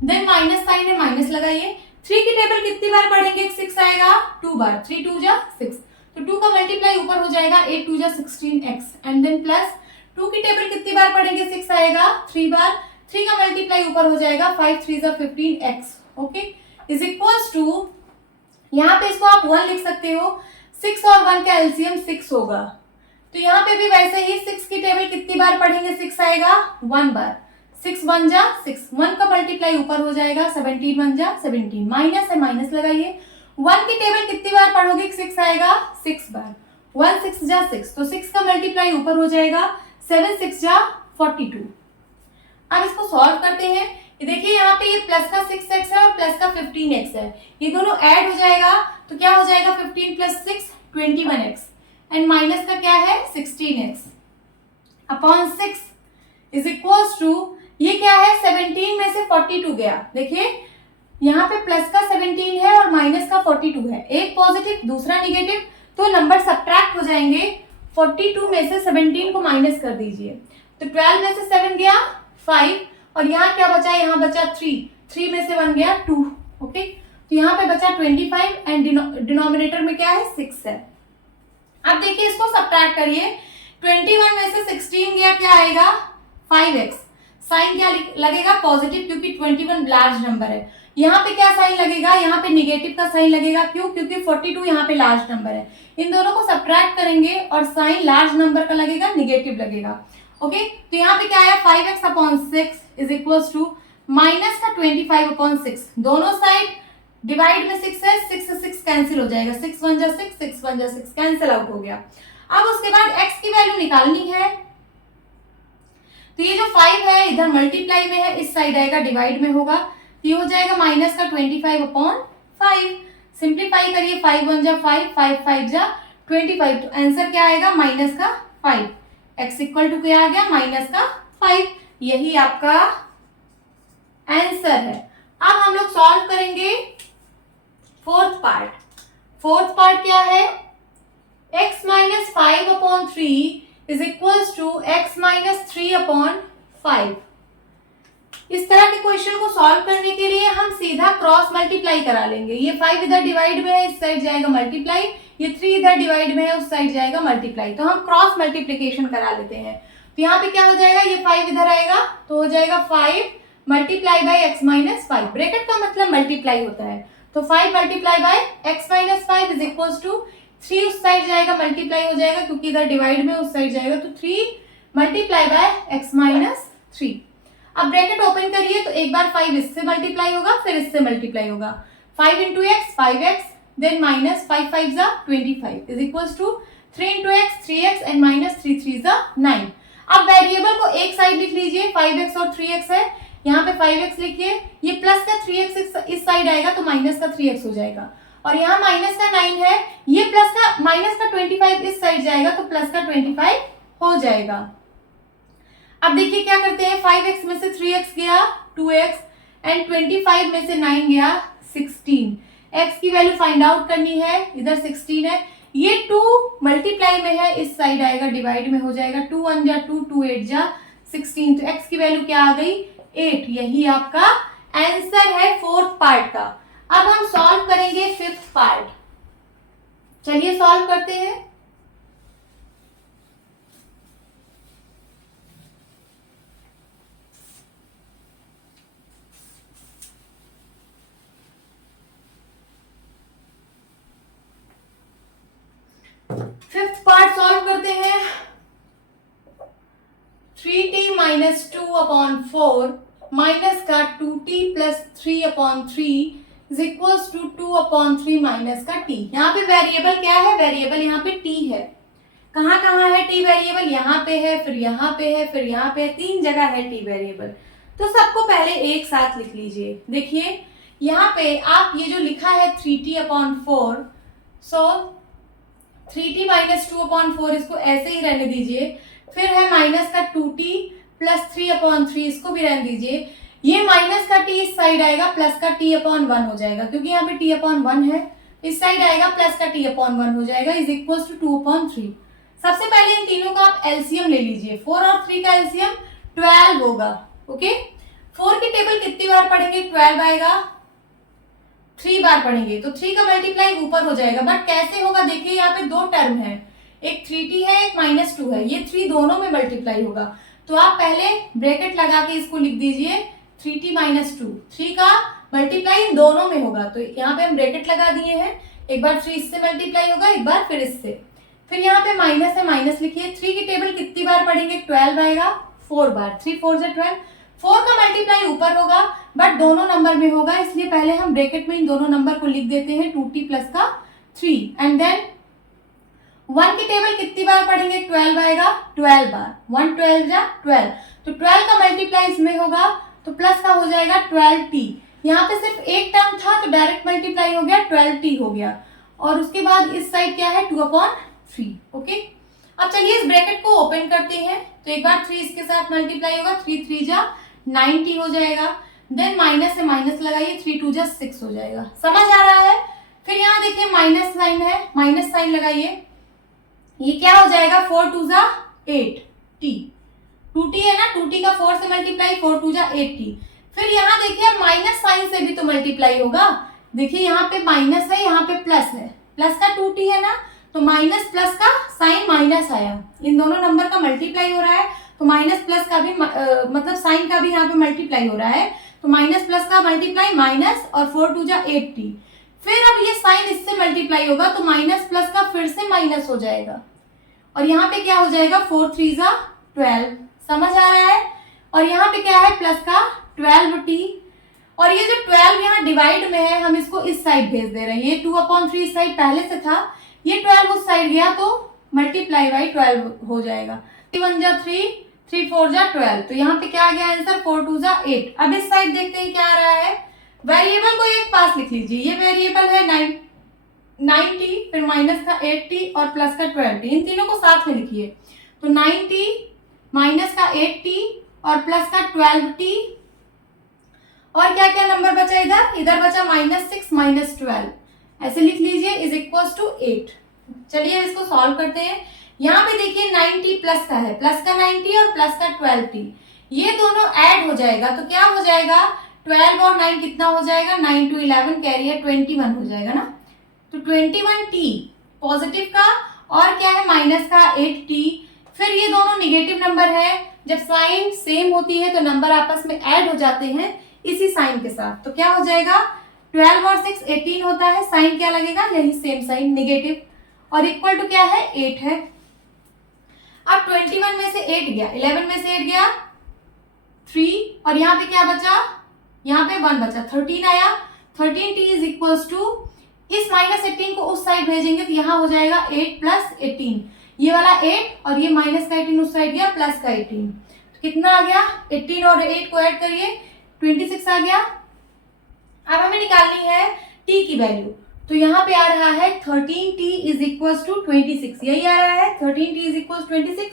देन माइनस साइन है, माइनस लगाइए। 3 की टेबल कितनी बार पढ़ेंगे, 6 आएगा 2 बार। 3 2 जा 6, तो 2 का मल्टीप्लाई ऊपर हो जाएगा, 8 2 जा 16x। एंड देन प्लस 2 की टेबल कितनी बार पढ़ेंगे, 6 आएगा 3 बार। 3 का मल्टीप्लाई ऊपर हो जाएगा, 5 3 जा 15x। Okay, is equals to, यहाँ पे इसको आप 1 लिख सकते हो। 6 और 1 का एलसीएम 6 होगा। तो यहाँ पे भी वैसे ही 6 की टेबल कितनी बार पढ़ेंगे, 6 आएगा 1 बार। 6 1 जा 6, 1 का मल्टीप्लाई ऊपर हो जाएगा, 17 1 जा 17। माइनस है, माइनस लगाइए। 1 की टेबल कितनी बार पढ़ोगे, 6 आएगा 6 बार। 1 6 जा 6, तो 6 का मल्टीप्लाई ऊपर हो जाएगा, 7 6 जा 42। अब इसको सॉल्व करते हैं। ये देखिए यहाँ पे ये प्लस का 6x है और प्लस का 15x है, ये दोनों ऐड हो जाएगा तो क्या हो जाएगा 15 प्लस 6 21x एंड माइनस का क्या है 16x upon 6 is equals to, ये क्या है 17 में से 42 गया। देखिए यहाँ पे प्लस का 17 है और माइनस का 42 है, एक पॉजिटिव दूसरा निगेटिव, तो नंबर सब्ट्रैक्ट हो जाएंगे। 42 में से 17 को माइनस कर दीजिए, तो 12 में से 7 गया 5 और यहाँ क्या बचा, यहाँ बचा 3 में से 1 गया 2। ओके, तो यहाँ पे बचा 25 एंड डिनोमिनेटर में क्या है 6 है। अब देखिए इसको सब्ट्रैक्ट करिए, 21 में से 16 गया, क्या आएगा 5x। साइन क्या लगेगा पॉजिटिव, क्योंकि 21 लार्ज नंबर है। यहाँ पे क्या साइन लगेगा, यहाँ पे निगेटिव का साइन लगेगा, क्यों, क्योंकि 42 यहाँ पे लार्ज नंबर है। इन दोनों को सब्ट्रैक्ट करेंगे और साइन लार्ज नंबर का लगेगा, निगेटिव लगेगा। ओके, तो यहाँ पे क्या आया 5x upon 6 is equals to minus का 25 अपॉन 6। दोनों साइड डिवाइड में 6 है, 6 से 6 कैंसिल हो जाएगा, 6 1 जा 6, 6 1 जा 6 कैंसिल आउट हो गया। अब उसके बाद x की वैल्यू निकालनी है, तो ये जो 5 है इधर मल्टीप्लाई में है, इस साइड आएगा डिवाइड में होगा, तो ये हो जाएगा माइनस का 25 अपॉन 5। सिंप्लीफाई करिए, 5 1 जा 5, 5 5 जा 25, तो आंसर क्या आएगा माइनस का 5। x इक्वल टू क्या आ गया माइनस का 5, यही आपका आंसर है। अब हम लोग सॉल्व करेंगे फोर्थ पार्ट। फोर्थ पार्ट क्या है, x minus 5 upon 3 is equals to x minus 3 upon 5। इस तरह के क्वेश्चन को सॉल्व करने के लिए हम सीधा क्रॉस मल्टीप्लाई करा लेंगे। ये 5 इधर डिवाइड में है, इस साइड जाएगा मल्टीप्लाई, ये 3 इधर डिवाइड में है, उस साइड जाएगा मल्टीप्लाई, तो हम क्रॉस मल्टीप्लिकेशन करा लेते हैं। तो यहाँ पे क्या हो जाएगा, ये 5 इधर आएगा तो हो जाएगा 5 multiply by x minus 5। Bracket का मतलब मल्टीप्लाई होता है, तो 5 multiply by x minus 5 is equals to 3 उस साइड जाएगा, मल्टीप्लाई हो जाएगा क्योंकि इधर डिवाइड में उस साइड जाएगा, तो 3 मल्टीप्लाई बाय x माइनस 3। अब ब्रैकेट ओपन करिए तो एक बार 5 इससे मल्टीप्लाई होगा, फिर इससे मल्टीप्लाई होगा, 5 into x 5x, then minus 5 5 जा 25 is equal to 3 into x 3x and minus 3 3 जा 9। अब वेरिएबल को एक साइड लिख लीजिए, 5x और 3x है, यहाँ पे 5x लिखिए, ये प्लस का 3x इस साइड आएगा तो माइनस का 3x हो जाएगा, और यहाँ माइनस का 9 है, ये प्लस का माइनस का 25 इस साइड जाएगा तो प्लस का 25 हो जाएगा। अब देखिए क्या करते हैं, 5x में से 3x गया 2x एंड 25 में से 9 गया 16। x की वैल्यू फाइंड आउट करनी है, इधर 16 है, ये 2 मल्टीप्लाई में है, इस साइड आएगा डिवाइड में हो जाएगा, 2 1 जा 2 2 8 जा 16, तो x की वैल्यू क्या आ गई 8। यही आपका आंसर है 4th पार्ट का। अब हम सॉल्व करेंगे 5th पार्ट, चलिए सॉल्व करते हैं। फिफ्थ पार्ट सॉल्व करते हैं। 3t माइनस 2 अपॉन 4 माइनस का 2t plus 3 upon 3 is equals to 2 upon 3 minus का t। यहाँ पे वेरिएबल क्या है, वेरिएबल यहाँ पे t है। कहाँ कहाँ है t वेरिएबल, यहाँ पे है, फिर यहाँ पे है, फिर यहाँ पे है, 3 जगह है t वेरिएबल। तो सबको पहले एक साथ लिख लीजिए। देखिए यहाँ पे आप ये जो लिखा है 3t अपॉन 4, सो 3t माइनस 2 अपॉन 4 इसको ऐसे ही रहने दीजिए, फिर है माइनस का 2t प्लस 3 अपॉन 3 इसको भी रहने दीजिए, ये माइनस का t इस साइड आएगा, प्लस का t अपॉन 1 हो जाएगा, क्योंकि यहाँ पे t अपॉन 1 है, इस साइड आएगा प्लस का t अपॉन 1 हो जाएगा, इज इक्वल टू 2 अपॉन 3। सबसे पहले इन तीनों का आप एलसीएम ले लीजिए, 4 और 3 का एलसीएम 12 होगा। ओके, 4 की टेबल कितनी बार पढ़ेंगे, 12 आएगा, 3 बार पढ़ेंगे तो 3 का मल्टीप्लाई ऊपर हो जाएगा, बट कैसे होगा देखिए, यहाँ पे 2 टर्म है, एक 3t है, एक माइनस 2 है, ये 3 दोनों में मल्टीप्लाई होगा, तो आप पहले ब्रैकेट लगा के इसको लिख दीजिए 3t माइनस 2, 3 का मल्टीप्लाई इन दोनों में होगा, तो यहाँ पे हम ब्रैकेट लगा दिए हैं, एक बार 3 इससे मल्टीप्लाई होगा, एक बार फिर इससे, फिर यहाँ पे माइनस है, माइनस लिखिए, 3 की टेबल कितनी बार पढ़ेंगे, 12 आएगा, 4 बार, 3 4 से 12, 4 का मल्टीप्लाई ऊपर होगा बट दोनों नंबर में होगा, इसलिए पहले हम ब्रैकेट में इन दोनों नंबर को लिख देते हैं 2t प्लस का 3, एंड देन 1 की टेबल कितनी बार पढ़ेंगे, 12 आएगा, 12 बार, 1 12 जा 12, तो 12 का मल्टीप्लाई इसमें होगा तो प्लस का हो जाएगा 12t, यहाँ पे सिर्फ एक टर्म था तो डायरेक्ट मल्टीप्लाई हो गया 12t हो गया, और उसके बाद इस साइड क्या है 2 अपॉन 3। ओके, अब चलिए इस ब्रैकेट को ओपन करते हैं, तो एक बार 3 इसके साथ मल्टीप्लाई होगा, 3 3 जा 9t हो जाएगा, देन माइनस से माइनस लगाइए, 3 2 जा 6 हो जाएगा, समझ आ रहा है। फिर यहाँ देखिए माइनस साइन है, माइनस साइन लगाइए, ये क्या हो जाएगा, 4 2 जा 8t, 2t है ना, 2t का 4 से मल्टीप्लाई, 4 2 जा 8t, फिर यहाँ देखिए माइनस साइन से भी तो मल्टीप्लाई होगा, देखिए यहाँ पे माइनस है, यहाँ पे प्लस है, प्लस का 2t है ना, तो माइनस प्लस का साइन माइनस आया, इन दोनों नंबर का मल्टीप्लाई हो रहा है, तो माइनस प्लस का भी मतलब साइन का भी यहाँ पे मल्टीप्लाई हो रहा है, तो माइनस प्लस का मल्टीप्लाई माइनस, और 4 2 जा 8t, फिर अब ये साइन इससे मल्टीप्लाई होगा तो माइनस प्लस का फिर से माइनस हो जाएगा, और यहाँ पे क्या हो जाएगा 4 3 जा 12, समझ आ रहा है, और यहाँ पे क्या है प्लस का 12t, और ये जो 12 यहाँ डिवाइड में है हम इसको इस साइड भेज दे रहे हैं, ये 2 अपॉन 3 इस साइड पहले से था, ये 12 उस साइड गया तो मल्टीप्लाई बाई 12 हो जाएगा, 3 1 जा 3, 3 4 जा 12, तो यहाँ पे क्या आ गया आंसर 4 2 जा 8। अब इस साइड देखते हैं क्या आ रहा है, वेरिएबल को एक पास लिख लीजिए, ये वेरिएबल है 9t, फिर माइनस का 8t और प्लस का 12t, इन तीनों को साथ में लिखिए, तो 9t माइनस का 8t और प्लस का 12t, और क्या क्या नंबर बचा इधर बचा -6 -12, ऐसे लिख लीजिए, इज इक्वल टू 8। चलिए इसको सॉल्व करते हैं। यहाँ पे देखिए 9t प्लस का है, प्लस का 9t और प्लस का 12t, ये दोनों ऐड हो जाएगा तो क्या हो जाएगा 12 और 9 कितना हो जाएगा, 9 2 11 कैरी है 21 हो जाएगा ना, तो 21t पॉजिटिव का, और क्या है माइनस का 8t, फिर ये दोनों निगेटिव नंबर है, जब साइन सेम होती है तो नंबर आपस में ऐड हो जाते हैं इसी साइन के साथ, तो क्या हो जाएगा 12 और 6 18 होता है, साइन क्या लगेगा यही सेम साइन निगेटिव, और इक्वल टू क्या है 8 है। अब 21 में से 8 गया, 11 में से 8 गया 3 और यहाँ पे क्या बचा, यहाँ पे 1 बचा, 13 आया। 13t इज इक्वल्स टू, इस -18 को उस साइड भेजेंगे तो यहाँ हो जाएगा 8 + 18, ये वाला 8 और ये -18 उस साइड गया प्लस का 18, तो कितना आ गया 18 और 8 को ऐड करिए 26 आ गया। अब हमें निकालनी है t की वैल्यू, तो यहाँ पे आ रहा है 13t इज इक्वल्स टू 26, यही आ रहा है 13t इज इक्वल्स 26।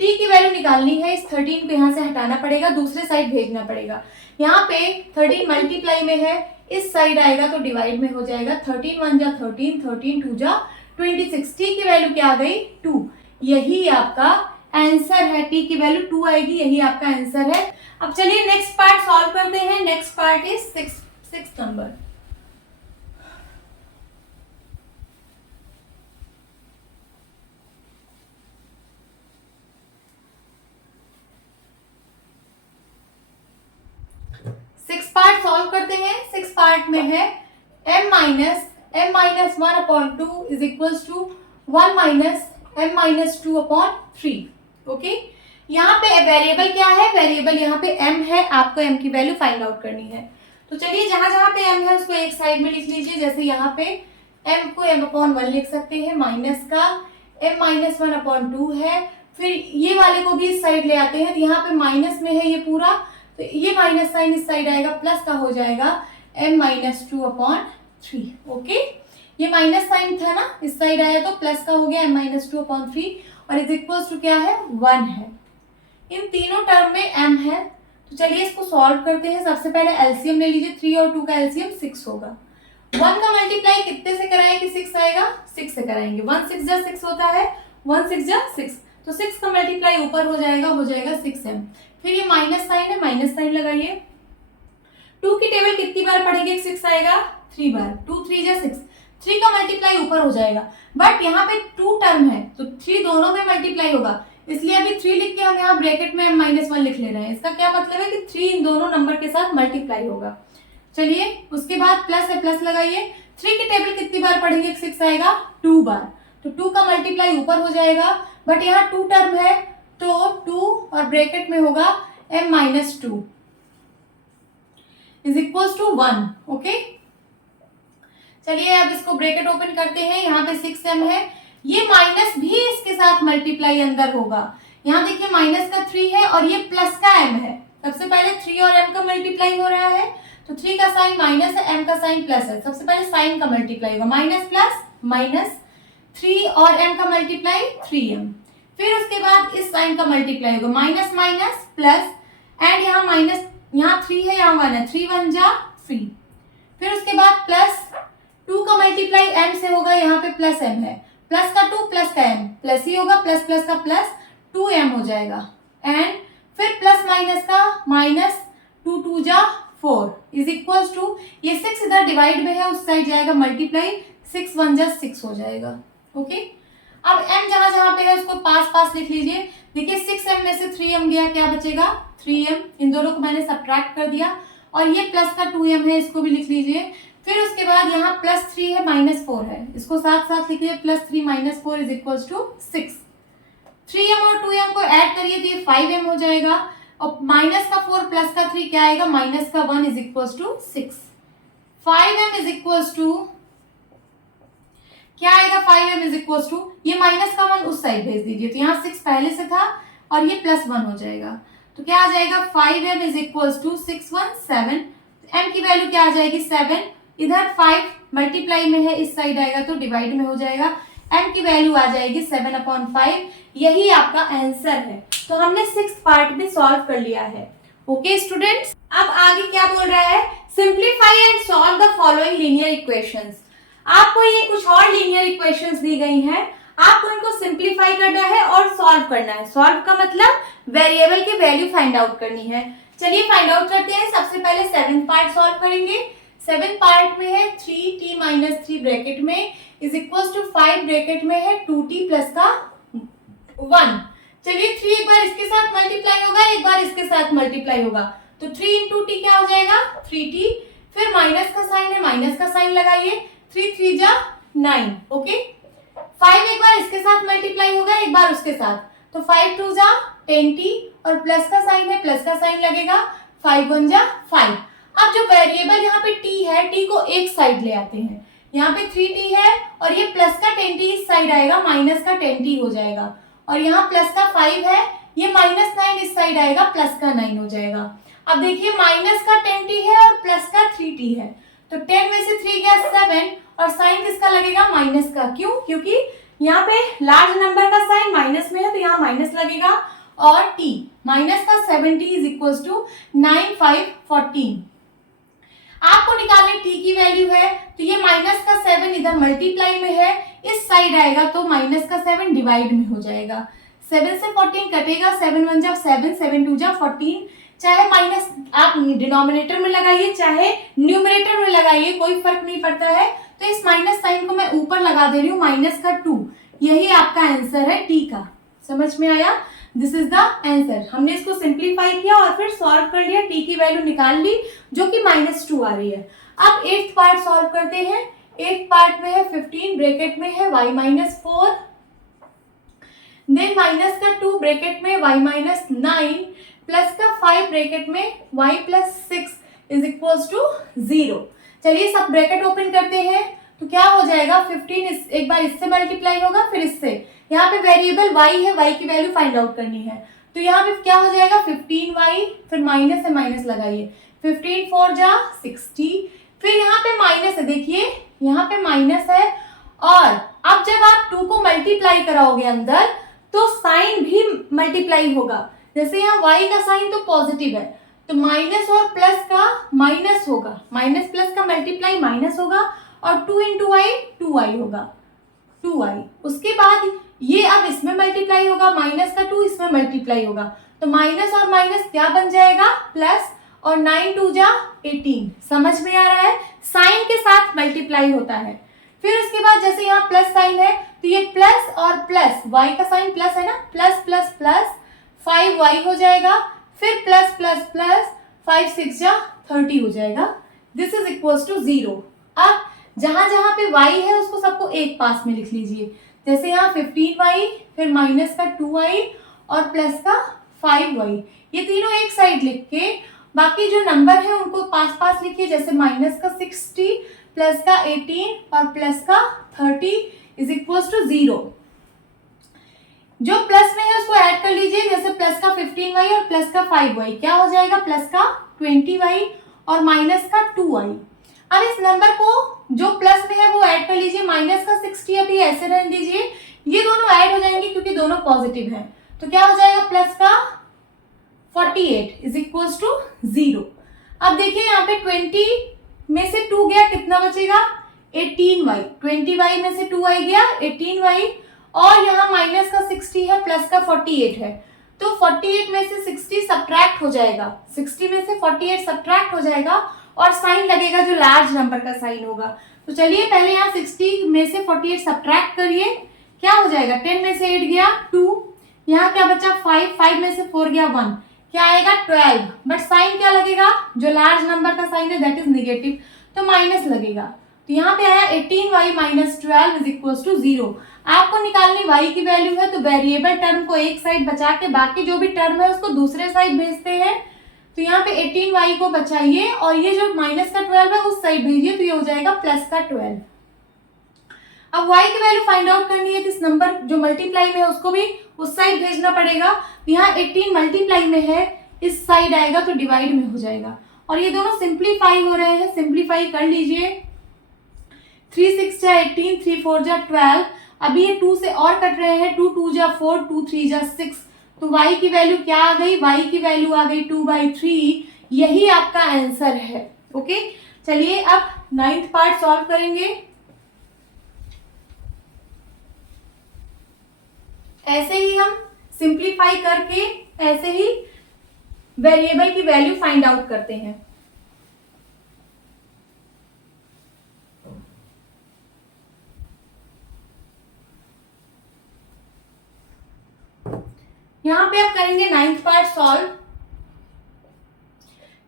t की वैल्यू निकालनी है, इस 13 को यहाँ से हटाना पड़ेगा, दूसरे साइड भेजना पड़ेगा। यहाँ पे 13 मल्टीप्लाई में है, इस साइड आएगा तो डिवाइड में हो जाएगा, 13 1 जा 13, 13 2 जा 26। t की वैल्यू क्या आ गई 2, यही आपका आंसर है, t की वैल्यू 2 आएगी, यही आपका आंसर है। अब चलिए नेक्स्ट पार्ट सॉल्व करते हैं। Next part is 6 number. Part solve करते हैं। 6 पार्ट में है m - 1/2 is equals to 1 - m - 2/3। Okay, यहाँ पे वेरिएबल क्या है, वेरिएबल यहाँ पे m है, आपको m की वैल्यू फाइंड आउट करनी है। तो चलिए जहां जहां पे m है उसको एक साइड में लिख लीजिए। जैसे यहाँ पे m को m/1 लिख सकते हैं, माइनस का m - 1/2 है, फिर ये वाले को भी इस साइड ले आते हैं, तो यहाँ पे माइनस में है ये पूरा, तो ये माइनस साइन इस साइड आएगा, प्लस का हो जाएगा m - 2/3। ओके, ये माइनस साइन था ना, इस साइड आया तो प्लस का हो गया m - 2/3 और इज इक्वल्स टू क्या है 1 है। इन तीनों टर्म में m है, तो चलिए इसको सॉल्व करते हैं। सबसे पहले एलसीएम ले लीजिए, 3 और 2 का एलसीएम 6 होगा। 1 का मल्टीप्लाई कितने से कराएंगे, 6 आएगा, 6 से कराएंगे, 1 6 जा 6 होता है, 1 6 जा 6, तो 6 का मल्टीप्लाई ऊपर हो जाएगा 6m। फिर ये माइनस साइन है, माइनस साइन लगाइए। 2 की टेबल कितनी बार पढ़ेंगे, 6 आएगा 3 बार, 2 3 जा 6, 3 का मल्टीप्लाई ऊपर हो जाएगा, बट यहाँ पे 2 टर्म है तो 3 दोनों में मल्टीप्लाई होगा, इसलिए अभी 3 लिख के हम यहाँ ब्रैकेट में -1 लिख ले रहे हैं। इसका क्या मतलब है कि 3 इन दोनों नंबर के साथ मल्टीप्लाई होगा। चलिए उसके बाद प्लस है, प्लस लगाइए। 3 की टेबल कितनी बार पढ़ेंगे, 6 आएगा 2 बार, तो 2 का मल्टीप्लाई ऊपर हो जाएगा, बट यहाँ 2 टर्म है तो 2 और ब्रैकेट में होगा m - 2 is equals to 1। Okay, चलिए अब इसको ब्रैकेट ओपन करते हैं, यहाँ पे 6m है, ये माइनस भी इसके साथ मल्टीप्लाई अंदर होगा। यहाँ देखिए माइनस का 3 है और ये प्लस का m है, सबसे पहले 3 और m का मल्टीप्लाई हो रहा है, तो 3 का साइन माइनस है, m का साइन प्लस है, सबसे पहले साइन का मल्टीप्लाई होगा, माइनस प्लस माइनस, 3 और m का मल्टीप्लाई 3m, फिर उसके बाद इस साइन का मल्टीप्लाई होगा, माइनस माइनस प्लस, एंड यहाँ माइनस, यहाँ 3 है, यहाँ 1 है, 3 1 जा 3, फिर उसके बाद प्लस 2 का मल्टीप्लाई m से होगा, यहाँ पे प्लस m है, प्लस का 2 प्लस का m, प्लस ही होगा, प्लस प्लस का प्लस 2m हो जाएगा, एंड फिर प्लस माइनस का माइनस, 2 2 जा 4 इज इक्वल्स टू, ये 6 इधर डिवाइड में है, उस साइड जाएगा मल्टीप्लाई, 6 1 जा 6 हो जाएगा। ओके, अब m जहां जहां पे है उसको पास पास लिख लीजिए। देखिए 6m में से 3m गया, क्या बचेगा 3m, इन दोनों को मैंने सब्ट्रैक्ट कर दिया, और ये प्लस का 2m है, इसको भी लिख लीजिए। फिर उसके बाद यहाँ प्लस 3 है, माइनस 4 है, इसको साथ साथ लिखिए, plus 3 minus 4 is equals to 6। 3m और 2m को ऐड करिए तो ये 5m हो जाएगा, और माइनस का 4 प्लस का 3 क्या आएगा, माइनस का 1 is equals to 6। 5m is equals to क्या आएगा, 5m इज इक्वल्स टू, ये माइनस का 1 उस साइड भेज दीजिए, तो यहाँ 6 पहले से था और ये प्लस 1 हो जाएगा, तो क्या आ जाएगा 5m is equals to 6 1 7, m की वैल्यू क्या आ जाएगी 7, इधर 5 मल्टीप्लाई में है, इस साइड आएगा तो डिवाइड में हो जाएगा, m की वैल्यू आ जाएगी 7/5, यही आपका आंसर है। तो हमने 6th पार्ट भी सॉल्व कर लिया है। ओके स्टूडेंट्स, अब आगे क्या बोल रहा है, simplify and solve the following linear equations. आपको ये कुछ और लीनियर इक्वेशंस दी गई हैं, आपको इनको सिंप्लीफाई करना है और सॉल्व करना है। सॉल्व का मतलब वेरिएबल की वैल्यू फाइंड आउट करनी है। चलिए फाइंड आउट करते हैं। सबसे पहले 7th पार्ट सॉल्व करेंगे। 7th पार्ट में है 3t - 3 ब्रैकेट में इज इक्वल्स टू 5 ब्रैकेट में है 2t प्लस का 1। चलिए 3 एक बार इसके साथ मल्टीप्लाई होगा, एक बार इसके साथ मल्टीप्लाई होगा, तो 3 इंटू टी क्या हो जाएगा 3t, फिर माइनस का साइन है, माइनस का साइन लगाइए, 3 3 जा 9। ओके, 5 एक बार इसके साथ मल्टीप्लाई होगा, एक बार उसके साथ, तो 5 2 जा 10t और प्लस का साइन है, प्लस का साइन लगेगा, 5 1 जा 5। अब जो वेरिएबल यहाँ पे t है, t को एक साइड ले आते हैं, यहाँ पे 3t है और ये प्लस का 10t इस साइड आएगा, माइनस का 10t हो जाएगा, और यहाँ प्लस का 5 है, ये माइनस 9 इस साइड आएगा, प्लस का 9 हो जाएगा। अब देखिए माइनस का 10t है और प्लस का 3t है, तो 10 में से 3 गया 7 और साइन किसका लगेगा, माइनस का। क्यों? क्योंकि यहाँ पे लार्ज नंबर का साइन माइनस में है, तो यहाँ माइनस लगेगा, और t माइनस का 70 इज इक्वल टू 9 5 14। आपको निकालने t की वैल्यू है, तो ये माइनस का 7 इधर मल्टीप्लाई में है, इस साइड आएगा, तो माइनस का 7 डिवाइड में हो जाएगा। 7 से 14 कटेगा, 7 1 जा 7, 7 2 जा 14। चाहे माइनस आप डिनोमिनेटर में लगाइए चाहे न्यूमरेटर में लगाइए, कोई फर्क नहीं पड़ता है। तो इस माइनस साइन को मैं ऊपर लगा दे रही हूँ, माइनस का 2, यही आपका आंसर है टी का। समझ में आया? This is the answer. हमने इसको सिंप्लीफाई किया और फिर सॉल्व कर लिया, टी की वैल्यू निकाल ली जो कि -2 आ रही है। अब 8th पार्ट सॉल्व करते हैं। 8th पार्ट में है 15 ब्रैकेट में है y -4, देन माइनस का 2 ब्रैकेट में y -9 प्लस का 5 ब्रैकेट में y +6 इज इक्वल टू 0। चलिए सब ब्रैकेट ओपन करते हैं, तो क्या हो जाएगा, 15 एक बार इससे मल्टीप्लाई होगा फिर इससे। यहाँ पे वेरिएबल y है, y की वैल्यू फाइंड आउट करनी है, तो यहाँ पे क्या हो जाएगा 15y, फिर माइनस से माइनस लगाइए, 15 4 जा 60, फिर यहाँ पे माइनस है, देखिए यहाँ पे माइनस है, और अब जब आप 2 को मल्टीप्लाई कराओगे अंदर तो साइन भी मल्टीप्लाई होगा। जैसे यहाँ y का साइन तो पॉजिटिव है, तो माइनस और प्लस का माइनस होगा, माइनस प्लस का मल्टीप्लाई माइनस होगा, और 2 इंटू y 2y होगा, 2y। उसके बाद ये अब इसमें मल्टीप्लाई होगा, माइनस का 2 इसमें मल्टीप्लाई होगा, तो माइनस और माइनस क्या बन जाएगा, प्लस, और 9 2 जा 18। समझ में आ रहा है? साइन के साथ मल्टीप्लाई होता है। फिर उसके बाद जैसे यहाँ प्लस साइन है, तो ये प्लस और प्लस, y का साइन प्लस है ना, प्लस प्लस प्लस 5y हो जाएगा, फिर प्लस प्लस प्लस 5 6 जा 30 हो जाएगा। This is equal to 0। अब जहां जहां पे y है उसको सबको एक पास में लिख लीजिए, जैसे यहाँ 15y, फिर माइनस का 2y और प्लस का 5y, ये तीनों एक साइड लिख के बाकी जो नंबर है उनको पास पास लिखिए, जैसे माइनस का 60 प्लस का 18 और प्लस का 30 इज इक्वल टू 0। जो प्लस में है उसको ऐड कर लीजिए, जैसे प्लस का 15y और प्लस का 5y क्या हो जाएगा, प्लस का 20y और माइनस का 2y। अब इस नंबर को जो प्लस में है वो ऐड कर लीजिए, माइनस का 60 अभी ऐसे रहने दीजिए, ये दोनों ऐड हो जाएंगे क्योंकि दोनों पॉजिटिव हैं, तो क्या हो जाएगा, प्लस का 48 इज इक्वल टू 0। अब देखिए यहाँ पे 20 में से 2 गया, कितना बचेगा, 18y, 20y में से 2y गया 18y, और यहाँ माइनस का 60 है, प्लस का 48 है, तो 48 में से 60 सब्ट्रैक्ट हो जाएगा, 60 में से 48 सब्ट्रैक्ट हो जाएगा, और साइन लगेगा जो लार्ज नंबर का साइन होगा। तो चलिए पहले यहाँ 60 में से 48 सब्ट्रैक्ट करिए, क्या हो जाएगा, 10 में से 8 गया 2, यहाँ क्या बचा 5, 5 में से 4 गया 1, क्या आएगा 12, बट साइन क्या लगेगा, जो लार्ज नंबर का साइन है दैट इज नेगेटिव, तो माइनस लगेगा, तो यहाँ पे आया 18y minus 12 is equal to 0। आपको निकालनी y की वैल्यू है, तो वेरिएबल टर्म को एक साइड बचा के बाकी जो भी टर्म है उसको दूसरे साइड भेजते हैं, तो यहाँ पे 18y को बचाइए और ये जो माइनस का 12 है उस साइड भेजिए, तो ये हो जाएगा प्लस का 12। अब y की वैल्यू फाइंड आउट करनी है, तो इस नंबर जो मल्टीप्लाई में है उसको भी उस साइड भेजना पड़ेगा, तो यहाँ 18 मल्टीप्लाई में है, इस साइड आएगा तो डिवाइड में हो जाएगा, और ये दोनों सिंप्लीफाई हो रहे हैं, सिंप्लीफाई कर लीजिए, 3 6 जा 18, 3 4 जा 12, अभी ये 2 से और कट रहे हैं, 2 2 जा 4, 2 3 जा 6, तो y की वैल्यू क्या आ गई, y की वैल्यू आ गई 2/3, यही आपका आंसर है। ओके, चलिए अब 9th पार्ट सॉल्व करेंगे। ऐसे ही हम सिंप्लीफाई करके ऐसे ही वेरिएबल की वैल्यू फाइंड आउट करते हैं। यहां पे आप करेंगे 9th पार्ट सॉल्व।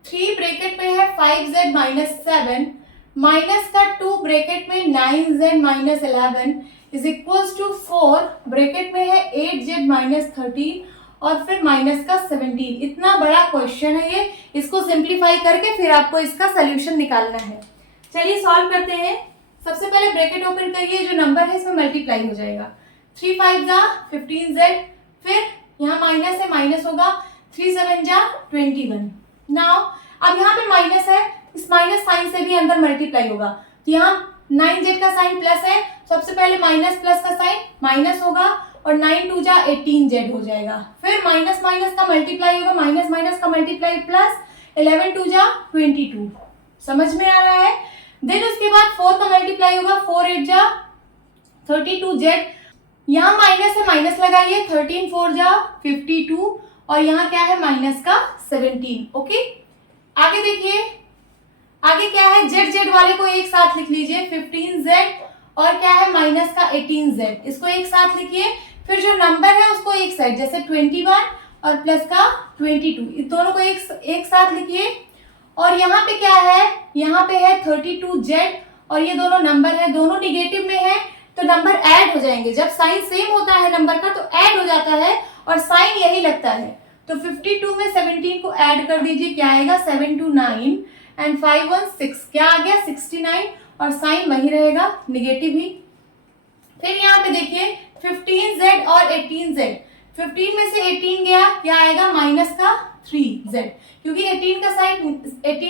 3 ब्रैकेट में है 5z माइनस 7, माइनस का 2 ब्रैकेट में 9z minus 11, is equal to 4, bracket में है 8z माइनस 13 और फिर माइनस का 17। इतना बड़ा क्वेश्चन है ये, इसको सिंप्लीफाई करके फिर आपको इसका सोल्यूशन निकालना है। चलिए सॉल्व करते हैं। सबसे पहले ब्रैकेट ओपन करिए, जो नंबर है इसमें मल्टीप्लाई हो जाएगा। 3 5 जा 15z, फिर यहाँ माइनस है, माइनस होगा 3 7 जा 21। नाउ अब यहाँ पे माइनस है, इस माइनस साइन से भी अंदर मल्टीप्लाई होगा, तो यहाँ 9z का साइन प्लस है, सबसे पहले माइनस प्लस का साइन माइनस होगा और 9 2 जा 18z हो जाएगा। फिर माइनस माइनस का मल्टीप्लाई होगा, माइनस माइनस का मल्टीप्लाई प्लस 11 2 जा 22। समझ में आ रहा है? देन उसके बाद 4 का मल्टीप्लाई होगा, 4 8 जा 32z। यहाँ माइनस है, माइनस लगाइए, 13 4 जा 52 और यहाँ क्या है माइनस का 17। ओके, आगे देखिए, आगे क्या है, जेड जेड वाले को एक साथ लिख लीजिए, 15z और क्या है माइनस का 18z, इसको एक साथ लिखिए। फिर जो नंबर है उसको एक साइड, जैसे 21 और प्लस का 22, इस दोनों को एक साथ लिखिए। और यहाँ पे क्या है, यहाँ पे है 32z और ये दोनों नंबर है, दोनों निगेटिव में है तो नंबर ऐड हो जाएंगे। जब साइन सेम होता है नंबर का तो ऐड हो जाता है और साइन यही लगता है। तो 52 में 17 को ऐड कर दीजिए, क्या आएगा 7 2 9 एंड 5 1 6, क्या आ गया 69 और साइन वही रहेगा, निगेटिव ही। फिर यहाँ पे देखिए 15z और 18z, 15 में से 18 गया, क्या आएगा माइनस का 3z, क्योंकि 18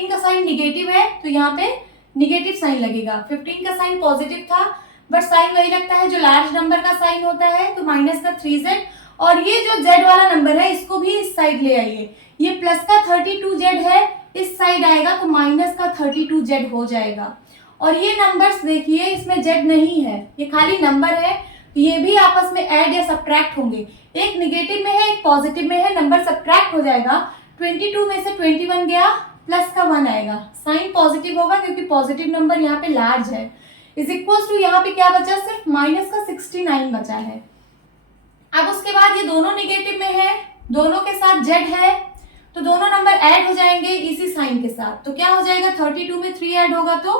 का साइन निगेटिव है तो यहाँ पे निगेटिव साइन लगेगा। 15 का साइन पॉजिटिव था बट साइन वही लगता है जो लार्ज नंबर का साइन होता है, तो माइनस का 3z। और ये जो z वाला नंबर है इसको भी इस साइड ले आइए, ये प्लस का 32z है, इस साइड आएगा तो माइनस का 32z हो जाएगा। और ये नंबर्स देखिए, इसमें z नहीं है, ये खाली नंबर है, तो ये भी आपस में ऐड या सब्ट्रैक्ट होंगे, एक निगेटिव में है एक पॉजिटिव में है, नंबर सब्ट्रैक्ट हो जाएगा। 22 में से 21 गया, प्लस का 1 आएगा, साइन पॉजिटिव होगा क्योंकि पॉजिटिव नंबर यहाँ पे लार्ज है। इज इक्वल टू यहाँ पे क्या बचा, सिर्फ माइनस का 69 बचा है। अब उसके बाद ये दोनों निगेटिव में है, दोनों के साथ z है, तो दोनों नंबर ऐड हो जाएंगे इसी साइन के साथ, तो क्या हो जाएगा 32 में 3 ऐड होगा तो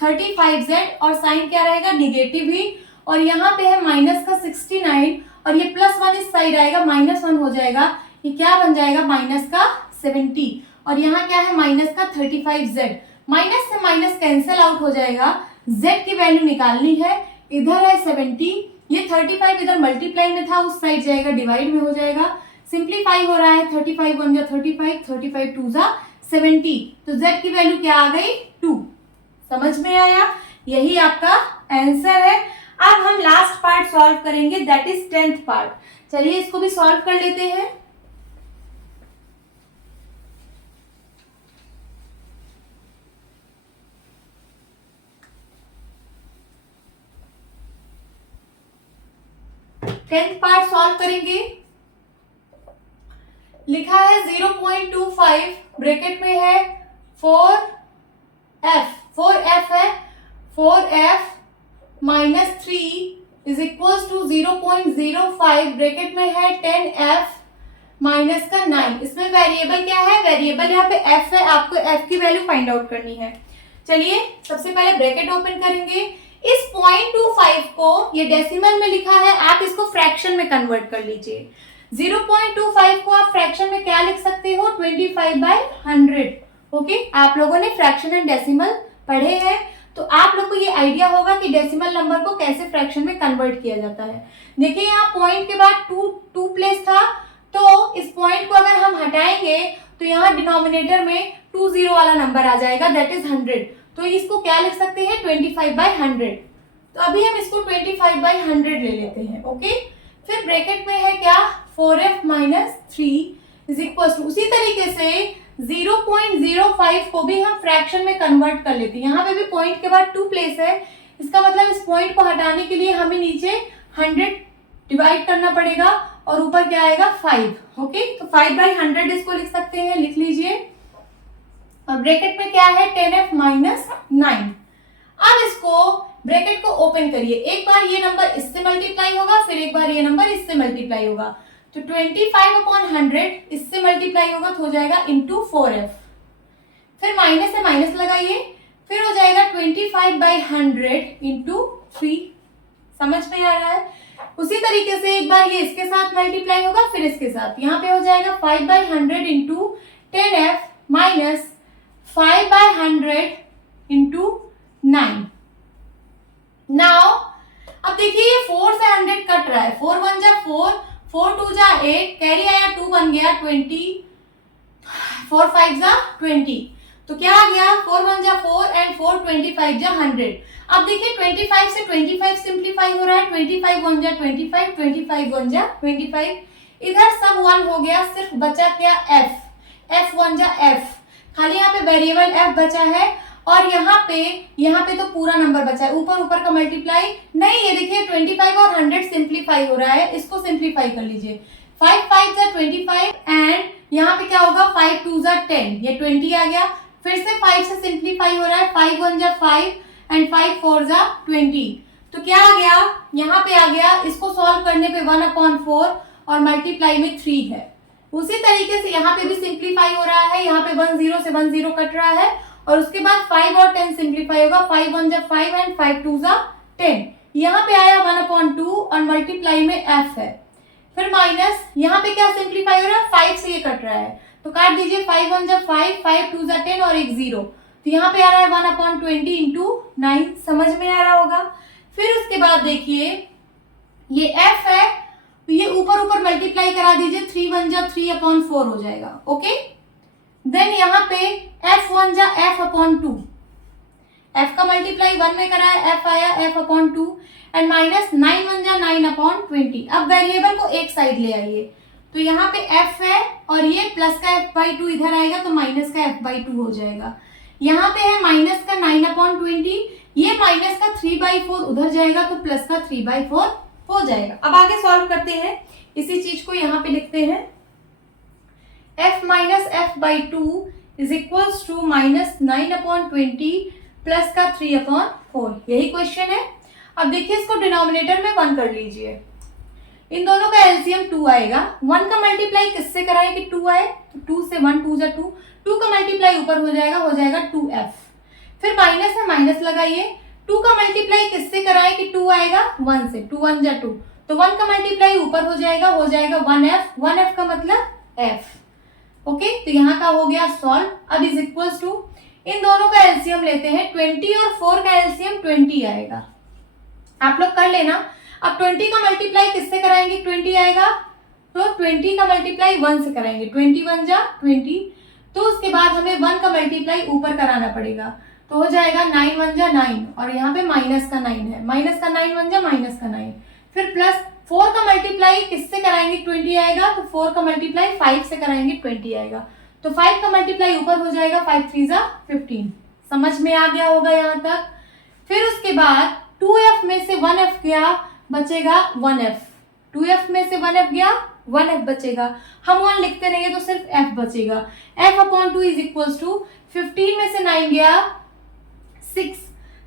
35z और साइन क्या रहेगा निगेटिव ही। और यहाँ पे है माइनस का 69 और ये प्लस 1 इस साइड आएगा, माइनस 1 हो जाएगा, ये क्या बन जाएगा माइनस का 70 और यहाँ क्या है माइनस का 35z। माइनस से माइनस कैंसिल आउट हो जाएगा, z की वैल्यू निकालनी है, इधर है 70, ये 35 इधर मल्टीप्लाई में था, उस साइड जाएगा डिवाइड में हो जाएगा, सिंप्लीफाई हो रहा है, 35 1 जा 35, 35 2 जा 70, तो z की वैल्यू क्या आ गई 2। समझ में आया? यही आपका आंसर है। अब हम लास्ट पार्ट सॉल्व करेंगे, दैट इज 10th पार्ट। चलिए इसको भी सॉल्व कर लेते हैं। टेंथ पार्ट सॉल्व करेंगे। लिखा है 0.25, ब्रैकेट में है 4f है, 4f minus 3 is equal to 0.05, bracket में है 10f माइनस का 9। इसमें वेरिएबल क्या है, वेरिएबल यहाँ पे f है, आपको f की वैल्यू फाइंड आउट करनी है। चलिए सबसे पहले ब्रैकेट ओपन करेंगे, इस 0.25 को ये डेसिमल में लिखा है, आप इसको फ्रैक्शन में कन्वर्ट कर लीजिए। 0.25 को आप फ्रैक्शन में क्या लिख सकते हो, 25/100। ओके, आप लोगों ने फ्रैक्शन एंड डेसिमल पढ़े हैं तो आप लोग को ये आइडिया होगा कि डेसिमल नंबर को कैसे फ्रैक्शन में कन्वर्ट किया जाता है। देखिए यहाँ पॉइंट के बाद टू प्लेस था, तो इस पॉइंट को अगर हम हटाएंगे तो यहाँ डिनोमिनेटर में 20 वाला नंबर आ जाएगा, दैट इज 100। तो इसको क्या लिख सकते हैं 25/100। तो अभी हम इसको 25/100 ले लेते हैं। ओके, फिर ब्रैकेट में है क्या 4f minus 3 is equal to, उसी तरीके से 0.05 को भी हम फ्रैक्शन में कन्वर्ट कर लेते हैं। यहाँ पे भी पॉइंट के बाद 2 प्लेस है, इसका मतलब इस पॉइंट को हटाने के लिए हमें नीचे 100 डिवाइड करना पड़ेगा और ऊपर क्या आएगा 5। ओके, तो 5/100 इसको लिख सकते हैं, लिख लीजिए। और ब्रैकेट में क्या है 10f माइनस 9। अब इसको ब्रैकेट को ओपन करिए, एक बार ये नंबर इससे मल्टीप्लाई होगा, फिर एक बार ये नंबर इससे मल्टीप्लाई होगा, तो 25/100 इससे मल्टीप्लाई होगा तो हो जाएगा इंटू 4f, फिर माइनस से माइनस लगाइए, फिर हो जाएगा 25/100 इंटू 3। समझ में आ रहा है? उसी तरीके से एक बार ये इसके साथ मल्टीप्लाई होगा, फिर इसके साथ। यहाँ पे हो जाएगा 5/100 into 10f minus 5/100 into 9। Now अब देखिए ये 4 से 100 कट रहा है, 4 1 जा 4, 4 2 जा 8, कैरी आया 2 बन गया 20, 4 5 जा 20, तो क्या आ गया 4 1 जा 4 एंड 4 25 जा 100। अब देखिए 25 से 25 सिंप्लीफाई हो रहा है, 25 1 जा 25, 25 1 जा 25, इधर सब 1 हो गया, सिर्फ बचा क्या f, f 1 जा f, खाली यहाँ पे वेरिएबल f बचा है, और यहाँ पे तो पूरा नंबर बचा है, ऊपर ऊपर का मल्टीप्लाई नहीं। ये देखिए 25 और 100 सिंप्लीफाई हो रहा है, इसको सिंप्लीफाई कर लीजिए, 5 5 जा 25 एंड यहाँ पे क्या होगा 5 2 जा 10, ये 20 आ गया। फिर से 5 से सिंप्लीफाई हो रहा है, 5 1 जा 5 एंड 5 4 जा 20, तो क्या आ गया यहाँ पे आ गया, इसको सॉल्व करने पे 1/4 और मल्टीप्लाई में 3 है। उसी तरीके से यहाँ पे भी सिंप्लीफाई हो रहा है, यहाँ पे 1 0 से 1 0 कट रहा है, और उसके बाद 5 और 10 सिंप्लीफाई होगा, 5 1 जा 5 एंड 5 2 जा 10, यहाँ पे आया 1/2 और मल्टीप्लाई में f है। फिर माइनस यहाँ पे क्या सिंप्लीफाई हो रहा है, 5 से ये कट रहा है, तो काट दीजिए, 5 1 जा 5, 5 2 जा 10 और एक 0, तो यहाँ पे आ रहा है 1/20 इंटू 9, समझ में आ रहा होगा। फिर उसके बाद देखिए ये f है, तो ये ऊपर ऊपर मल्टीप्लाई करा दीजिए, 3 1 जा 3/4 हो जाएगा, ओके। देन यहाँ पे f 1 जा f/2, f का मल्टीप्लाई 1 में करा है, f आया f/2 एंड माइनस 9 1 जा 9/20। अब वेरिएबल को एक साइड ले आइए, तो यहाँ पे f है और ये प्लस का f/2 इधर आएगा, तो माइनस का f/2 हो जाएगा। यहाँ पे है माइनस का 9/20, ये माइनस का 3/4 उधर जाएगा, तो प्लस का 3/4 हो जाएगा। अब आगे सॉल्व करते हैं, इसी चीज को यहाँ पे लिखते हैं, f minus f/2 is equals to minus 9/20 plus का 3/4, यही क्वेश्चन है। अब देखिए इसको डिनोमिनेटर में 1 कर लीजिए, इन दोनों का एलसीएम 2 आएगा। 1 का मल्टीप्लाई किससे कराएं कि 2 आए, तो 2 से 1 2 जा 2, 2 का मल्टीप्लाई ऊपर हो जाएगा 2f। फिर माइनस है, माइनस लगाइए, 2 का मल्टीप्लाई किससे कराएं कि 2 आएगा, 1 से, 2 1 जा 2, तो 1 का मल्टीप्लाई ऊपर हो जाएगा 1f, 1f का मतलब f, ओके। तो यहाँ का हो गया सॉल्व। अब इज इक्वल्स टू, इन दोनों का एलसीएम लेते हैं, 20 और 4 का एलसीएम 20 आएगा, आप लोग कर लेना। अब 20 का मल्टीप्लाई किससे कराएंगे, 20 आएगा, तो 20 का मल्टीप्लाई 1 से कराएंगे, 20 1 जा 20, तो उसके बाद हमें 1 का मल्टीप्लाई ऊपर कराना पड़ेगा, तो हो जाएगा 9 1 जा 9, और यहाँ पे माइनस का 9 है, माइनस का 9 1 जा माइनस का 9, फिर प्लस 4 का मल्टीप्लाई किससे कराएंगे, 20 आएगा, तो 4 का मल्टीप्लाई 5 से कराएंगे, 20 आएगा, तो 5 का मल्टीप्लाई ऊपर हो जाएगा, 5 3 जा 15, समझ में आ गया होगा यहाँ तक। फिर उसके बाद 2f में से 1f गया, बचेगा 1f, 2f में से 1f गया, 1f बचेगा, हम 1 लिखते रहेंगे तो सिर्फ f बचेगा, f/2 इज इक्वल्स टू 15 में से 9 गया 6,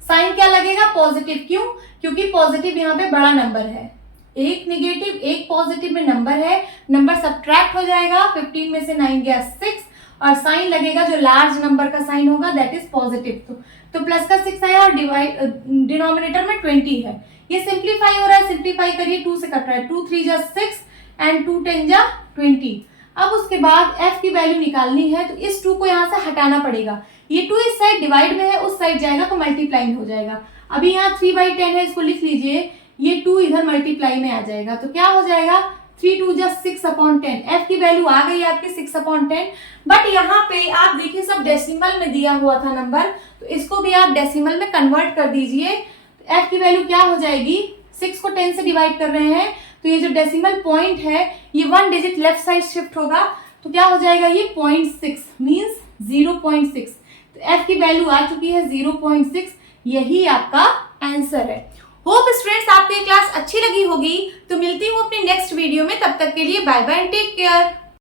साइन क्या लगेगा, पॉजिटिव, क्यों, क्योंकि पॉजिटिव यहाँ पे बड़ा नंबर है, एक नेगेटिव एक पॉजिटिव में नंबर है, नंबर सब्ट्रैक्ट हो जाएगा, 15 में से 9 गया 6, और साइन लगेगा जो लार्ज नंबर का साइन होगा दैट इज पॉजिटिव, तो प्लस का 6 आया और डिनोमिनेटर में 20 है। ये सिंप्लीफाई हो रहा है, सिंप्लीफाई करिए, 2 से कट रहा है, 2 3 जा 6 एंड 2 10 जा 20। अब उसके बाद f की वैल्यू निकालनी है, तो इस 2 को यहाँ से हटाना पड़ेगा, ये 2 इस साइड डिवाइड में है, उस साइड जाएगा तो मल्टीप्लाई में हो जाएगा। अभी यहाँ 3/10 है, इसको लिख लीजिए, ये 2 इधर मल्टीप्लाई में आ जाएगा, तो क्या हो जाएगा 3 2 जा 6/10, f की वैल्यू आ गई आपकी 6/10। बट यहाँ पे आप देखिए सब डेसिमल में दिया हुआ था नंबर, तो इसको भी आप डेसिमल में कन्वर्ट कर दीजिए, तो f की वैल्यू क्या हो जाएगी, 6 को 10 से डिवाइड कर रहे हैं, तो ये जो डेसिमल पॉइंट है ये 1 डिजिट लेफ्ट साइड शिफ्ट होगा, तो क्या हो जाएगा ये 0.6 मीन्स 0.6, तो f की वैल्यू आ चुकी है 0.6, यही आपका आंसर है। होप स्टूडेंट्स आपको ये क्लास अच्छी लगी होगी, तो मिलती हूँ अपने नेक्स्ट वीडियो में, तब तक के लिए bye bye and take care.